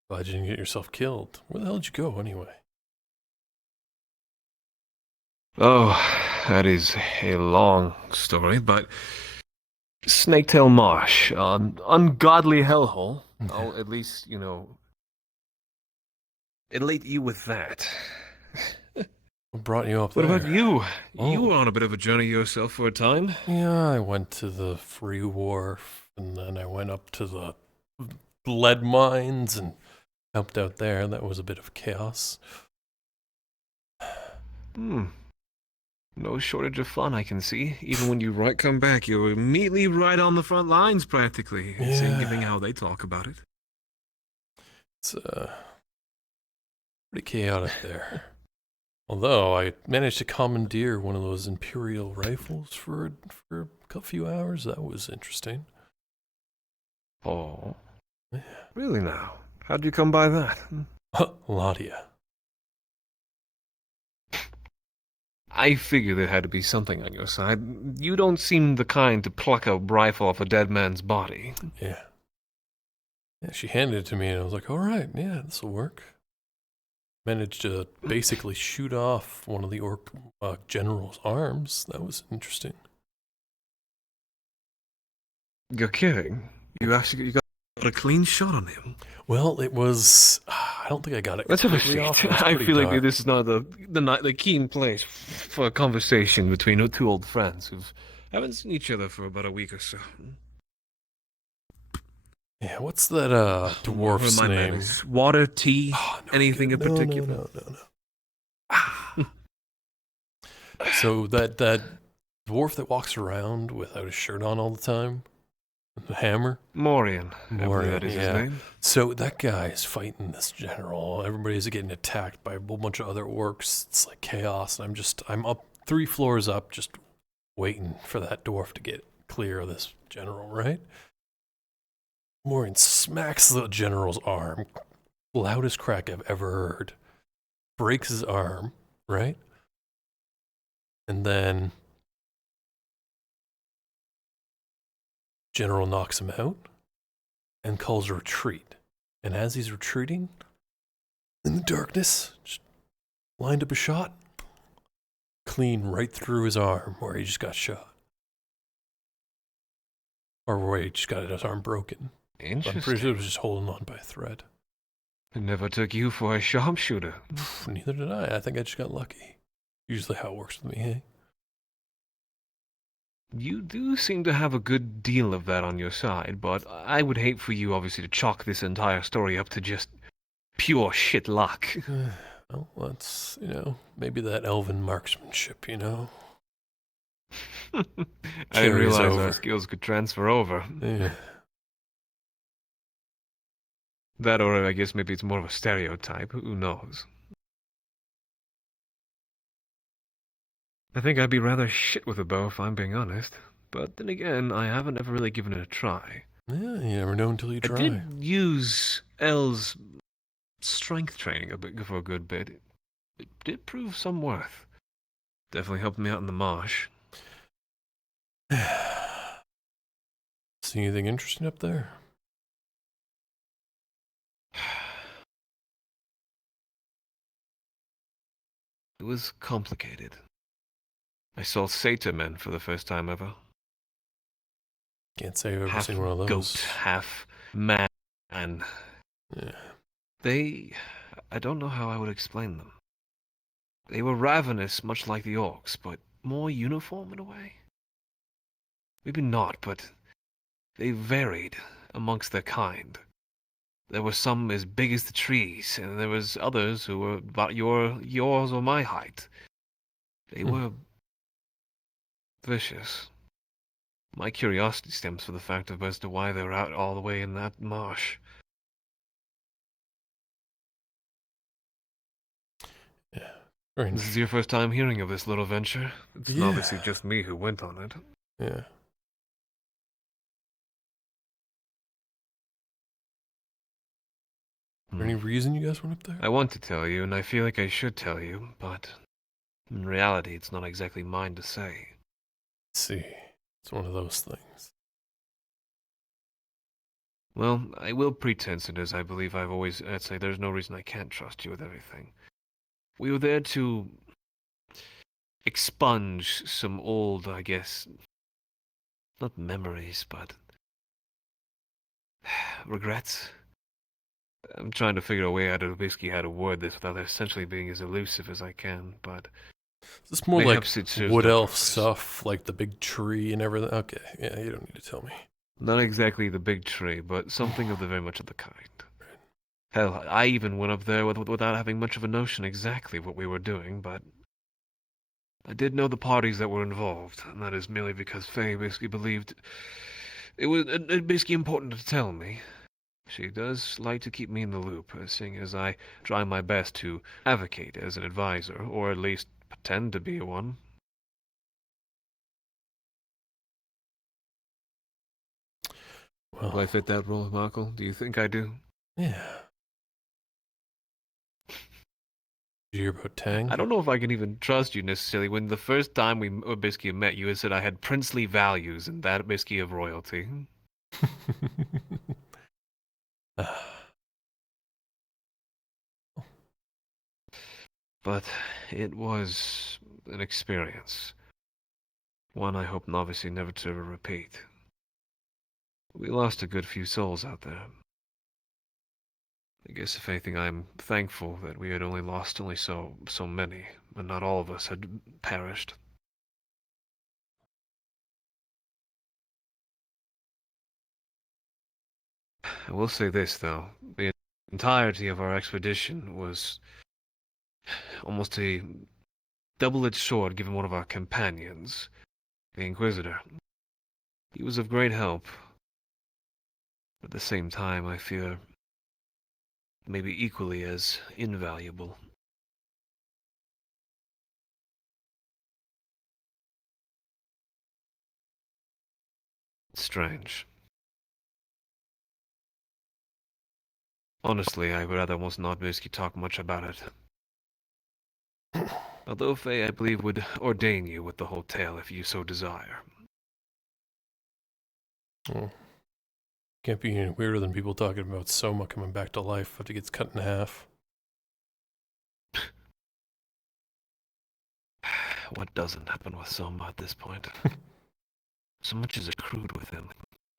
Glad you didn't get yourself killed. Where the hell did you go anyway? Oh, that is a long story, but Snaketail Marsh, ungodly hellhole. I'll at least, elate you with that. What brought you up What there? about you? Oh. You were on a bit of a journey yourself for a time. Yeah, I went to the Free Wharf, and then I went up to the lead mines and helped out there. That was a bit of chaos. No shortage of fun, I can see. Even when you come back, you're immediately right on the front lines, practically. Yeah. Given how they talk about it. It's pretty chaotic there. Although I managed to commandeer one of those Imperial rifles for a few hours. That was interesting. Oh. Yeah. Really now? How'd you come by that? Ladia. I figured there had to be something on your side. You don't seem the kind to pluck a rifle off a dead man's body. Yeah. Yeah, she handed it to me and I was like, all right, yeah, this will work. Managed to basically shoot off one of the orc general's arms. That was interesting. You're kidding. You got a clean shot on him. Well, it was. I don't think I got it. Let's have a completely off. seat. It was I pretty feel like dark. this is not the keen place for a conversation between two old friends who haven't seen each other for about a week or so. Yeah, what's that dwarf's What are my name? manners? Water, tea, anything in No. particular? So that dwarf that walks around without a shirt on all the time, the hammer. Morian. I believe that is his yeah. name. So that guy is fighting this general. Everybody's getting attacked by a whole bunch of other orcs. It's like chaos. And I'm up 3 floors up, just waiting for that dwarf to get clear of this general, right? Morian smacks the general's arm. Loudest crack I've ever heard. Breaks his arm, right? And then general knocks him out and calls a retreat. And as he's retreating, in the darkness, just lined up a shot, clean right through his arm where he just got shot. Or where he just got his arm broken. Interesting. I'm pretty sure it was just holding on by a thread. I never took you for a sharpshooter. Neither did I. I think I just got lucky. Usually how it works with me, hey? You do seem to have a good deal of that on your side, but I would hate for you, obviously, to chalk this entire story up to just pure shit luck. Well, that's, maybe that elven marksmanship, I didn't Carries realize over. our skills could transfer over. Yeah. That, or I guess maybe it's more of a stereotype. Who knows? I think I'd be rather shit with a bow if I'm being honest. But then again, I haven't ever really given it a try. Yeah, you never know until you try. I did use Elle's strength training for a good bit. It did prove some worth. Definitely helped me out in the marsh. See anything interesting up there? It was complicated. I saw satyr men for the first time ever. Can't say I've ever Half seen one of those. goat, half man. Yeah. I don't know how I would explain them. They were ravenous, much like the orcs, but more uniform in a way. Maybe not, but they varied amongst their kind. There were some as big as the trees, and there was others who were about yours or my height. They were vicious. My curiosity stems from the fact of as to why they were out all the way in that marsh. This is your first time hearing of this little venture? It's obviously just me who went on it. Yeah. there any reason you guys went up there? I want to tell you, and I feel like I should tell you, but in reality, it's not exactly mine to say. See, it's one of those things. Well, I will pretense it, as I believe I'd say there's no reason I can't trust you with everything. We were there to expunge some old, I guess, not memories, but regrets. I'm trying to figure a way how to basically how to word this without essentially being as elusive as I can, but Is this more perhaps like it serves wood no elf purpose. stuff, like the big tree and everything? Okay, yeah, you don't need to tell me. Not exactly the big tree, but something of the very much of the kind. Hell, I even went up there without having much of a notion exactly what we were doing, but I did know the parties that were involved, and that is merely because Faye basically believed it was basically important to tell me. She does like to keep me in the loop, seeing as I try my best to advocate as an advisor, or at least pretend to be one. Well, do I fit that role, Markl? Do you think I do? Yeah. Did you hear about Tang? I don't know if I can even trust you necessarily when the first time we basically met you had said I had princely values and that basically of royalty. But it was an experience. One I hope obviously never to ever repeat. We lost a good few souls out there. I guess if anything, I'm thankful that we had only lost so many, and not all of us had perished. I will say this, though. The entirety of our expedition was almost a double-edged sword given one of our companions, the Inquisitor. He was of great help. But at the same time, I fear maybe equally as invaluable. Strange. Honestly, I would rather almost not basically talk much about it. Although Faye, I believe, would ordain you with the whole tale if you so desire. Oh. Can't be any weirder than people talking about Soma coming back to life after he gets cut in half. What doesn't happen with Soma at this point? So much is accrued with him.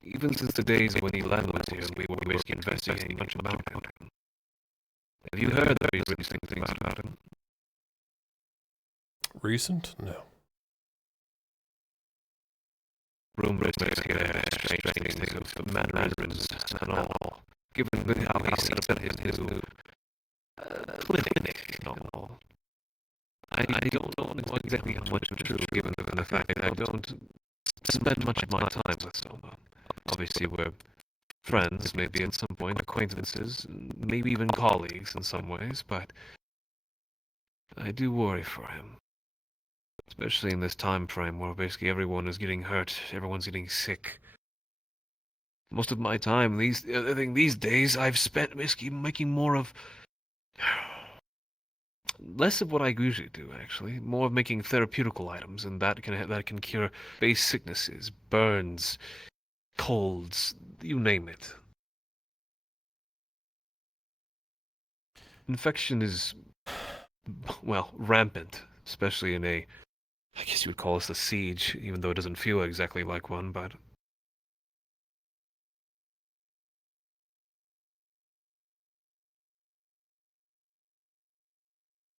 Even since the days when he landed here and we were basically investigating much about him. Have you heard the recent things about him? Recent? No. Rumors here, strange things of mannerisms and all. Given how he set up his new clinic and all. I don't know exactly how much is true, given the fact that I don't spend much of my time with Soma. Obviously, we're friends, maybe at some point, acquaintances, maybe even colleagues in some ways, but I do worry for him. Especially in this time frame where basically everyone is getting hurt, everyone's getting sick. Most of my time these days I've spent basically making more of less of what I usually do, actually. More of making therapeutical items, and that can cure base sicknesses, burns, colds, you name it. Infection is, well, rampant, especially in a, I guess you would call this a siege, even though it doesn't feel exactly like one, but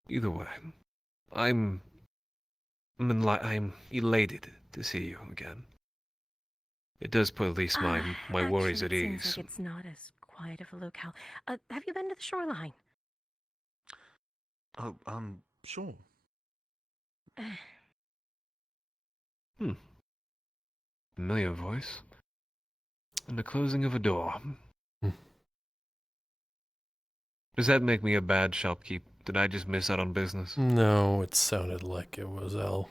either way, I'm elated to see you again. It does put at least my worries at Actually, it ease. seems like it's not as quiet of a locale. Have you been to the shoreline? Oh, sure. Familiar voice. And the closing of a door. Does that make me a bad shopkeep? Did I just miss out on business? No, it sounded like it was L.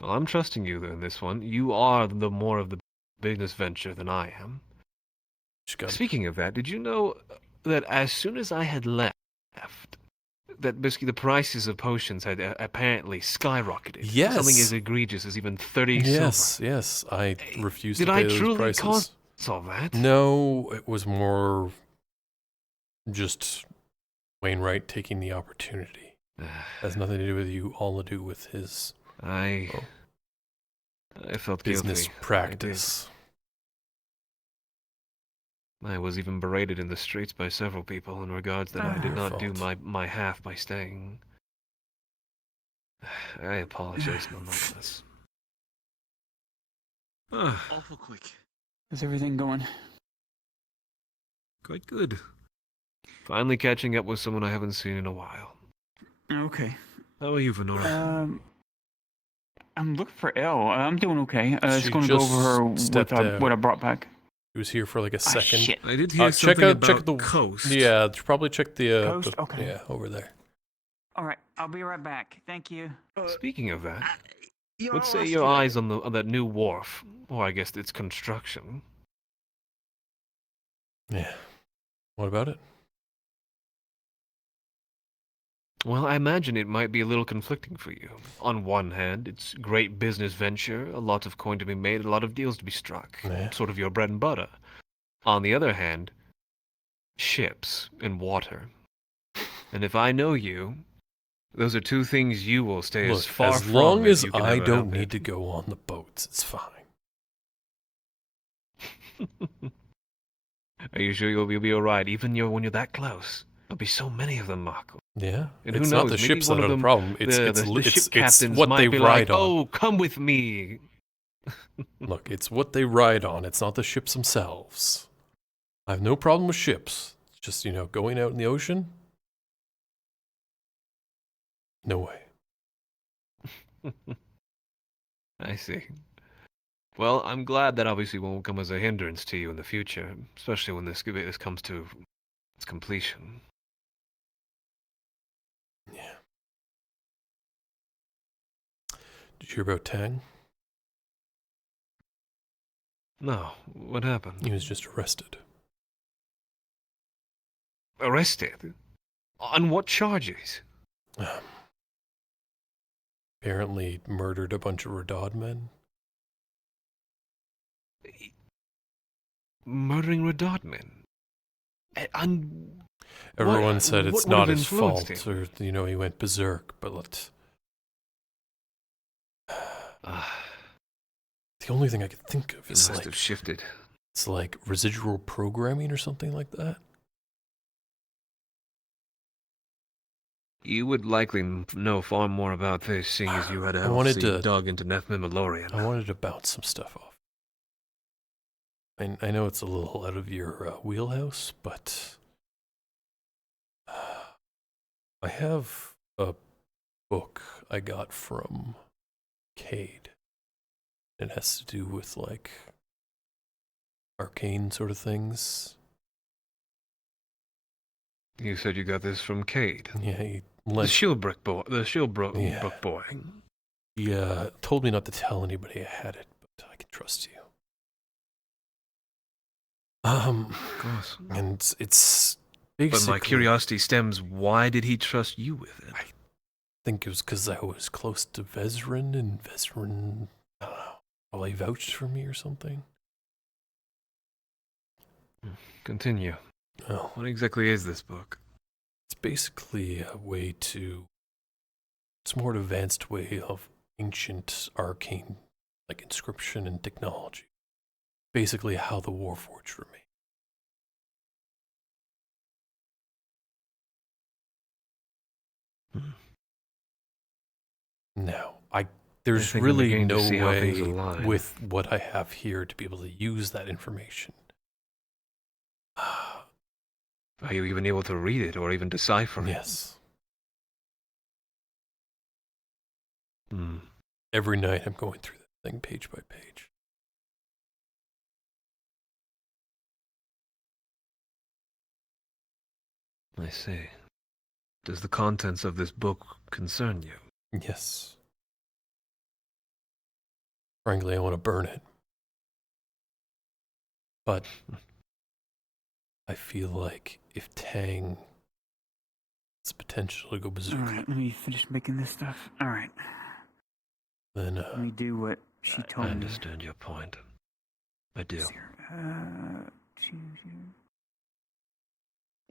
Well, I'm trusting you in this one. You are the more of the business venture than I am. Speaking of that, did you know that as soon as I had left, that basically the prices of potions had apparently skyrocketed? Yes. Something as egregious as even 30 Yes, silver. yes. I refused Did to I pay those truly prices. cause all that? No, it was more just Wainwright taking the opportunity. Has nothing to do with you, all to do with his I felt business guilty. practice. I was even berated in the streets by several people in regards that I did Your not do fault. my half by staying. I apologize nonetheless. Awful quick. How's everything going? Quite good. Finally catching up with someone I haven't seen in a while. Okay. How are you, Venora? I'm looking for Elle. I'm doing okay. Just She going to go over her just stepped out. what I brought back. He was here for like a second. Shit. I did hear check something out about the Coast. Yeah, probably check the Coast? Okay. yeah, over there. All right, I'll be right back. Thank you. Speaking of that, let's say your eyes on that new wharf, or I guess its construction. Yeah. What about it? Well, I imagine it might be a little conflicting for you. On one hand, it's a great business venture, a lot of coin to be made, a lot of deals to be struck. Yeah. Sort of your bread and butter. On the other hand, ships and water. And if I know you, those are two things you will stay as Look, far as from long as as you can I ever don't help need it. to go on the boats, it's fine. Are you sure you'll be alright, even when you're that close? There'll be so many of them, Markl. Yeah, And it's who not knows, the maybe ships one that of are the them, problem. It's the ship it's captains what might they be ride like, on. "Oh, come with me." Look, it's what they ride on. It's not the ships themselves. I have no problem with ships. It's just, going out in the ocean. No way. I see. Well, I'm glad that obviously won't come as a hindrance to you in the future, especially when this comes to its completion. Yeah. Did you hear about Tang? No, what happened? He was just arrested. Arrested? On what charges? Apparently murdered a bunch of Radad men. Murdering Radad men? Everyone said it's not his fault, him? or, he went berserk, but the only thing I could think of is must have shifted. It's like residual programming or something like that. You would likely know far more about this, seeing as you had dug into Nephmimilorian. I wanted to bounce some stuff off. I know it's a little out of your wheelhouse, but I have a book I got from Cade. It has to do with arcane sort of things. You said you got this from Cade. Yeah, the Shieldbrook boy. Yeah. Brook boy. He told me not to tell anybody I had it, but I can trust you. Of course. And it's basically... But my curiosity stems, why did he trust you with it? I think it was because I was close to Vezrin, and Vezrin, I don't know, probably vouched for me or something. Continue. Oh. What exactly is this book? It's basically a way to... It's a more advanced way of ancient arcane, inscription and technology. Basically how the Warforged were made. Now, there's really no way with what I have here to be able to use that information. Are you even able to read it or even decipher it? Yes. Hmm. Every night I'm going through that thing page by page. I see. Does the contents of this book concern you? Yes. Frankly, I want to burn it. But I feel like if Tang has potential to go berserk, Alright, let me finish making this stuff. Alright. then Let me do what she told I me. understand your point. I do.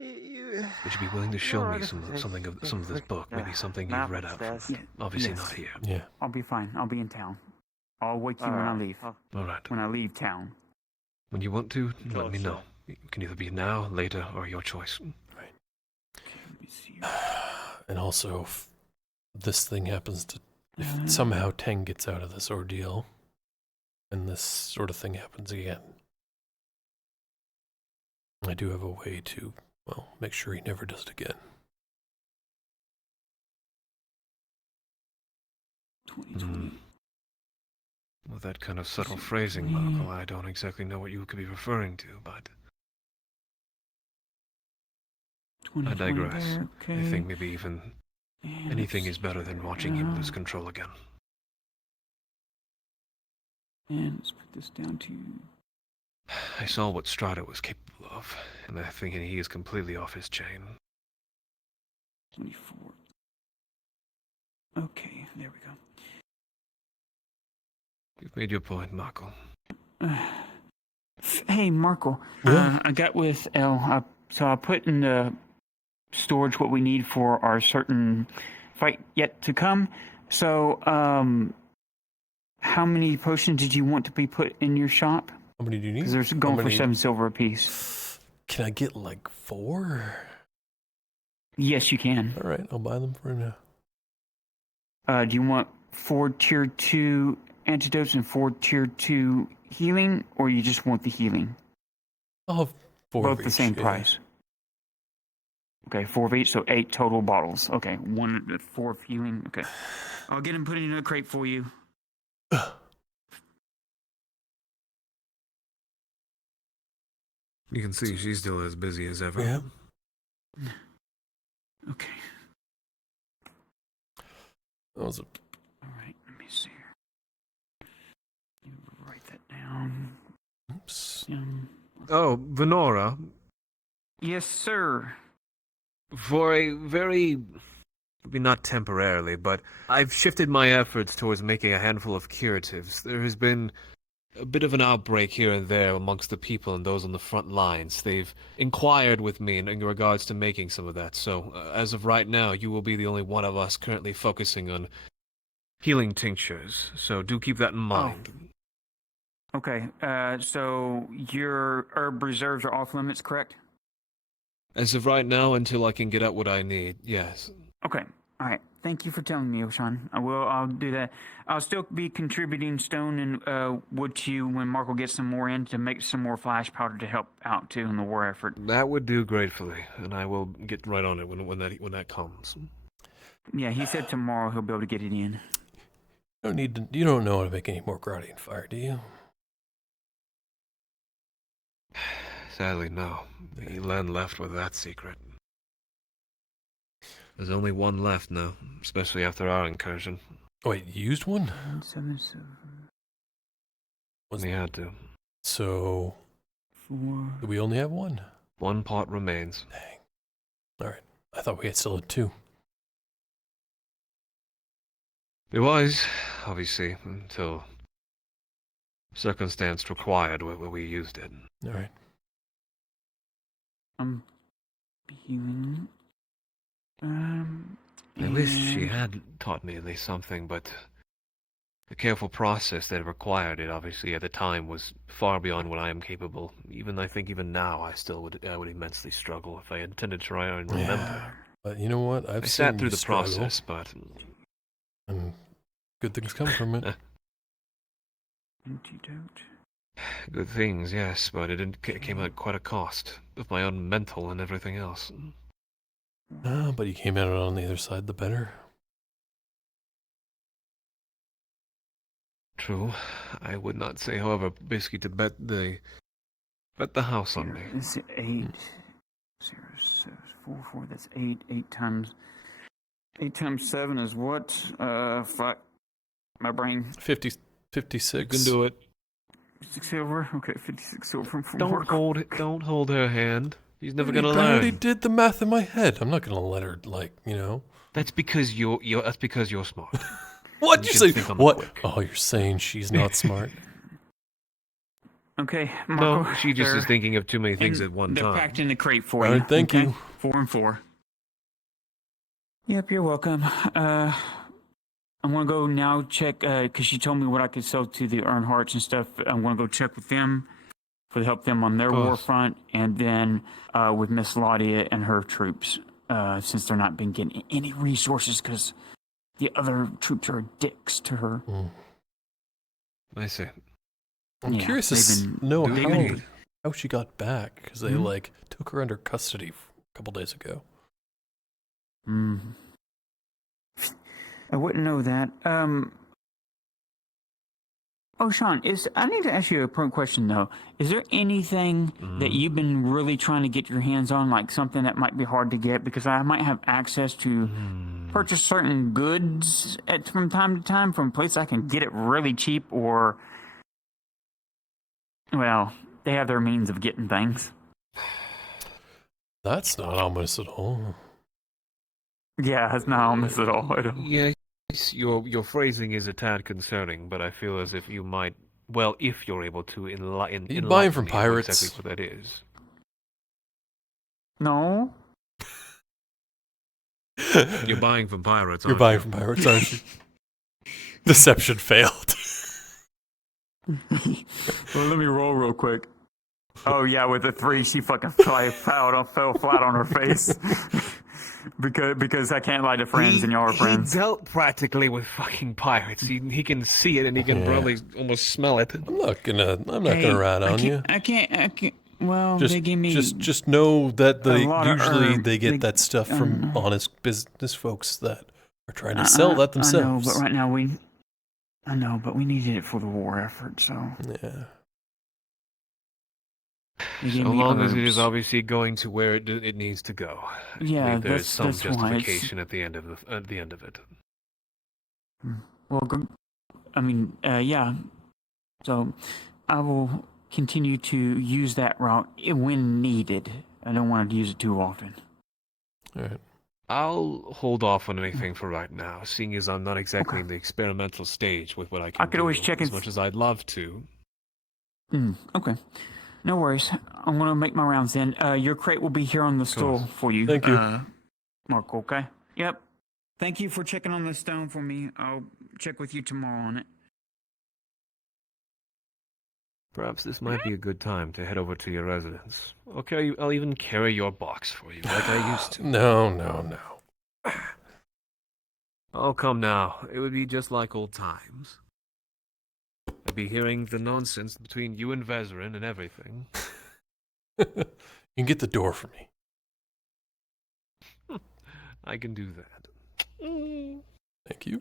Would you be willing to show me some of this book? Maybe something you've read out from. Obviously Yes. not here. Yeah. I'll be fine. I'll be in town. I'll wake you when I leave. All right. When I leave town. When you want to, let me know. It can either be now, later, or your choice. and also if this thing happens to, if somehow Tang gets out of this ordeal, and this sort of thing happens again, I do have a way to, well, make sure he never does it again. With that kind of subtle phrasing, Markl, I don't exactly know what you could be referring to, but I digress. there, I okay. think maybe even anything is better than watching him lose control again. And let's put this down to... I saw what Strider was capable of, and I think he is completely off his chain. 24. Okay, there we go. You've made your point, Markl. Hey, Markl. Yeah? I got with Elle, so I put in the storage what we need for our certain fight yet to come. So, how many potions did you want to be put in your shop? How many do you need? Because they're going for 7 silver apiece. Can I get like 4? Yes, you can. All right, I'll buy them for now. Do you want 4 tier 2 antidotes and 4 tier 2 healing, or you just want the healing? I'll have 4 Both of the each, same yeah. price. Okay, 4 of each, so 8 total bottles. Okay, 4 of healing. Okay, I'll get them put in a crate for you. You can see she's still as busy as ever. Yeah. Okay. That was a... All right, let me see. You write that down. Oops. Oh, Venora. Yes, sir. For a very, maybe not temporarily, but I've shifted my efforts towards making a handful of curatives. There has been a bit of an outbreak here and there amongst the people and those on the front lines. They've inquired with me in regards to making some of that. So, as of right now, you will be the only one of us currently focusing on healing tinctures. So do keep that in mind. Okay, so your herb reserves are off limits, correct? As of right now, until I can get out what I need, yes. Okay, all right. Thank you for telling me, Oshan. I'll do that. I'll still be contributing stone and wood to you when Markl gets some more in to make some more flash powder to help out too in the war effort. That would do gratefully, and I will get right on it when that comes. Yeah, he said tomorrow he'll be able to get it in. You don't know how to make any more Guardian Fire, do you? Sadly, no. Len left with that secret. There's only one left now, especially after our incursion. Oh, wait, you used one? 7 silver. He had to. So, 4. do we only have one? One pot remains. Dang. All right. I thought we had still had 2. It was, obviously, until circumstance required where we used it. All right. Healing. I wish she had taught me at least something, but the careful process that required it, obviously, at the time was far beyond what I am capable. I think even now, I would immensely struggle if I intended to try and remember. Yeah. But you know what? I sat through the process, but... And good things come from it. Antidote. Good things, yes, but it came at quite a cost of my own mental and everything else. But you came out on the other side the better. True. I would not say, however, basically to bet the house on me. It's 8, 0, 7, 4, 4, that's 8. 8 times 7 is what? Fuck. My brain. 56. You can do it. 6 silver? Okay, 56 silver from Don't hold her hand. She's never I gonna already learn. did the math in my head. I'm not gonna let her, like, you know. That's because you're smart. What'd you say? Think on the What? quick. Oh, you're saying she's not smart? Okay, No, Markl, she just is they're thinking of too many things in- at one they're time. packed in the crate for All you. right, thank okay? you. 4 and 4. Yep, you're welcome. I'm gonna go now check because she told me what I could sell to the Earnhardts and stuff. I'm gonna go check with them for help them on their war course. front, and then with Miss Laudia and her troops, since they're not been getting any resources because the other troops are dicks to her. I see. I'm Yeah, curious to they've been- know they've been- how she got back because they Hmm? like took her under custody a couple days ago. I wouldn't know that. Oh, Sean, I need to ask you a important question though. Is there anything that you've been really trying to get your hands on, like something that might be hard to get? Because I might have access to purchase certain goods from time to time from places I can get it really cheap, or well, they have their means of getting things. That's not ominous at all. Yeah, it's not almost at all. Yes, your phrasing is a tad concerning, but I feel as if you might, well, if you're able to enlighten You buying from me of pirates? exactly what that is. No. You're buying from pirates, You're aren't buying you? from pirates, aren't you? Deception failed. Well, let me roll real quick. Oh yeah, with the 3, she fucking fell flat on her face. because I can't lie to friends and y'all are friends. He dealt practically with fucking pirates. He can see it and he can probably almost smell it. I'm not gonna rat on you. I can't. Well, Just, they give me just know that a lot of usually herb. they get that stuff from honest business folks that are trying to sell that themselves. I know, but right now I know, but we needed it for the war effort, so. Yeah. So long as it is obviously going to where it needs to go. I Yeah, believe there is some that's why it's- justification at the end of it. Well, yeah. So I will continue to use that route when needed. I don't want to use it too often. All right. I'll hold off on anything for right now, seeing as I'm not exactly in the experimental stage with what I can I could always check as and much as I'd love to. Okay. No worries. I'm going to make my rounds then. Your crate will be here on the store for you. Thank you. Mark, okay? Yep. Thank you for checking on the stone for me. I'll check with you tomorrow on it. Perhaps this might be a good time to head over to your residence. Okay, I'll even carry your box for you, like I used to. No. Oh, come now. It would be just like old times. I'd be hearing the nonsense between you and Vezerin and everything. You can get the door for me. I can do that. Thank you.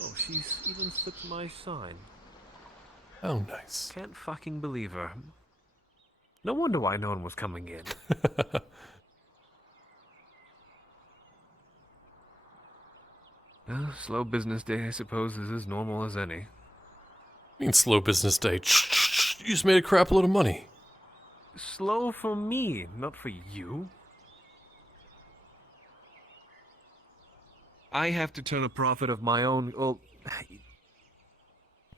Oh, she's even slipped my sign. Oh, nice. Can't fucking believe her. No wonder why no one was coming in. Well, slow business day, I suppose, is as normal as any. I mean, slow business day. You just made a crap load of money. Slow for me, not for you. I have to turn a profit of my own. Well,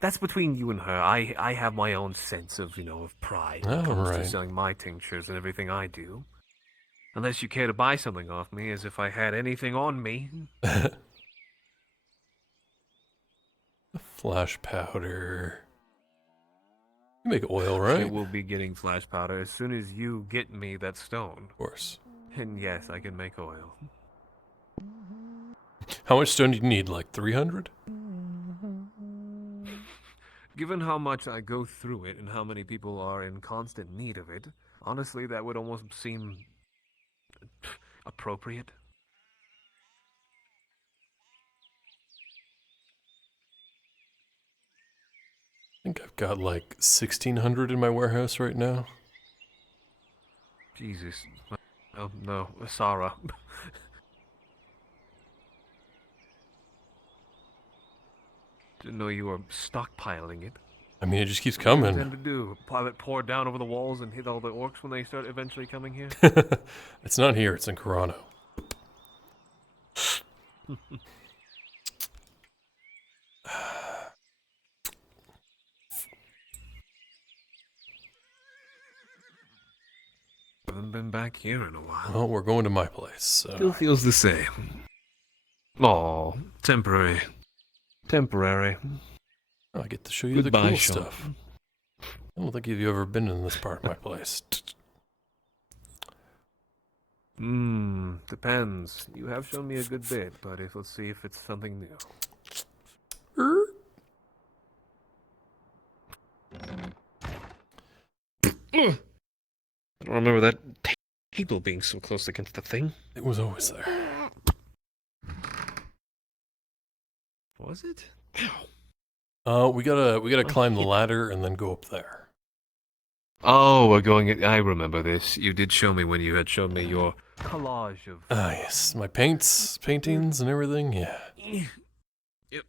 that's between you and her. I have my own sense of, of pride when it comes to selling my tinctures and everything I do. Unless you care to buy something off me, as if I had anything on me. Flash powder. You make oil, right? I will be getting flash powder as soon as you get me that stone. Of course. And yes, I can make oil. How much stone do you need? Like 300? Given how much I go through it and how many people are in constant need of it, honestly, that would almost seem appropriate. I think I've got like 1,600 in my warehouse right now. Jesus. Oh no, Sarah. Didn't know you were stockpiling it. I mean, it just keeps What do you coming. intend to do? Have it pour down over the walls and hit all the orcs when they start eventually coming here? It's not here, it's in Corano. Haven't been back here in a while. Well, we're going to my place, so... Still feels the same. Oh, temporary. Temporary. I get to show you Goodbye, the cool Sean. stuff. I don't think you've ever been in this part of my place. Depends. You have shown me a good bit, but let's see if it's something new. I don't remember that table being so close against the thing. It was always there. Was it? We gotta climb the ladder and then go up there. Oh, we're going. I remember this. You did show me when you had shown me your collage of. Ah, yes, my paintings and everything. Yeah. Yep.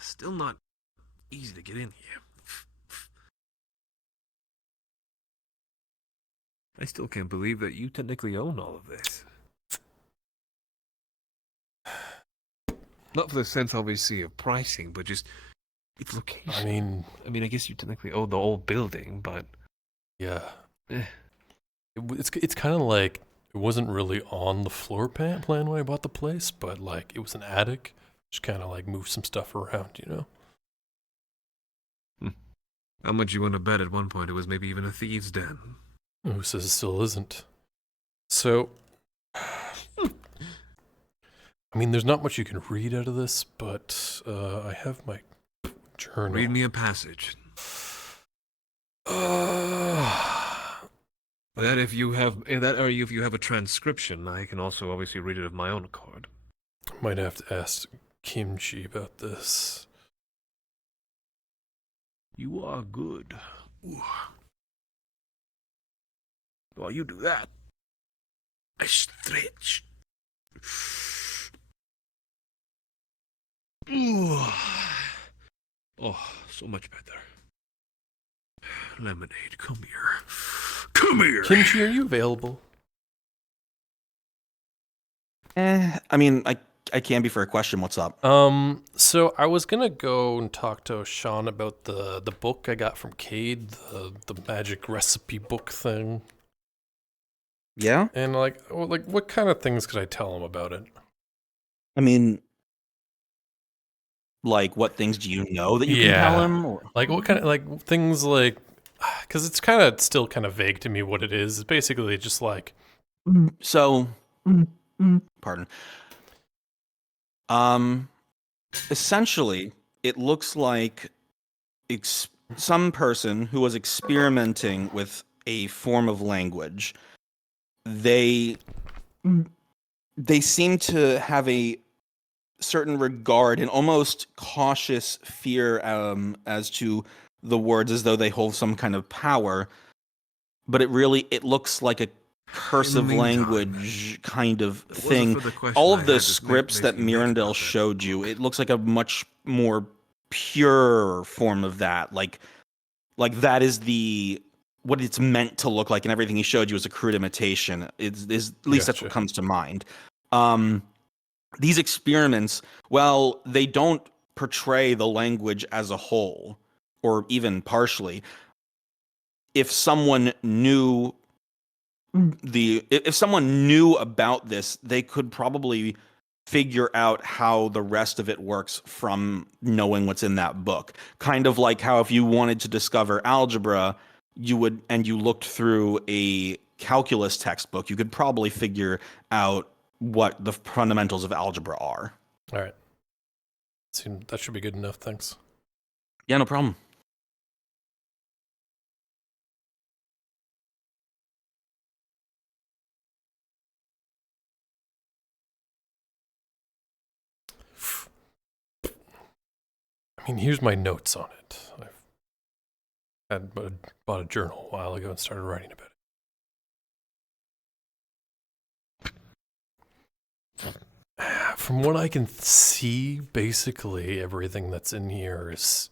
Still not easy to get in here. I still can't believe that you technically own all of this. Not for the sense, obviously, of pricing, but just its location. I mean, I guess you technically own the whole building, but yeah, it's kind of like it wasn't really on the floor plan when I bought the place, but like it was an attic. Just kind of like move some stuff around, you know. How much you want to bet at one point it was maybe even a thieves' den? Who says it still isn't? So, I mean, there's not much you can read out of this, but I have my journal. Read me a passage. That if you have if you have a transcription, I can also obviously read it of my own accord. Might have to ask Kimchi about this. You are good. Ooh. While you do that, I stretch. Ooh. Oh, so much better. Lemonade, come here. Come here! Kimchi, are you available? I mean, I can be for a question. What's up? So I was gonna go and talk to Sean about the book I got from Cade, the magic recipe book thing. Yeah? And like what kind of things could I tell him about it? I mean, like, what things do you know that you can tell him? Or? Like what kind of like things like, because it's still kind of vague to me what it is. It's basically just like. So, pardon. Essentially, it looks like some person who was experimenting with a form of language. They seem to have a certain regard and almost cautious fear as to the words, as though they hold some kind of power. But it looks like a cursive language kind of thing. All of the scripts that Mirandel showed you, it looks like a much more pure form of that. Like that is what it's meant to look like, and everything he showed you is a crude imitation. At least that's what comes to mind. These experiments, well, they don't portray the language as a whole, or even partially. If someone knew about this, they could probably figure out how the rest of it works from knowing what's in that book. Kind of like how if you wanted to discover algebra, you looked through a calculus textbook, you could probably figure out what the fundamentals of algebra are. All right. That should be good enough. Thanks. Yeah, no problem. I mean, here's my notes on it. I bought a journal a while ago and started writing about it. From what I can see, basically everything that's in here is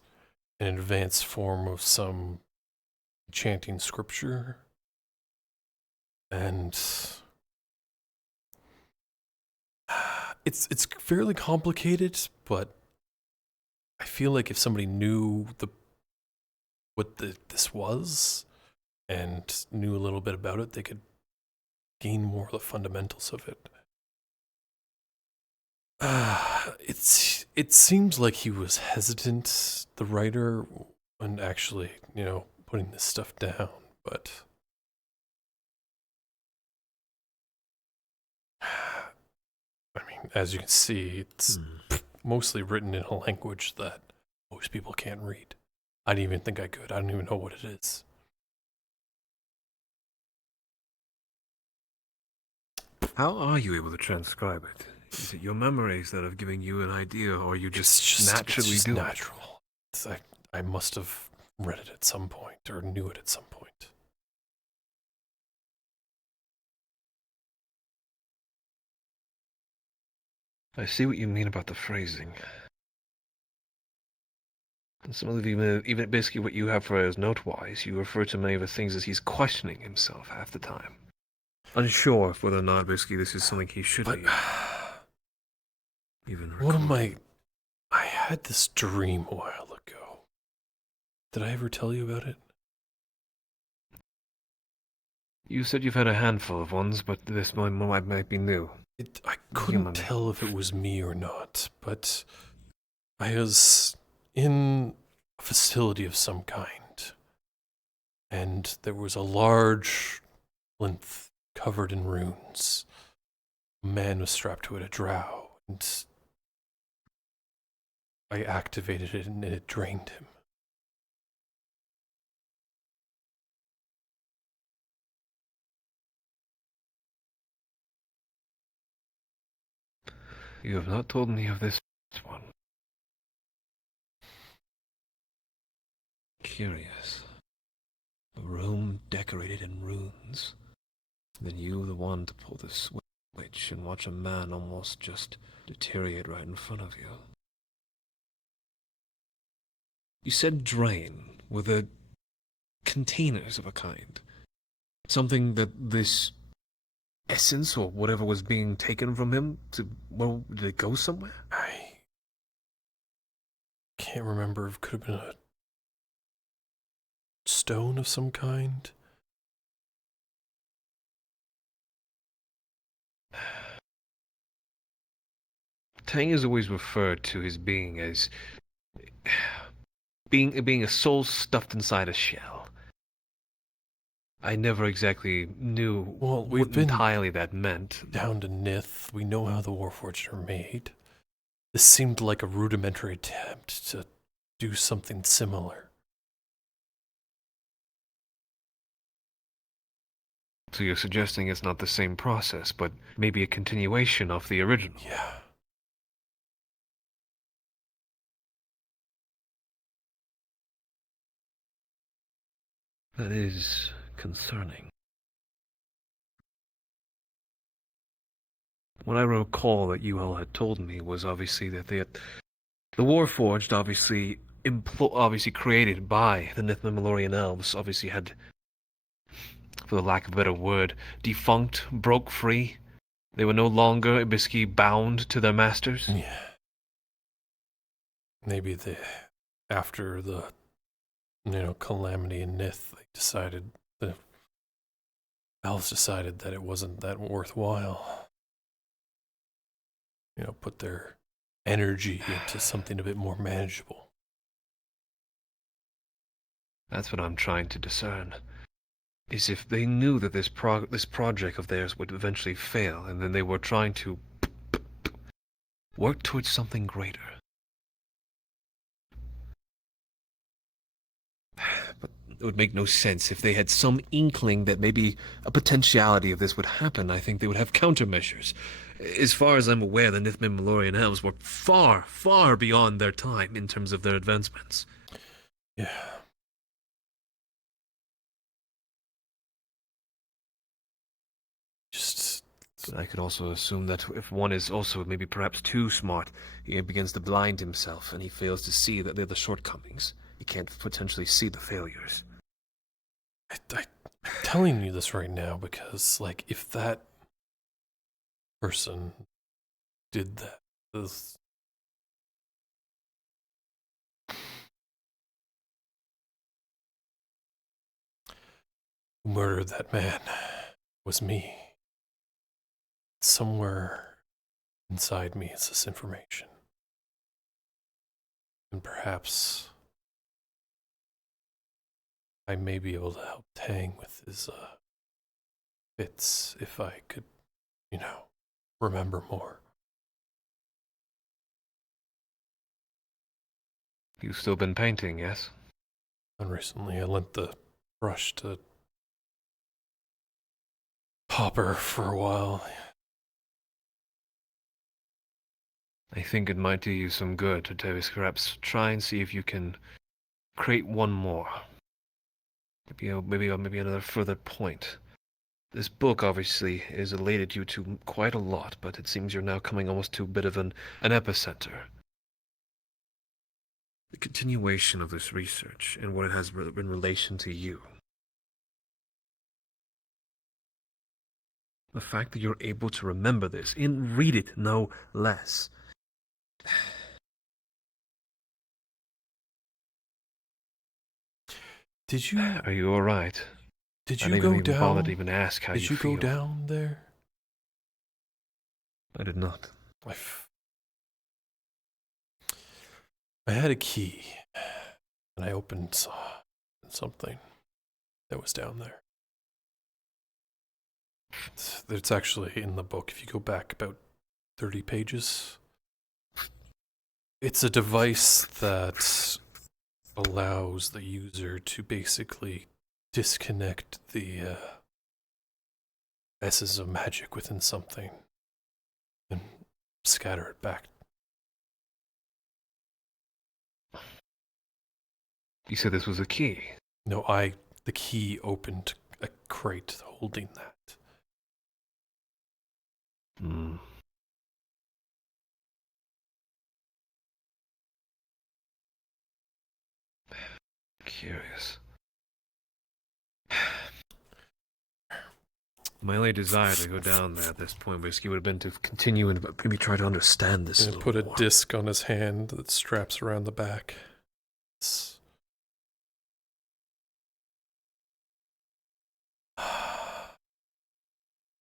an advanced form of some chanting scripture. And it's fairly complicated, but I feel like if somebody knew what this was and knew a little bit about it, they could gain more of the fundamentals of it. It seems like he was hesitant, the writer, when actually, putting this stuff down, but I mean, as you can see, it's mostly written in a language that most people can't read. I didn't even think I could. I don't even know what it is. How are you able to transcribe it? Is it your memories that have given you an idea, or you just naturally it's just do natural. I must have read it at some point or knew it at some point. I see what you mean about the phrasing. And some of the even basically what you have for as note-wise, you refer to many of the things as he's questioning himself half the time. Unsure of whether or not basically this is something he should be even recording. I had this dream a while ago. Did I ever tell you about it? You said you've had a handful of ones, but this one might be new. I couldn't tell if it was me or not, but I was in a facility of some kind, and there was a large plinth covered in runes. A man was strapped to it, a drow, and I activated it and it drained him. You have not told me of this one. Curious. A room decorated in runes. Then you the one to pull the switch and watch a man almost just deteriorate right in front of you. You said drain. Were there containers of a kind? Something that this essence or whatever was being taken from him did it go somewhere? I can't remember if it could have been a stone of some kind. Tang has always referred to his being as being a soul stuffed inside a shell. I never exactly knew what entirely that meant. Down to Nith, we know how the Warforged are made. This seemed like a rudimentary attempt to do something similar. So you're suggesting it's not the same process, but maybe a continuation of the original? Yeah. That is concerning. What I recall that you all had told me was obviously that the Warforged, obviously created by the Nithmemorian elves, obviously had, for the lack of a better word, defunct, broke free. They were no longer basically bound to their masters. Yeah. Maybe after the calamity in Nith, the elves decided that it wasn't that worthwhile. Put their energy into something a bit more manageable. That's what I'm trying to discern. Is if they knew that this project of theirs would eventually fail, and then they were trying to work towards something greater. But it would make no sense if they had some inkling that maybe a potentiality of this would happen. I think they would have countermeasures. As far as I'm aware, the Nithmemorian elves were far, far beyond their time in terms of their advancements. Yeah. Just But I could also assume that if one is also maybe perhaps too smart, he begins to blind himself and he fails to see that they're the shortcomings. He can't potentially see the failures. I'm telling you this right now because, like, if that person did that, this who murdered that man was me. Somewhere inside me is this information. And perhaps I may be able to help Tang with his fits if I could, remember more. You've still been painting, yes? And recently I lent the brush to Hopper for a while. I think it might do you some good to perhaps try and see if you can create one more. Maybe another further point. This book obviously is related you to quite a lot, but it seems you're now coming almost to a bit of an epicenter. The continuation of this research and what it has in relation to you. The fact that you're able to remember this and read it no less. Did you? Are you all right? Did I you didn't go even down? bother to even ask how Did you you go feel. down there? I did not. I had a key, and I opened something that was down there. It's actually in the book. If you go back about 30 pages, it's a device that allows the user to basically disconnect the essence of magic within something and scatter it back. You said this was a key. No, the key opened a crate holding that. Hmm. Curious. My only desire to go down there at this point basically would have been to continue and maybe try to understand this. And put a disc on his hand that straps around the back.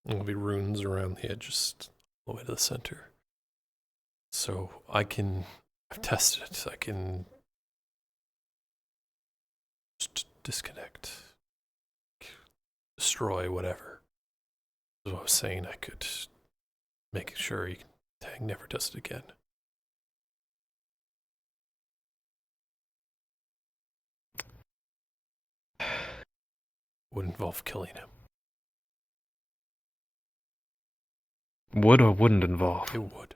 There'll be runes around the edges all the way to the center. So I've tested it. I can just disconnect, destroy whatever. As I was saying, I could make sure Tang never does it again. Would involve killing him. Would or wouldn't involve? It would.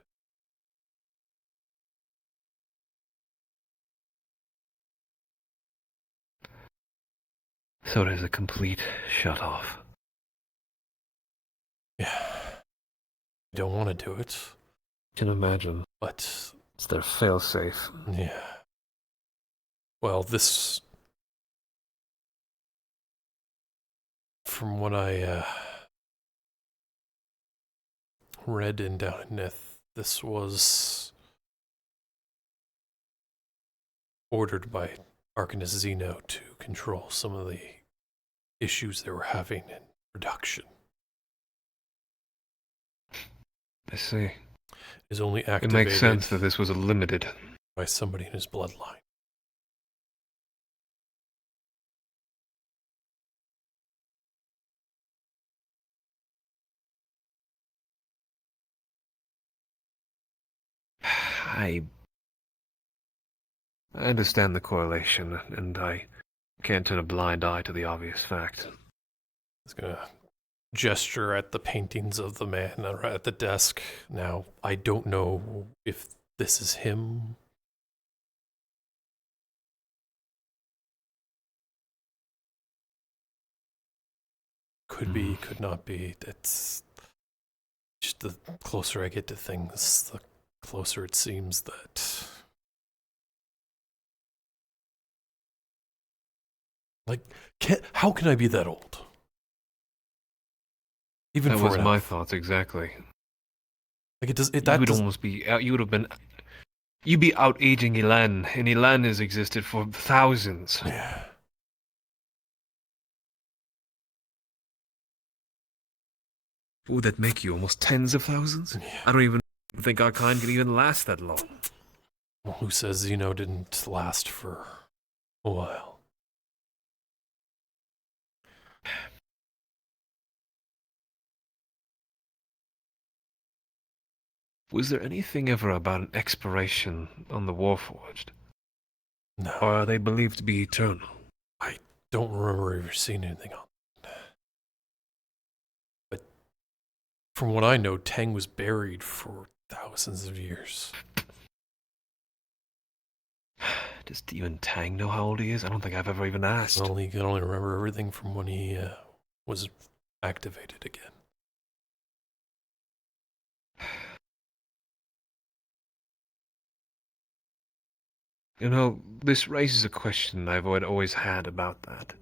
So it is a complete shut-off. Yeah. I don't want to do it. Can imagine. But it's their fail-safe. Yeah. Well, this, from what I read in Down in Nith, this was ordered by Arcanist Zeno to control some of the issues they were having in production. I see. Is only activated. It makes sense that this was a limited by somebody in his bloodline. I understand the correlation, and I can't turn a blind eye to the obvious fact. I was gonna gesture at the paintings of the man at the desk. Now, I don't know if this is him. Could be, could not be. Just the closer I get to things, the closer it seems that... Like, how can I be that old? Even that for was an my elf. thoughts exactly. Like, you would almost be out. You would have been. You'd be out aging Elan, and Elan has existed for thousands. Yeah. Would that make you almost tens of thousands? Yeah. I don't even think our kind can even last that long. Well, who says Xeno didn't last for a while? Was there anything ever about an expiration on the Warforged? No. Or are they believed to be eternal? I don't remember ever seeing anything on it. But from what I know, Tang was buried for thousands of years. Does even Tang know how old he is? I don't think I've ever even asked. Well, he can only remember everything from when he was activated again. You know, this raises a question I've always had about that.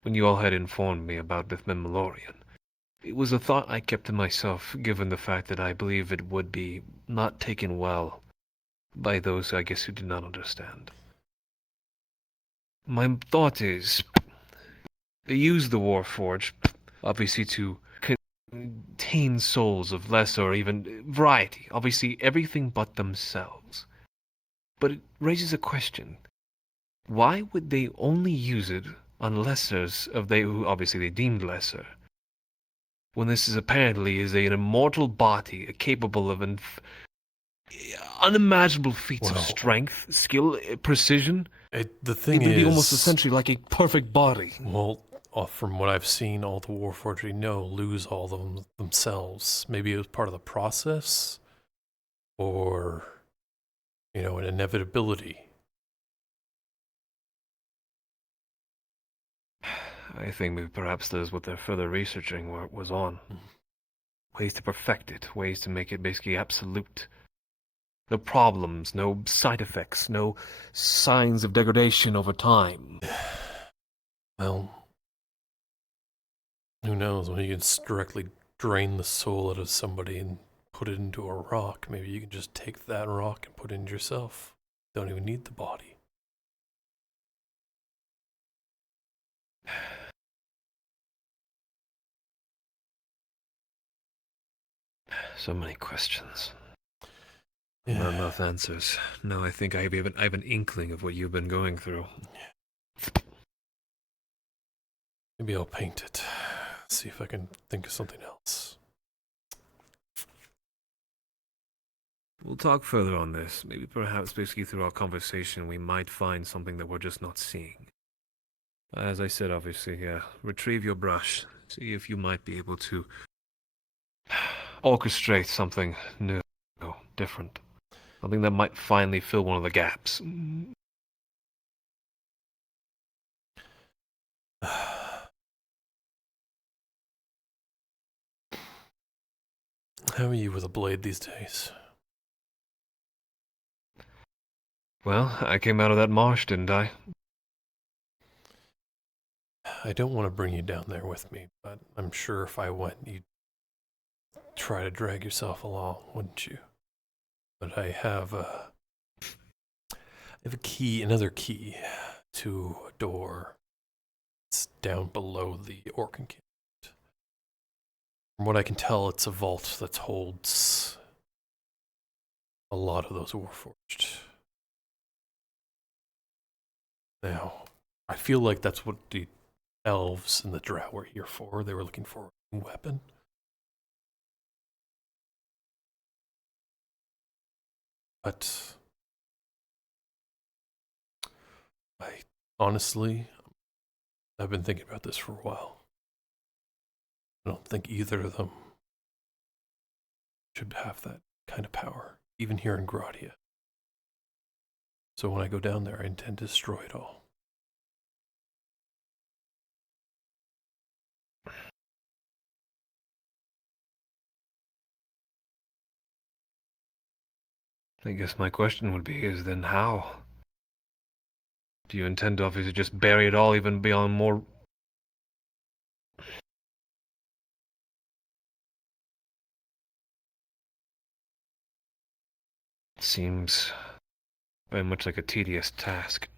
When you all had informed me about the Mandalorian, it was a thought I kept to myself, given the fact that I believe it would be not taken well by those, I guess, who do not understand. My thought is, they use the Warforged, obviously, to contain souls of lesser or even variety, obviously everything but themselves. But it raises a question. Why would they only use it on lessers of they who obviously they deemed lesser? When this is apparently an immortal body capable of unimaginable feats of strength, skill, precision. The thing it would is, be almost essentially like a perfect body. Well, from what I've seen, all the Warforged we know lose all of them themselves. Maybe it was part of the process, or an inevitability. I think maybe perhaps that is what their further researching was on. Ways to perfect it, ways to make it basically absolute. No problems, no side effects, no signs of degradation over time. Well, who knows? When you can directly drain the soul out of somebody and put it into a rock, maybe you can just take that rock and put it in yourself. Don't even need the body. So many questions. Yeah. Not enough answers. No, I think I have an inkling of what you've been going through. Maybe I'll paint it. See if I can think of something else. We'll talk further on this. Maybe perhaps basically through our conversation we might find something that we're just not seeing. As I said, obviously, retrieve your brush. See if you might be able to orchestrate something new, different. Something that might finally fill one of the gaps. How are you with a blade these days? Well, I came out of that marsh, didn't I? I don't want to bring you down there with me, but I'm sure if I went, you'd try to drag yourself along, wouldn't you? But I have a key, another key to a door. It's down below the orc encampment. From what I can tell, it's a vault that holds a lot of those Warforged. Now, I feel like that's what the elves and the drow were here for. They were looking for a weapon. But honestly, I've been thinking about this for a while. I don't think either of them should have that kind of power, even here in Gradia. So when I go down there, I intend to destroy it all. I guess my question would be, is then how? Do you intend to obviously just bury it all even beyond more... Seems very much like a tedious task.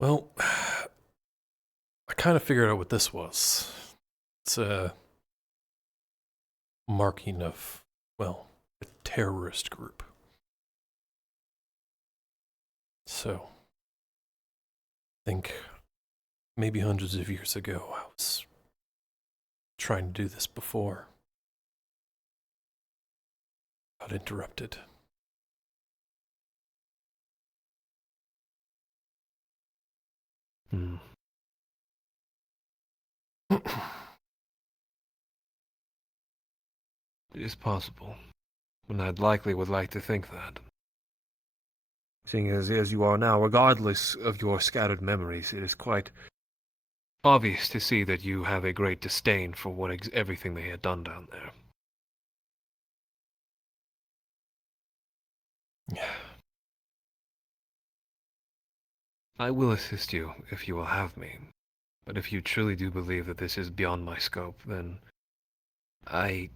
Well, I kind of figured out what this was. It's a marking of, well, a terrorist group. So, I think maybe hundreds of years ago, I was trying to do this before. Got interrupted. Hmm. It is possible, and I'd likely would like to think that. Seeing as you are now, regardless of your scattered memories, it is quite obvious to see that you have a great disdain for everything they had done down there. I will assist you if you will have me, but if you truly do believe that this is beyond my scope, then I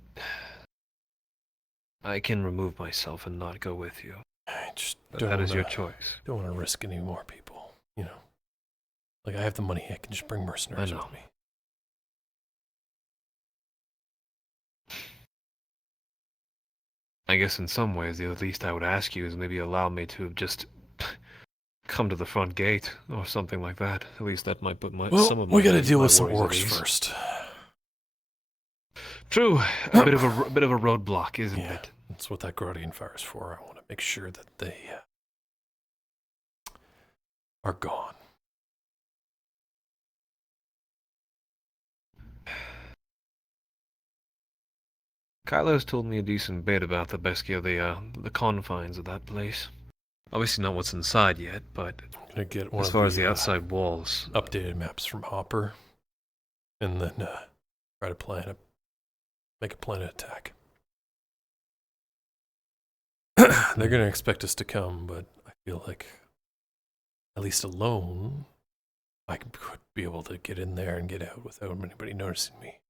can remove myself and not go with you. I just But don't that is wanna, your choice. Don't want to risk any more people, you know. Like, I have the money, I can just bring mercenaries with me. I guess in some ways, the least I would ask you is maybe allow me to just come to the front gate or something like that. At least that might put some of my we got to deal my with some worries at orcs ease. first. True, a bit of a roadblock, isn't it? That's what that Guardian Fire is for. I want to make sure that they are gone. Kylo's told me a decent bit about the confines of that place. Obviously not what's inside yet, but I'm gonna get one as of far as the outside walls, updated maps from Hopper, and then try to make a plan of attack. They're gonna expect us to come, but I feel like, at least alone, I could be able to get in there and get out without anybody noticing me.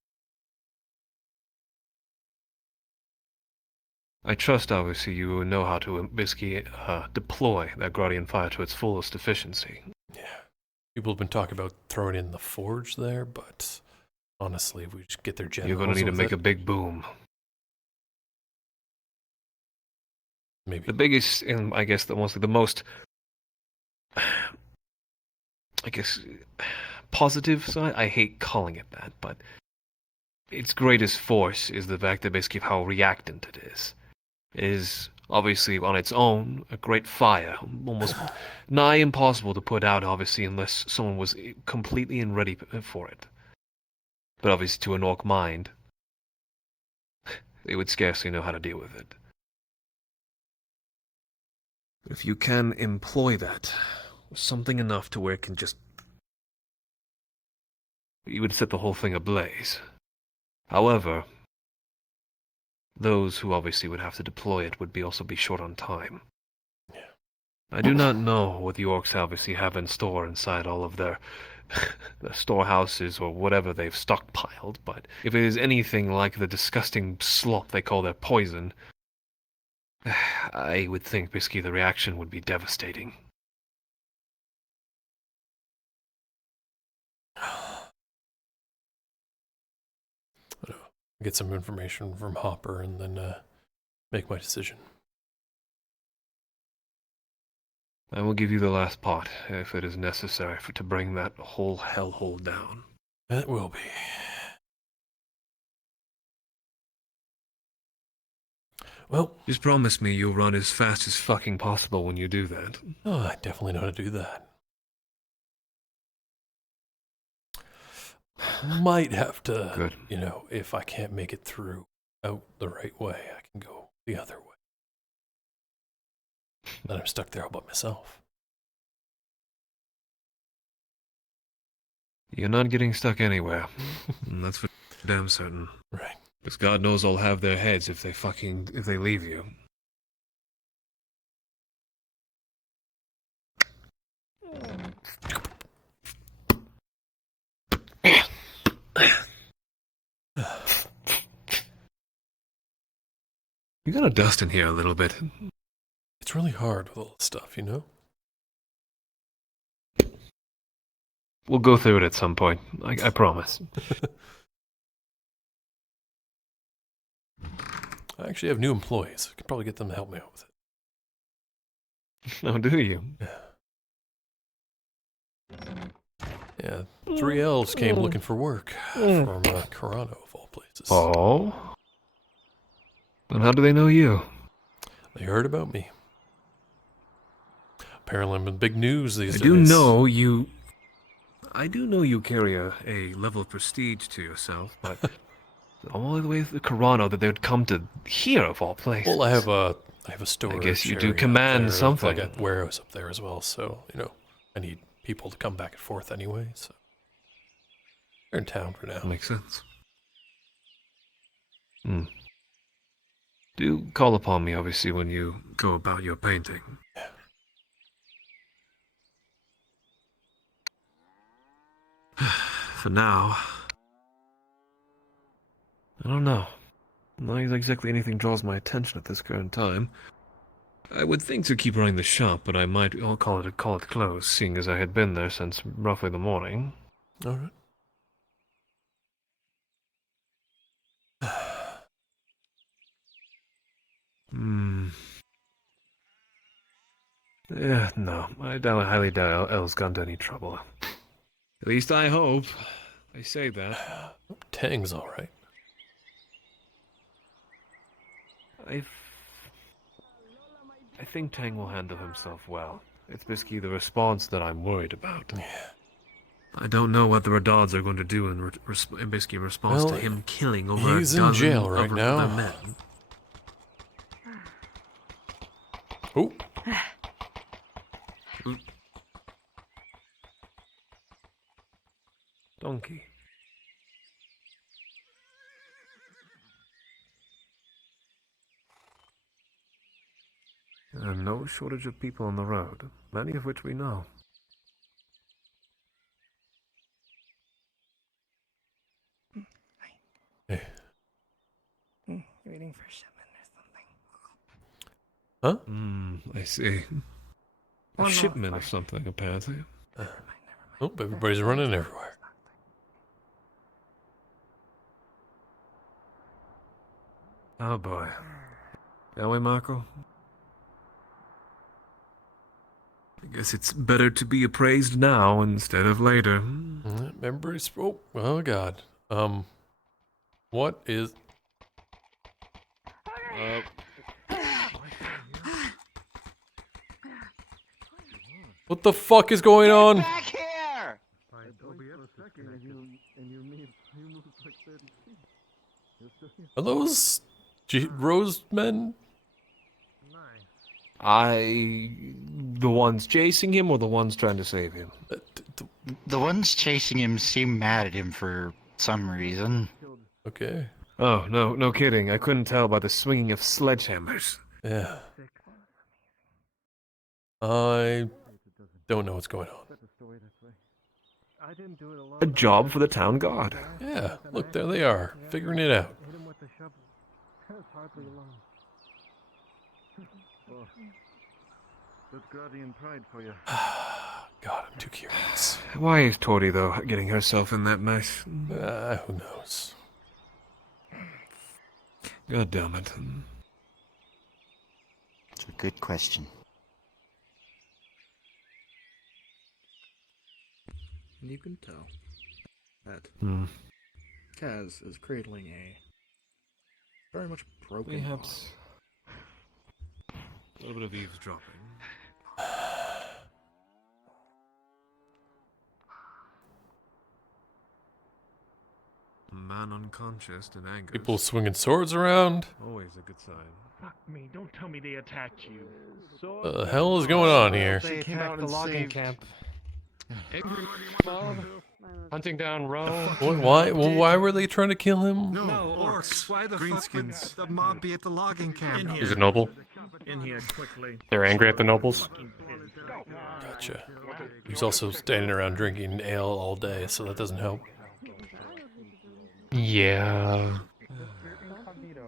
I trust obviously you will know how to basically deploy that Guardian Fire to its fullest efficiency. Yeah. People have been talking about throwing in the forge there, but honestly, if we just get their generals, You're going to need to with make it, a big boom. Maybe. The biggest, and I guess the most, I guess, positive side, I hate calling it that, but its greatest force is the fact that basically how reactant it is. It is obviously on its own a great fire, almost nigh impossible to put out, obviously, unless someone was completely and ready for it. But obviously to an orc mind, they would scarcely know how to deal with it. But if you can employ that, something enough to where it can just... you would set the whole thing ablaze. However, those who obviously would have to deploy it would also be short on time. Yeah. I do not know what the orcs obviously have in store inside all of their storehouses or whatever they've stockpiled, but if it is anything like the disgusting slop they call their poison, I would think basically the reaction would be devastating. Get some information from Hopper and then make my decision. I will give you the last pot if it is necessary to bring that whole hellhole down. It will be. Well, just promise me you'll run as fast as fucking possible when you do that. Oh, I definitely know how to do that. Might have to, Good. You know, if I can't make it through out the right way, I can go the other way. Then I'm stuck there all by myself. You're not getting stuck anywhere. And that's for damn certain. Right. Because God knows I'll have their heads if they leave you. You gotta dust in here a little bit. It's really hard with all this stuff, you know? We'll go through it at some point. I promise. I actually have new employees. I could probably get them to help me out with it. Oh, do you? Yeah, 3 elves came looking for work from Corano, of all places. Oh? And how do they know you? They heard about me. Apparently I'm in big news these I days. do know you carry a level of prestige to yourself, but all the way to Corano that they would come to here of all places. Well, I have a storage. I guess you do area up command there. something. I got warehouse up there as well, so I need people to come back and forth anyway. So they're in town for now. Makes sense. Do call upon me, obviously, when you go about your painting. For now, I don't know. Not exactly anything draws my attention at this current time. I would think to keep running the shop, but I might call it closed, seeing as I had been there since roughly the morning. All right. Yeah, no. I highly doubt Elle's gone to any trouble. At least I hope. I say that. Tang's all right. I think Tang will handle himself well. It's basically the response that I'm worried about. Yeah. I don't know what the Radauds are going to do in basically response to him killing over he's a dozen in jail right of now. other men. Oh. Donkey. There are no shortage of people on the road, many of which we know. Hey. Waiting for shipment or something. Huh? I see. Oh, A no, shipment it's of something, apparently. Oh, everybody's running everywhere. Oh boy. Shall we, Markl? I guess it's better to be appraised now instead of later. Everybody's... Oh, God. What is... What the fuck is going on? Back here! Are those Rose men? The ones chasing him or the ones trying to save him? The ones chasing him seem mad at him for some reason. Okay. Oh, no kidding. I couldn't tell by the swinging of sledgehammers. Yeah. I don't know what's going on. A job for the town guard. Yeah, look, there they are, figuring it out. God, I'm too curious. Why is Tori, though, getting herself in that mess? Who knows? God damn it. It's a good question. You can tell that Kaz is cradling a very much broken Perhaps a little bit of eavesdropping. A man unconscious in anger. People swinging swords around. Always a good sign. Fuck me, don't tell me they attacked you. What the hell is going on here? They attacked the logging camp. Mob, hunting down Roe. Why were they trying to kill him? No, orcs. Why the fuck would the mob be at the logging camp? He's a noble. In here, quickly. They're angry at the nobles. Gotcha. He's also standing around drinking ale all day, so that doesn't help. Yeah.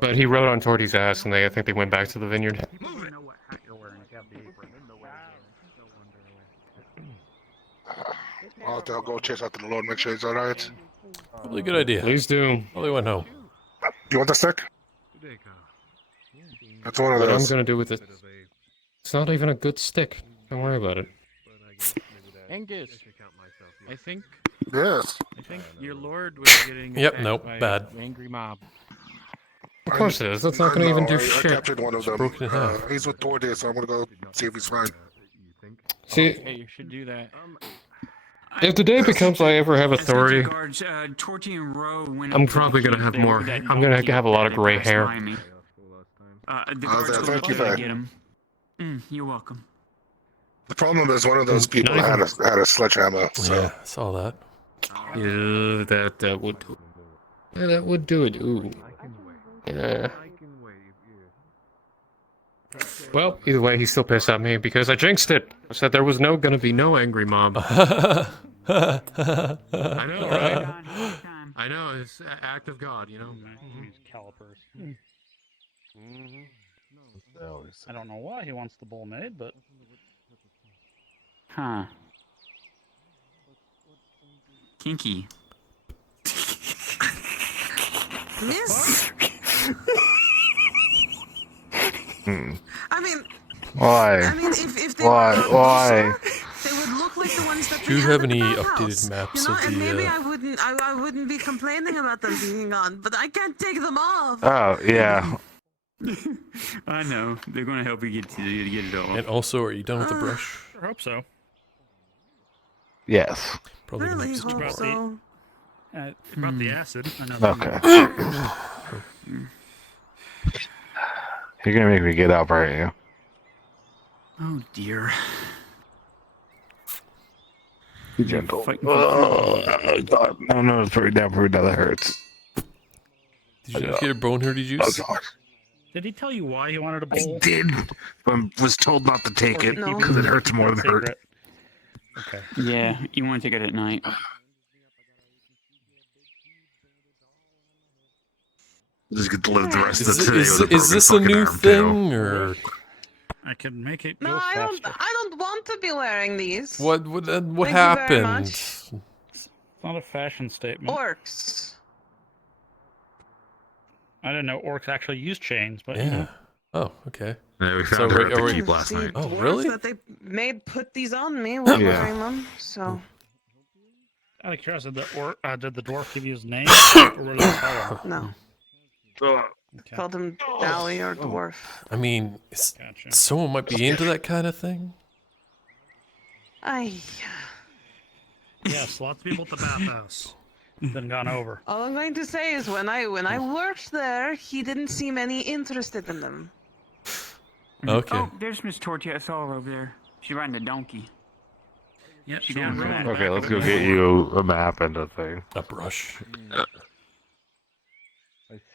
But he rode on Torty's ass, and I think they went back to the vineyard. I'll go chase after the Lord, make sure he's alright. Probably a good idea. Please do. Probably went home. You want the stick? That's one of What I'm those. gonna do with it? It's not even a good stick. Don't worry about it. Angus, I think. Yes. I think your lord was getting. Yep, attacked nope, by bad. an angry mob. Of course it is. That's not gonna even do I shit. captured one of them. broken in half. He's with Tordy, so I'm gonna go see if he's fine. See, Okay, you should do that. if the day becomes I ever have authority, Guards, Torty and Roe went I'm up to the probably gonna keep have there more. with that I'm gonna donkey have a lot of that gray passed hair. by me. The guards go thank you, up to Fad. get him. You're welcome. The problem is one of those people Not had even- a sledgehammer. So. Yeah, saw that. Yeah, that would do. Yeah, that would do it. Ooh. Yeah. Well, either way, he's still pissed at me because I jinxed it. I said there was gonna be no angry mob. I know, right? I know, it's an act of God, you know? Use calipers. I don't know why he wants the bull made, but Huh. Kinky. Miss. I mean, Why? I mean, if they Why? were Why? closer, they would look like the ones that Do we you had have at any the updated bathhouse, maps you know, of and the, maybe I wouldn't be complaining about them being on, but I can't take them off. Oh, yeah. I know. They're going to help you get it all. And also, are you done with the brush? I hope so. Yes. Probably gonna Really use it hope tomorrow. so. About the acid. Okay. You're gonna make me get up, aren't you? Oh dear. Be gentle. Fighting for Oh, God. No, it's pretty down, that hurts. Did you not get a bone hurdy juice? Did he tell you why he wanted a bowl? I did, but was told not to take it No. because it hurts more than it hurt. Secret. Okay. Yeah, you want to take it at night. Just get to live the rest of Is, the day is, with a is this a broken new fucking arm, thing, or I can make it No, go I faster. don't want to be wearing these. what Thank you very happened? much. It's not a fashion statement. Orcs. I didn't know orcs actually use chains, but you Yeah. know. Oh, okay. Yeah, we So found her at the are we- keep last See, night. Oh, dwarves really? That they made put these on me while Yeah. wearing them. So Out of curiosity, did the dwarf give you his name? Or what did he call him? no, Okay. called him Dally or dwarf. I mean, Gotcha. someone might be into that kind of thing. Yes, lots of people at the bathhouse. Then gone over. All I'm going to say is when I worked there, he didn't seem any interested in them. Okay. Oh, there's Miss Torty. I saw her over there. She's riding a donkey. Yep, She's she going was for rolling that. Okay, let's go get you a map and a thing. A brush.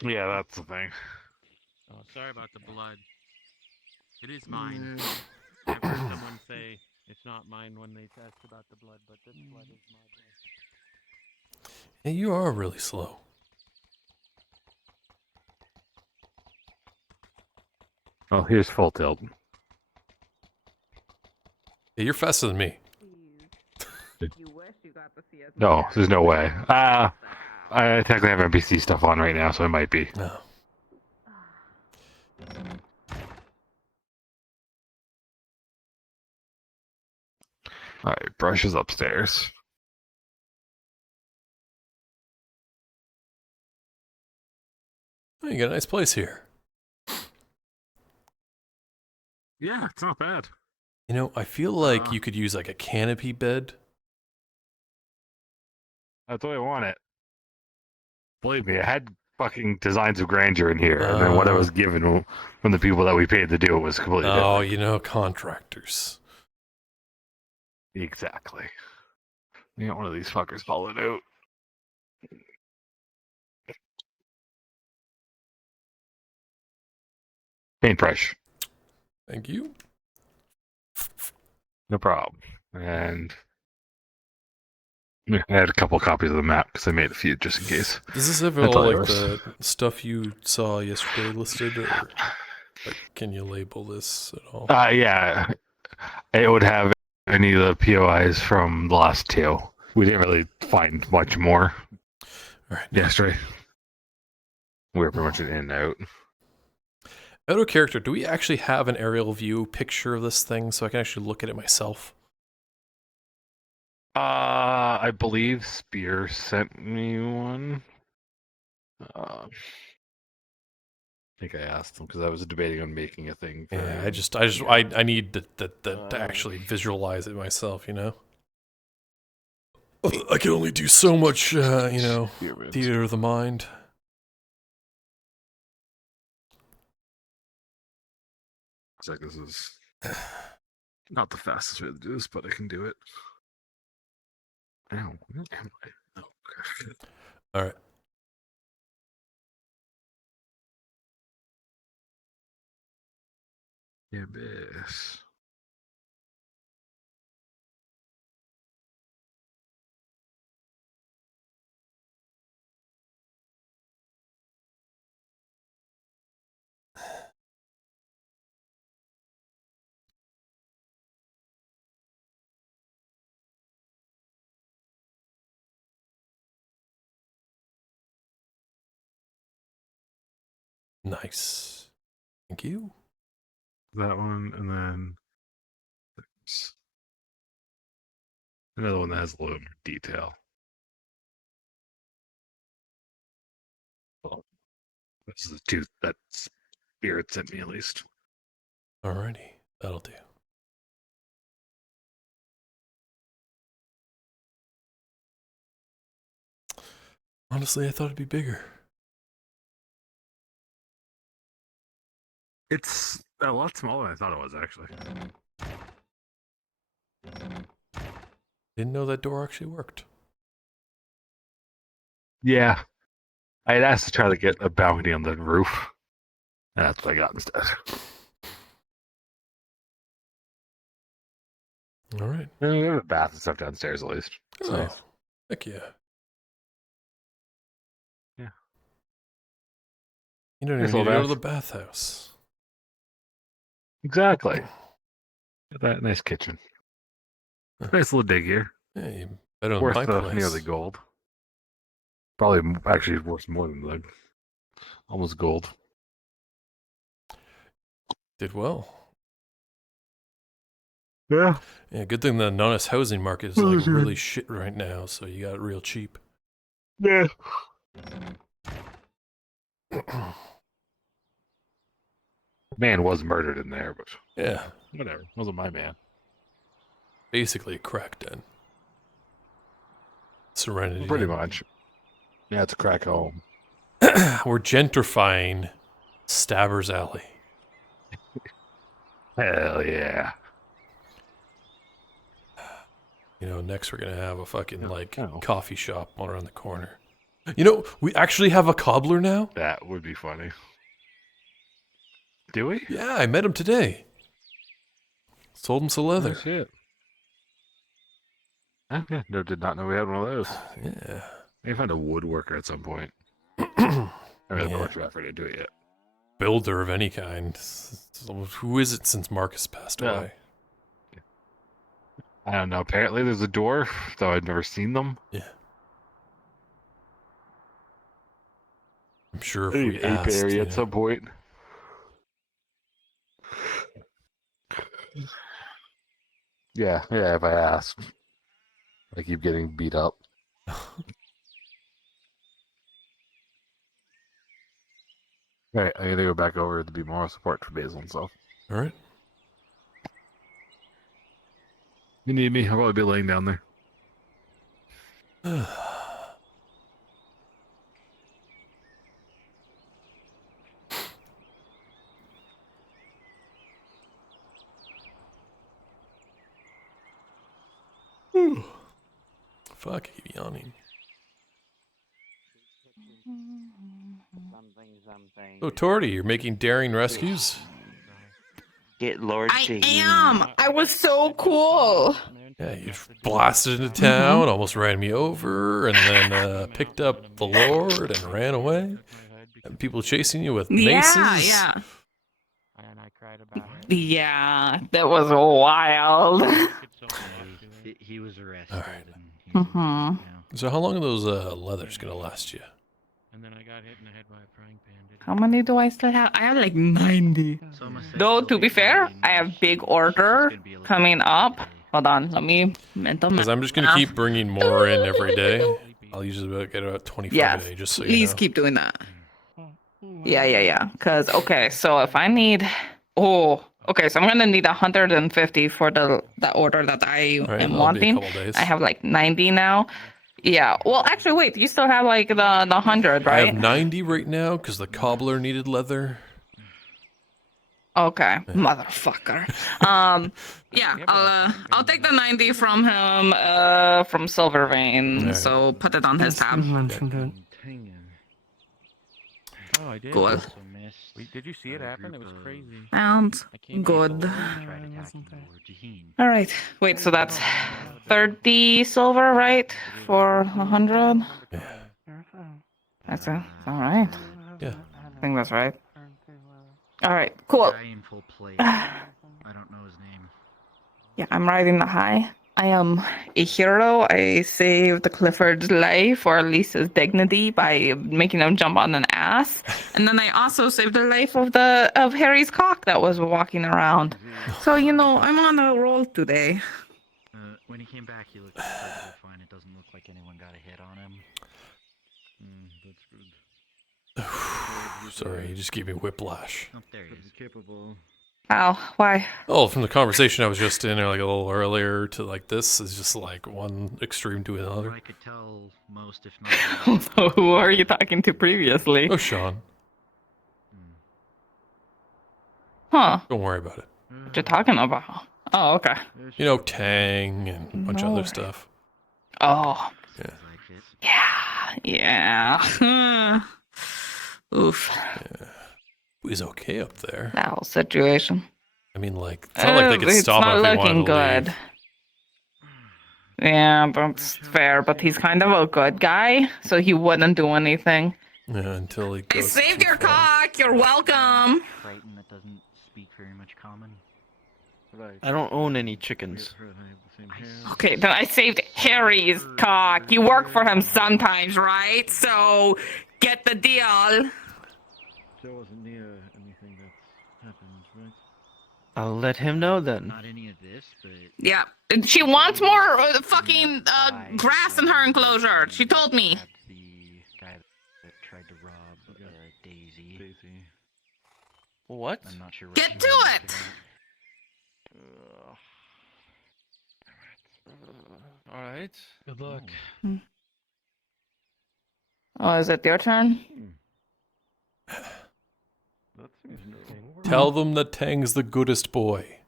Yeah, that's the thing. Oh, sorry about the blood. It is mine. I've heard someone say it's not mine when they ask about the blood, but this blood is my blood. Hey, you are really slow. Oh, here's full tilt. Hey, you're faster than me. No, there's no way. I technically have NPC stuff on right now, so it might be. No. Alright, brush is upstairs. Oh, you got a nice place here. Yeah, it's not bad. You know, I feel like you could use like a canopy bed. That's the way I want it. Believe me, I had fucking designs of grandeur in here, and then what I was given from the people that we paid to do it was completely Oh, different. you know, contractors. Exactly. You got one of these fuckers falling out. Paintbrush. Thank you. No problem. And I had a couple copies of the map because I made a few just in case. Does this have That's all all like yours. the stuff you saw yesterday listed, or like can you label this at all? Yeah, it would have any of the POIs from the last two. We didn't really find much more yesterday. We were pretty much in and out. Out of character, do we actually have an aerial view picture of this thing so I can actually look at it myself? I believe Spear sent me one. I think I asked him because I was debating on making a thing. For Yeah, him. I need to actually visualize it myself, you know? I can only do so much, theater of the mind. It's like this is not the fastest way to do this, but I can do it. Ow, where am I? Oh, okay. All right. Abyss. Nice. Thank you. That one, and then there's another one that has a little more detail. Well, this is the two that Spirit sent me at least. Alrighty, that'll do. Honestly, I thought it'd be bigger. It's a lot smaller than I thought it was, actually. Didn't know that door actually worked. Yeah. I had asked to try to get a balcony on the roof, and that's what I got instead. All right. We have a bath and stuff downstairs, at least. It's Oh, nice. heck yeah. Yeah. You don't Nice even need to little go to the bath. bathhouse. Exactly. Got that nice kitchen. Nice little dig here. Yeah, better than Worth my the place. nearly gold. Probably actually worth more than the almost gold. Did well. Yeah. Yeah, good thing the non-us housing market is like really shit right now, so you got it real cheap. Yeah. Man was murdered in there, but Yeah. whatever. Wasn't my man. Basically a crack den. Serenity. Pretty Inn. much. Yeah, it's a crack home. We're gentrifying Stabber's Alley. Hell yeah. You know, next we're gonna have a fucking Oh. coffee shop one around the corner. You know, we actually have a cobbler now. That would be funny. Do we? Yeah, I met him today. Sold him some leather. Oh, shit. Okay. No, did not know we had one of those. Yeah. Maybe find a woodworker at some point. I haven't Yeah. worked effort to do it yet. Builder of any kind. Who is it since Marcus passed Yeah. away? I don't know. Apparently there's a door, though I've never seen them. Yeah. I'm sure if Maybe we ape asked, area yeah. at some point. Yeah, if I ask. I keep getting beat up. Alright, I gotta go back over to be more support for Basil and stuff. Alright. You need me, I'll probably be laying down there. Fuck, I keep yawning. So, Torty, you're making daring rescues? Get Lord I was so cool. Yeah, you blasted into town, almost ran me over, and then picked up the Lord and ran away. And people chasing you with maces. Yeah. Yeah, that was wild. He was arrested. Mm-hmm. So how long are those leathers gonna last you? And then I got hit in the head by a frying pan. How many do I still have? I have like 90. Though, to be fair, I have big order coming up. Hold on, let me mental Because I'm just gonna math. keep bringing more in every day. I'll usually get about 25 Yeah, a day, just so please you know. keep doing that. Yeah. Because, okay, so if I need... Oh, okay, so I'm going to need 150 for the order that I All right, am that'll be a wanting. couple days. I have like 90 now. Yeah, well, actually, wait, you still have like the 100, I right? have 90 right now because the cobbler needed leather. Okay, motherfucker. Yeah, I'll take the 90 from him, from Silvervein. Right. So put it on his tab. Oh, I did. Cool. Wait, did you see it happen? It was crazy. Sounds I came good. All All right, wait, so that's 30 silver, right? For 100? Yeah. That's it. All right. Yeah. I think that's right. All right, cool. Guy in full plate. I don't know his name. Yeah, I'm riding the high. I am a hero. I saved Clifford's life, or at least his dignity, by making him jump on an ass. And then I also saved the life of Harry's cock that was walking around. So, you know, I'm on a roll today. When he came back, he looked perfectly fine. It doesn't look like anyone got a hit on him. That's good. Sorry, you just gave me whiplash. Oh, there he is. Capable. Ow, why? Oh, from the conversation I was just in, like a little earlier to like this, is just like one extreme to another. I could tell most, if not. So who are you talking to previously? Oh, Sean. Huh. Don't worry about it. What you talking about? Oh, okay. You know, Tang and a bunch of other stuff. Oh. Yeah. Yeah. Oof. Yeah. He's okay up there. That whole situation. I mean, like, it's not like they could It's stop not him if they looking wanted to good. Yeah, that's fair, but he's kind of a good guy, so he wouldn't do anything. leave. Yeah, until he I goes. saved your cock. You're welcome. Triton that doesn't speak very much common. I don't own any chickens. Okay, then I saved Harry's cock. You work for him sometimes, right? So get the deal. Joe wasn't near anything that's happened, right? I'll let him know then. Not any of this, but Yeah, and she wants more fucking grass in her enclosure. She told me. the guy that tried to rob Daisy. What? I'm not sure. Get to it. All right. Good luck. Oh, is it your turn? Tell them that Tang's the goodest boy.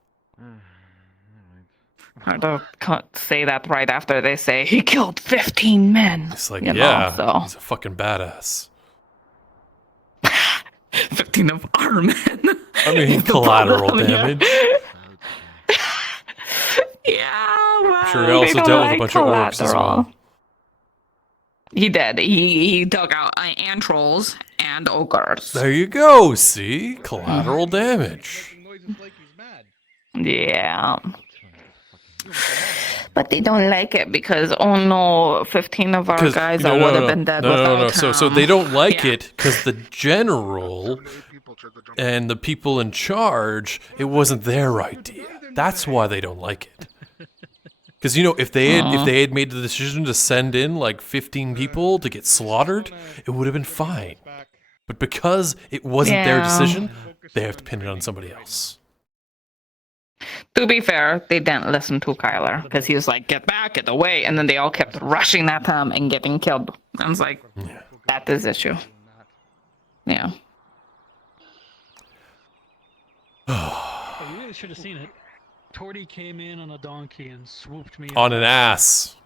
I can't say that right after they say he killed 15 men. It's like, you yeah, know, so. he's a fucking badass. 15 of our men. I mean, collateral damage. Yeah, well, I'm sure he also dealt with a bunch of orcs as collateral. well. He did. He took out antrolls and ogres. There you go. See, collateral damage. Yeah. But they don't like it because, oh no, 15 of our guys that would have been dead without him. So they don't like it because the general and the people in charge, it wasn't their idea. That's why they don't like it. Because, you know, if they had made the decision to send in like 15 people to get slaughtered, it would have been fine. But because it wasn't their decision, they have to pin it on somebody else. To be fair, they didn't listen to Kyler because he was like, get back, get away. And then they all kept rushing at him and getting killed. I was like, that's his issue. Yeah. Oh, you really should have seen it. Torty came in on a donkey and swooped me On an ass.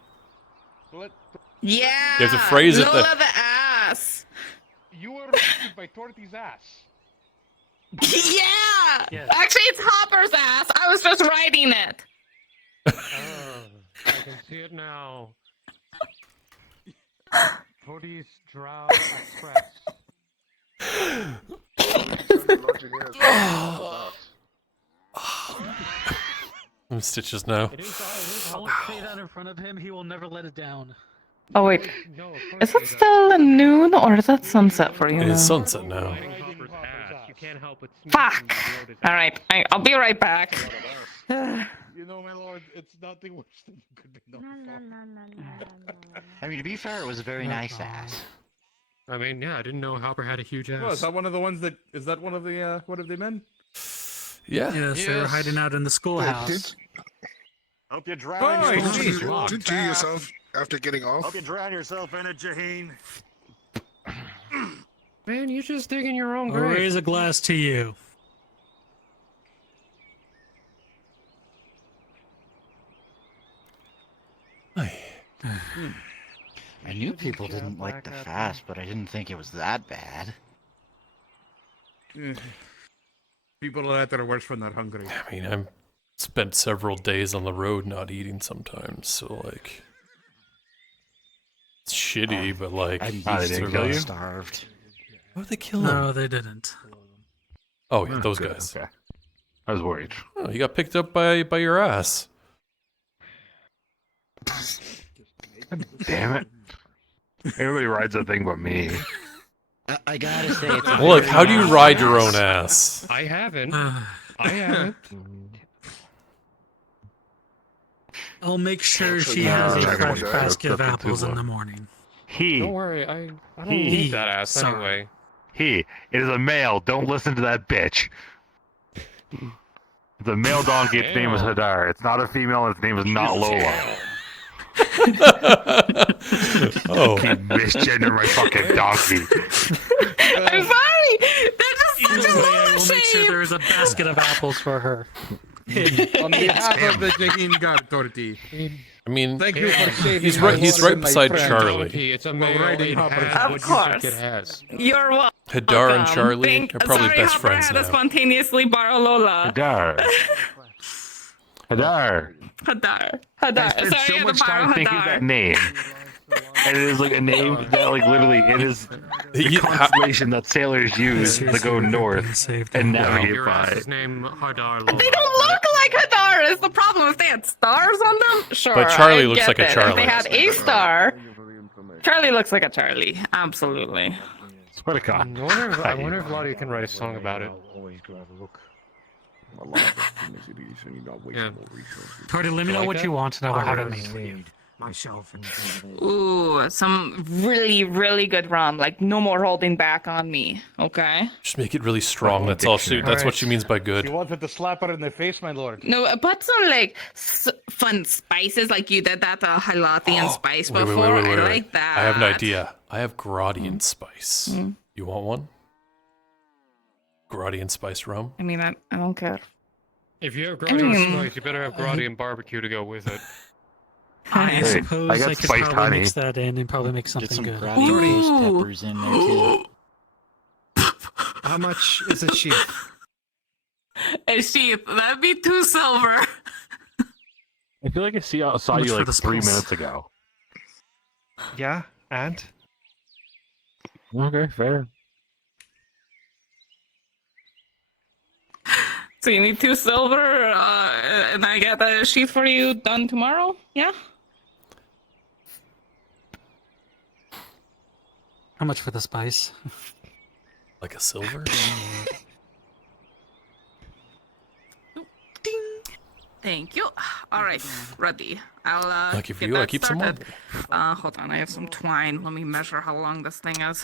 Yeah. You have to phrase it Lola that. the ass. You were rescued by Torty's ass. Yeah! Actually, it's Hopper's ass. I was just riding it. I can see it now. Cody's Drow Express. Stitches now. I'll say that in front of him. He will never let it down. Oh wait, is it still noon or is that sunset for you It now? is sunset now. Fuck! Alright, I'll be right back. You know, my lord, it's nothing worse than you could be known for. I mean, to be fair, it was a very nice ass. I mean, yeah, I didn't know Hopper had a huge ass. Well, is that one of the ones that? Is that one of the? What have they been? Yeah. Yes, they were hiding out in the schoolhouse. Hope you Oh, drown geez, yourself. did to yourself after getting off. Hope you drown yourself in it, Jaheen. Man, you just digging your own I'll grave. raise a glass to you. I knew people didn't like the fast, but I didn't think it was that bad. People that are worse when they're hungry. I mean, I'm spent several days on the road not eating sometimes, so like it's shitty, but like I'm you survive. starved. Why would they kill him? No, they didn't. Oh yeah, those guys. Okay. I was worried. Oh, you got picked up by your ass. Damn it. Everybody rides that thing but me. I gotta say, it's a Look, very how do you nice ride your ass. own ass? I haven't. I haven't. I'll make sure Actually, she no, has a I'm checking fresh it out. basket of That's apples in too the low. morning. Don't worry, I don't need that ass anyway. It is a male. Don't listen to that bitch. It's a male donkey. Its name is Male. Hadar. It's not a female. Its name is not Lola. Oh. You misgender my fucking donkey. I'm sorry! That is such Either a way, I love will make sure shame! there is a basket of apples for her. On behalf of the Jaheen Guard Authority. I mean, Thank you for saving he's my right. He's horse right and my beside friend. Charlie. It's a Well, male. riding It Hopper's has Of what you course. think it has. You're welcome. Hadar and Charlie are probably Sorry, best Hopper friends had to now. spontaneously borrow Lola. Hadar. Hadar. Hadar. I Hadar. spent Sorry, I so had much to borrow time thinking Hadar. that name. And it is like a name that, like, literally, it is the You- constellation that sailors use to go north and navigate Your by. ass's name Hadar They Lola. don't look like Hadar is the problem. If they had stars on them, sure. But Charlie I looks get like a it. Charlie. If they had a star, Charlie looks like a Charlie. Absolutely. What a con. I wonder if Lottie can write a song about it. Yeah. Tardy, let me know what you want and I will have it made for you. Myself. Ooh, some really, really good rum. Like, no more holding back on me. Okay? Just make it really strong. That's all. That's what she means by good. You wanted to slap her in the face, my lord. No, but some, like, fun spices. Like, you did that Halatian spice Wait, before. wait. I like that. I have an idea. I have Gradian spice. You want one? Gradian spice rum? I mean, I don't care. If you have I Gradian mean- spice, you better have Gradian barbecue to go with it. I suppose I I, got could spiced probably honey. mix that in and probably make Get something some good. Gradian ghost peppers in there too. How much is a sheath? A sheath. That'd be 2 silver. I feel like I saw Much you for like the 3 spells. minutes ago. Yeah, and? Okay, fair. So you need 2 silver, and I get a sheath for you done tomorrow? Yeah? How much for the spice? Like a silver? Thank you. All right, ready. I'll Lucky for get you, I that keep some more. started. Hold on, I have some twine. Let me measure how long this thing is.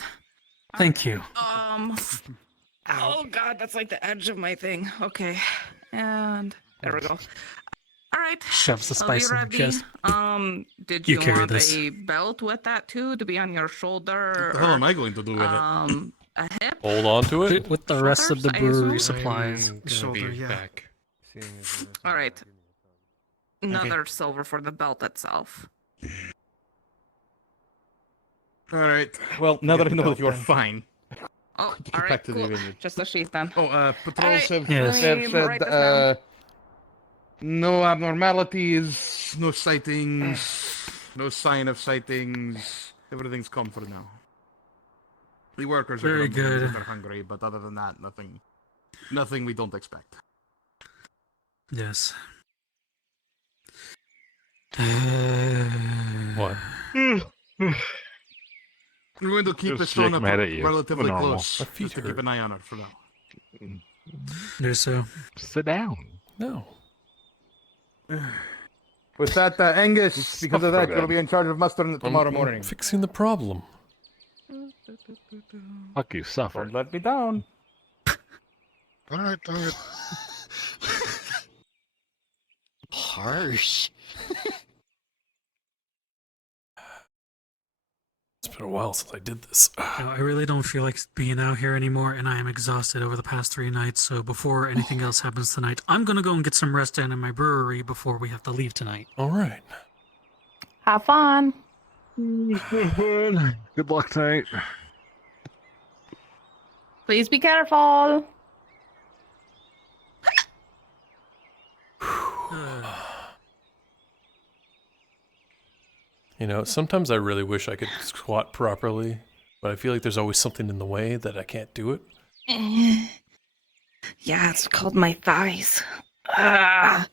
Thank you. Oh god, that's like the edge of my thing. Okay, and there we go. All right. Shoves the I'll be spice in your ready. chest. Did You you, carry want this. a belt with that too to be on your shoulder? What the hell am I going to do with it? A hip? Hold on to it. With the rest of the Shoulders, I brewery assume? supplies. Shoulder, yeah. Back. All right. Another silver for the belt itself. All right. Well, now that I know that you're fine, Oh, Get all right, back to the cool. vineyard. Just a sheet then. Oh, patrols Alright, have, Yes. have let me said write this down. no abnormalities, no sightings, no sign of sightings. Everything's calm for now. The workers are Very grumbling good. because they're hungry, but other than that, nothing we don't expect. Yes. What? We're going to keep Just the stone shake up mad at you. relatively Normal. close, My feet just to keep hurt. an eye on it for now. Yes, so. Sit down. No. With that, Angus, because of that, you'll be in charge of mustering tomorrow I'm morning. fixing the problem. Fuck you, suffer. Don't let me down. All right, all right. Harsh. It's been a while since I did this. No, I really don't feel like being out here anymore, and I am exhausted over the past 3 nights. So before anything else happens tonight, I'm gonna go and get some rest down in my brewery before we have to leave tonight. All right. Have fun. Good luck tonight. Please be careful. You know, sometimes I really wish I could squat properly, but I feel like there's always something in the way that I can't do it. Yeah, it's called my thighs. Ah,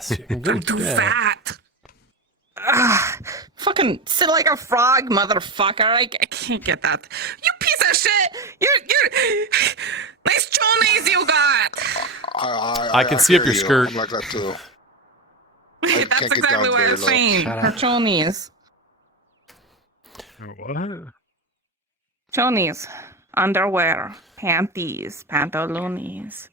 So you can go I'm too down. fat. Ah, fucking sit like a frog, motherfucker. I can't get that. You piece of shit. You're nice chonies you got. I can see up your hear you. skirt. I'm like that too. That's can't get exactly down what very I was low. saying. Shut Her up. chonies. What? Chonies. Underwear. Panties. Pantaloons.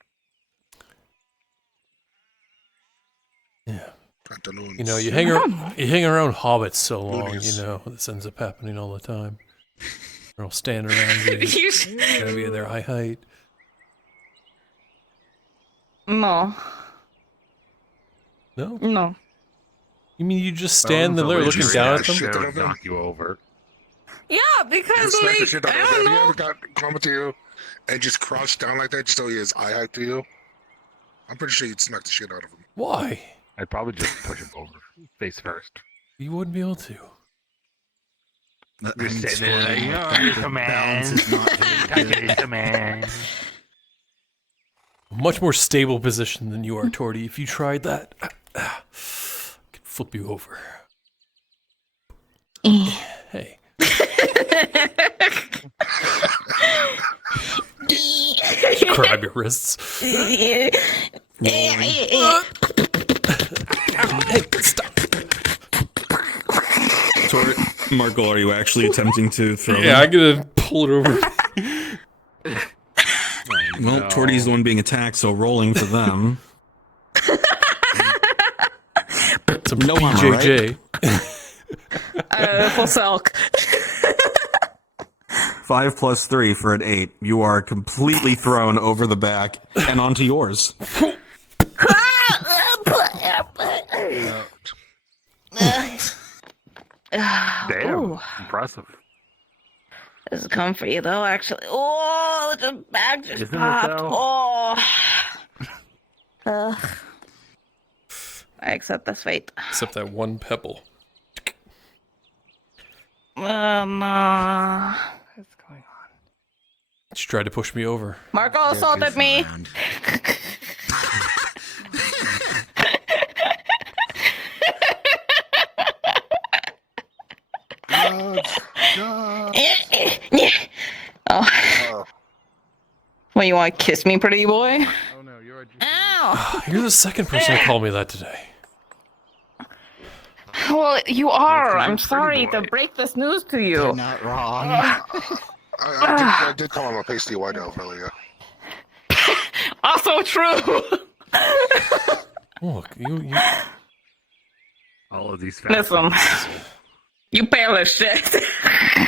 You know, you hang around hobbits so long, you know, this ends up happening all the time. They'll stand around you, gotta be their eye height. No. No? No. You mean you just stand there looking down at them? Shit out of them. Knock you over. Yeah, You because smack the like shit out I of him. don't Have you know. ever got comment to you and just crouched down like that just so he has eye height to you? I'm pretty sure you'd smack the shit out of him. Why? I'd probably just push him over, face first. You wouldn't be able to. You're sitting there like, you're the man. You're the man. A much more stable position than you are, Torty. If you tried that, I could flip you over. Hey. Grab your wrists. Hey, stop. Markl, are you actually attempting to throw Yeah, I'm them? gonna pull it over. Well, Torty's the one being attacked, so rolling for them. Some no PJJ. Full silk. 5 plus 3 for an 8. You are completely thrown over the back and onto yours. Damn. Ooh. Impressive. This is comfy though, actually. Oh, the back just Isn't it, popped. though? Oh. I accept this fate. Except that one pebble. No. She tried to push me over. Markl assaulted me. Oh. Well, you want to kiss me, pretty boy? Oh no, you're a Ow! You're the second person to call me that today. Well, you are. I'm sorry to break this news to you. You're not wrong. I did call him a pasty white elf earlier. Also true. Look, you. All of these facts. Listen, you pale as shit.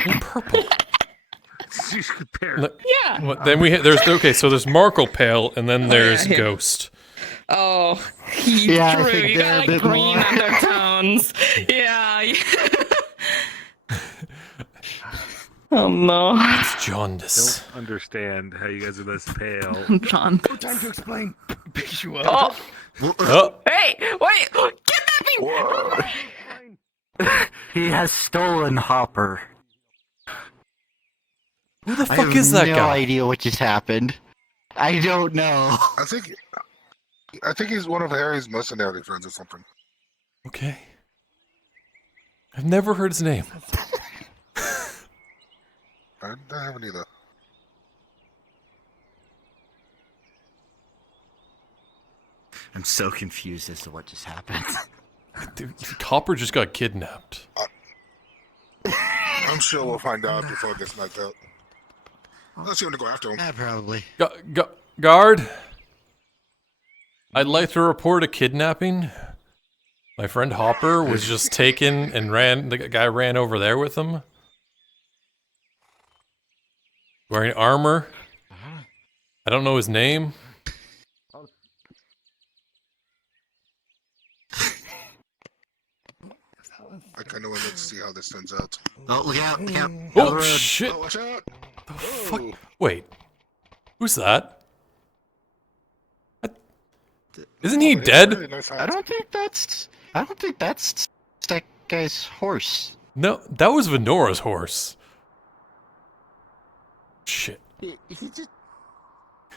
You're purple. She's compared. Look, Yeah. what, then there's okay. So there's Markl pale, and then there's yeah. Ghost. Oh, Yeah, I true. think You they're got a like bit green more. undertones. Yeah. Oh no. It's jaundice. Don't understand how you guys are this pale. John. No time to explain. Pick you up. Oh. Hey, wait! Kidnapping! He has stolen Hopper. Who the I fuck have is that no guy? idea what just happened. I don't know. I think he's one of Harry's mercenary friends or something. Okay. I've never heard his name. I haven't either. I'm so confused as to what just happened. Dude, Hopper just got kidnapped. I'm sure we'll find out before it gets knocked out. Let's see when to go after him. Yeah, probably. Guard. I'd like to report a kidnapping. My friend Hopper was just taken and ran. The guy ran over there with him. Wearing armor. I don't know his name. I kind of want to see how this turns out. Oh, look out, look out. Oh, shit. Oh, watch out. The fuck? Wait. Who's that? Isn't he dead? I don't think that's that guy's horse. No, that was Venora's horse. Shit.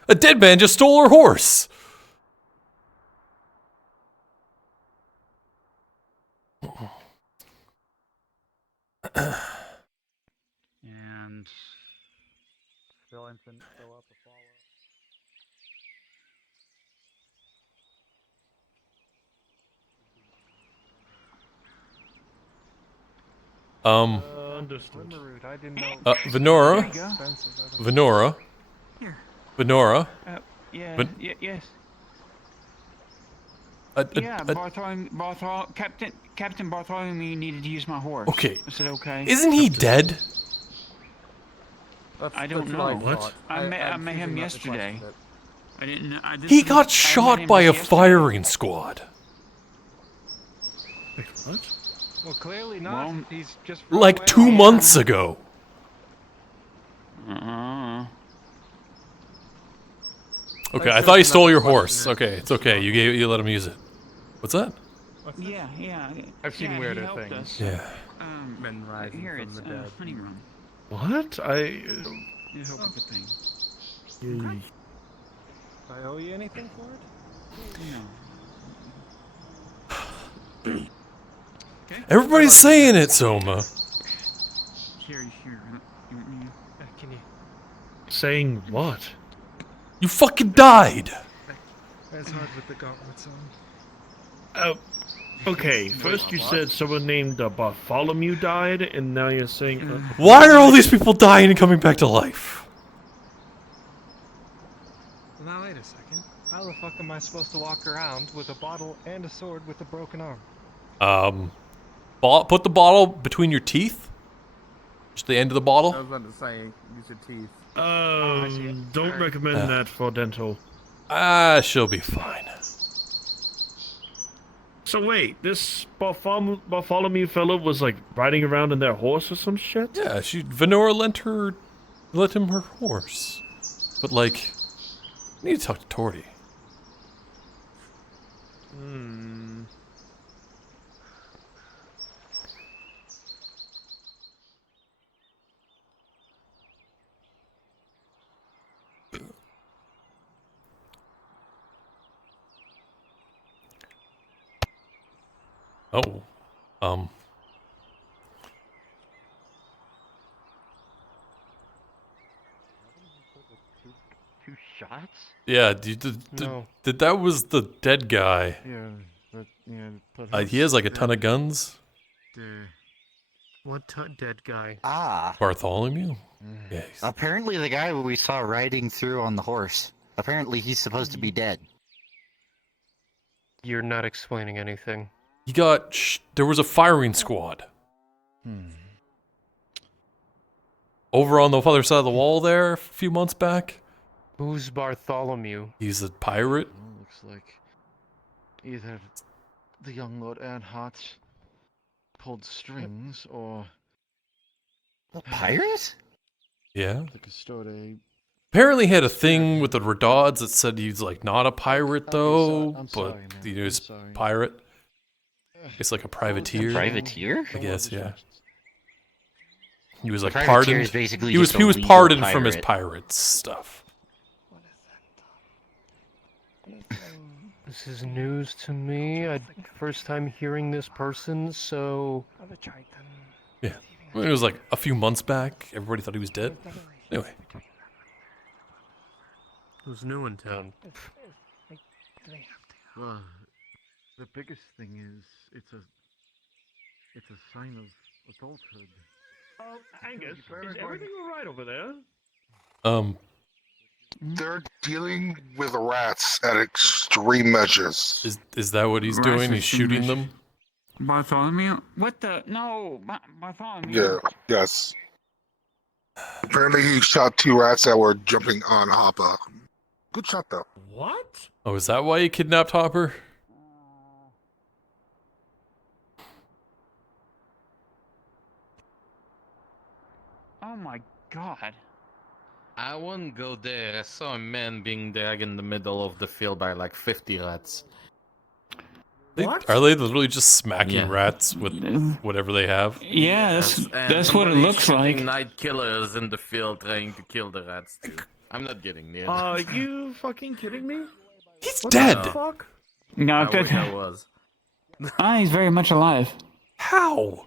A dead man just stole her horse. And fill up a follow. Understood. Venora. Here. Venora. Yeah, But- yes. Yeah, Captain Bartholomew needed to use my horse. Okay. I said okay. Isn't he dead? I don't know. I met him yesterday. I didn't. He got shot by a firing squad. Wait, what? Well, clearly not. He's just Like 2 months ago. Okay, I thought he stole your horse. Okay, it's okay. You let him use it. What's that? Yeah. I've seen Yeah, weirder he helped things. us. Yeah. Men rising Here from it's the dead. honey rum. What? You help with the thing. I owe you anything for it? No. Everybody's saying it, Soma. Here. Can you? Saying what? You fucking died. It's hard with the gauntlets on. Oh, okay. First you said someone named Bartholomew died, and now you're saying... Why are all these people dying and coming back to life? Now wait a second. How the fuck am I supposed to walk around with a bottle and a sword with a broken arm? Put the bottle between your teeth. Just the end of the I bottle. was about to say, use your teeth. Don't recommend that for dental. She'll be fine. So wait, this Bartholomew fellow was like riding around in their horse or some shit? Yeah, Venora lent him her horse. But like, I need to talk to Torty. Oh, Two shots? yeah. No. That was the dead guy. Yeah, but He has like a ton of guns. What dead guy? Ah. Bartholomew. Yeah. Apparently the guy we saw riding through on the horse. Apparently he's supposed to be dead. You're not explaining anything. He got. There was a firing squad. Over on the other side of the wall there a few months back. Who's Bartholomew? He's a pirate. Looks like either the young Lord Earnhardt pulled strings, or... A pirate? Yeah. The custode. Apparently, he had a thing with the Redauds that said he's like not a pirate though, I'm but sorry, man. he was I'm sorry. pirate. It's like a privateer. Privateer? I guess, yeah. He was like Privateer pardoned. is basically He was just a legal pardoned from his pirate. pirates stuff. This is news to me. First time hearing this person, so. Yeah. I mean, it was like a few months back. Everybody thought he was dead. Anyway. Who's new in town? Well, the biggest thing is it's a sign of adulthood. Angus, is everything alright over there? They're dealing with rats at extreme measures. Is that what he's doing? He's shooting them? Bartholomew? What the? No, Bartholomew. Yeah, yes. Apparently he shot 2 rats that were jumping on Hopper. Good shot, though. What? Oh, is that why he kidnapped Hopper? Oh my god. I wouldn't go there. I saw a man being dragged in the middle of the field by like 50 rats. Are they literally just smacking Yeah. rats with whatever they have? Yeah, that's what it somebody looks like. shooting night killers in the field trying to kill the rats too. I'm not getting near. Are you fucking kidding me? He's What dead. The fuck? No, I wish I was. He's very much alive. How?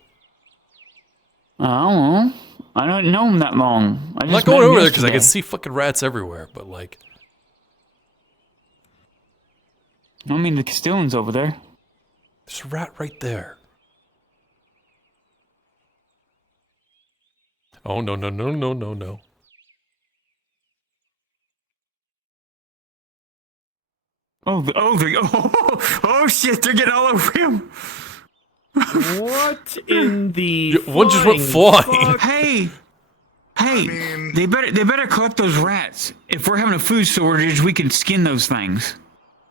I don't know. I don't know him that long. I'm not going over there because I can see fucking rats everywhere, but like... I mean, the Castillion's over there. There's a rat right there. Oh, no, no, no, no, no, no. Oh, shit, they're getting all over him. What in the One just went flying. Hey, they better collect those rats. If we're having a food shortage, we can skin those things.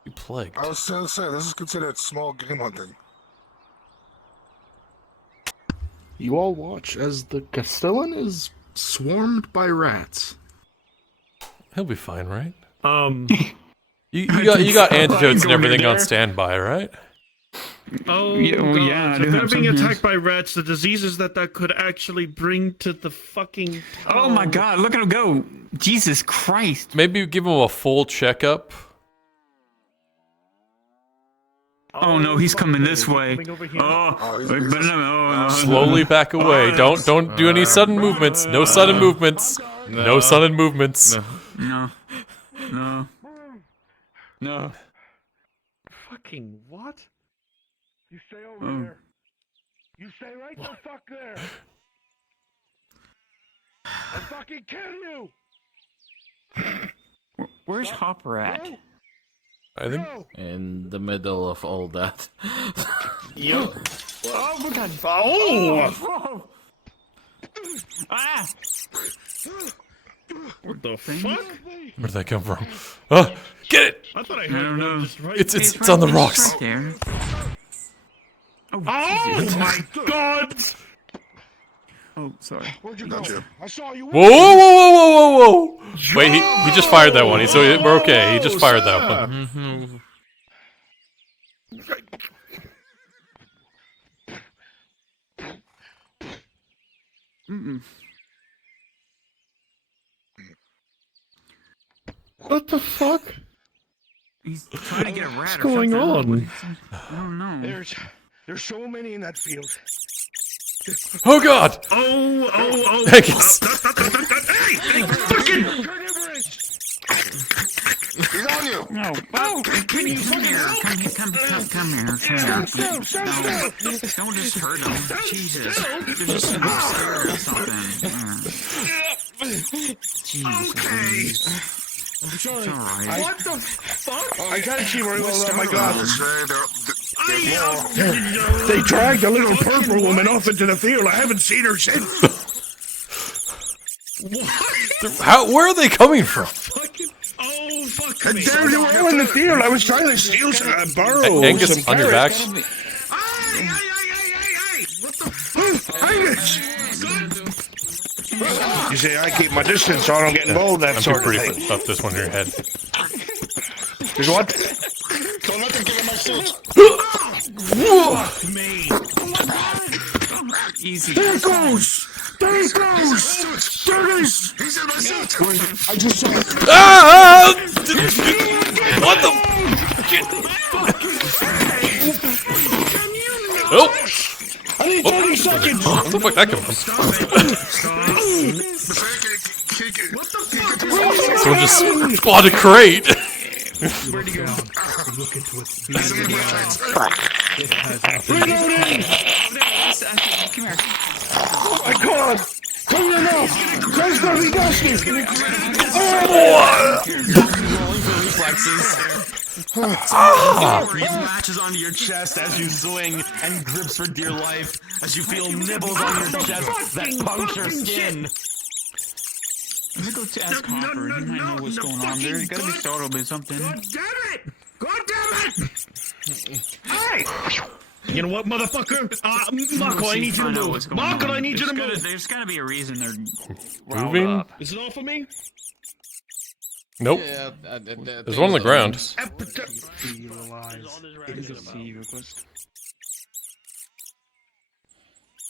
You plagued. I was going to say, this is considered small game hunting. You all watch as the Castellan is swarmed by rats. He'll be fine, right? You You got antidotes and everything on standby, right? Oh, Yeah, God. yeah, I So do if they're have being some, yes. attacked by rats, the diseases that could actually bring to the fucking Oh my god, look at him go. Jesus Christ. Maybe give him a full checkup. Oh no, he's coming this way. Coming over here. No. Slowly back away. Don't do any sudden movements. No sudden movements. No sudden movements. No. Fucking what? You stay over there. You stay right the fuck there. I'll fucking kill you. Where's Hopper at? I think In the middle of all that. Yo. Oh my god. Oh! Ah! What the fuck? where'd that come from? Get it! I thought I I heard don't know. one just right It's on the rocks. Right there. Oh my god! Oh, sorry. Where'd you go? I saw you. Whoa, whoa, whoa, whoa, whoa, whoa, whoa! Wait, he just fired that one. So we're okay. He just fired that one. Mm-mm. What the fuck? He's trying to get a rat What's or going something. on? I don't know. There's so many in that field. Oh god! Oh! Angus. Hey, fucking! He's on you! No. Oh, come here. Come here. Don't just hurt him. Jesus. They're just upstairs or something. Jesus. It's alright. What the fuck? I can't see very well without my glasses. They They dragged a little purple woman off into the field. I haven't seen her since. Where are they coming from? Oh, fuck And me. there you were in the field. I was trying to steal borrow Angus, some on your back. carrots. What the fuck? Angus! You say I keep my distance so I don't get involved in that I'm sort too of pretty thing. for stuff this one in your head. There's what? Don't let them get in my suit. Fuck me. Easy. There it goes! There it goes! There it is! He's in my suit! I just saw it. Ah! What the? Nope. I need 30 seconds! Where the fuck that come from? Someone just spawned a crate. Where'd he go? Look into its Reloading! Oh my god! Clean enough! There's gonna be dusty! Breathe latches onto your chest as you swing and grips for dear life as you feel nibbles on your chest that puncture skin. I'm gonna go to ask Hopper. He might know what's going on there. You gotta be startled by something. God damn it! God damn it! Hey! You know what, motherfucker? Markl, I need you to move. Markl, I need you to move. There's gotta be a reason they're Moving? Is it all for me? Nope. Yeah, There's one on the ground. It is a C request.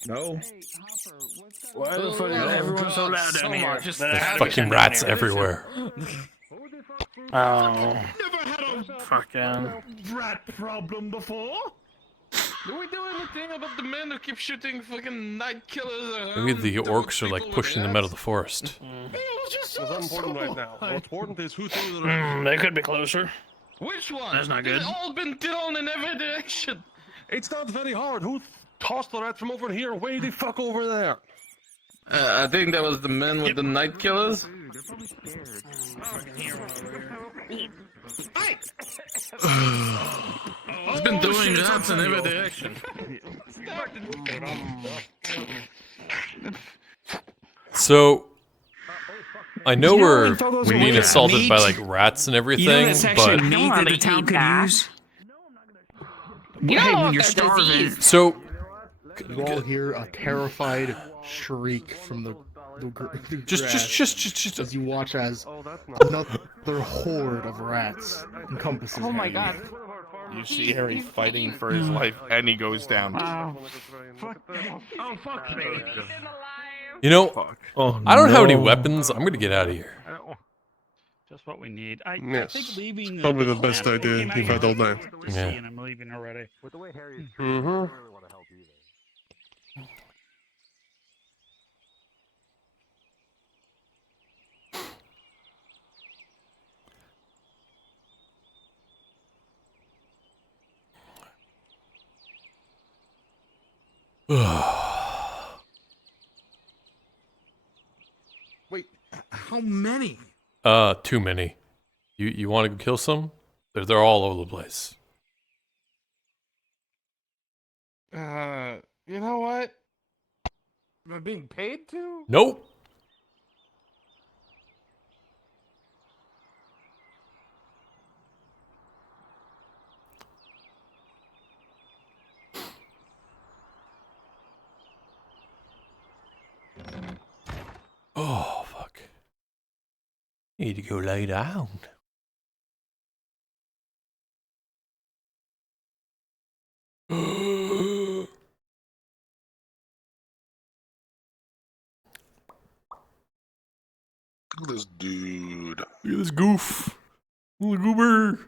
No. Why the fuck is everyone so loud down here? There's fucking rats everywhere. Oh. Never had a fucking rat problem before. Do we do anything about the men who keep shooting fucking night killers around? Maybe the orcs are like pushing them out of the forest. What's important right now? What's important is who threw the They could be closer. Which one? That's not good. They've all been thrown in every direction. It's not very hard. Who tossed the rat from over here way the fuck over there? I think that was the men with the night killers. He's been doing that in every direction. So, I know we're being assaulted by like rats and everything, but meat that the town could use. You know when you're starving. so You all hear a terrified shriek from the just as you watch as another horde of rats encompasses. Oh my god. You see Harry fighting for his life, and he goes down. Wow. Oh, fuck me. you know, I don't have any weapons. I'm gonna get out of here. Just what we need. I Yes. think leaving Probably the best idea you've had all day. Yeah. And I'm leaving already. With the way Harry is Mm-hmm. I don't really want to help either. Wait, how many? Too many. You want to go kill some? They're all over the place. You know what? Am I being paid to? Nope. Oh, fuck. Need to go lay down. Look at this dude. Look at this goof. Look at the goober.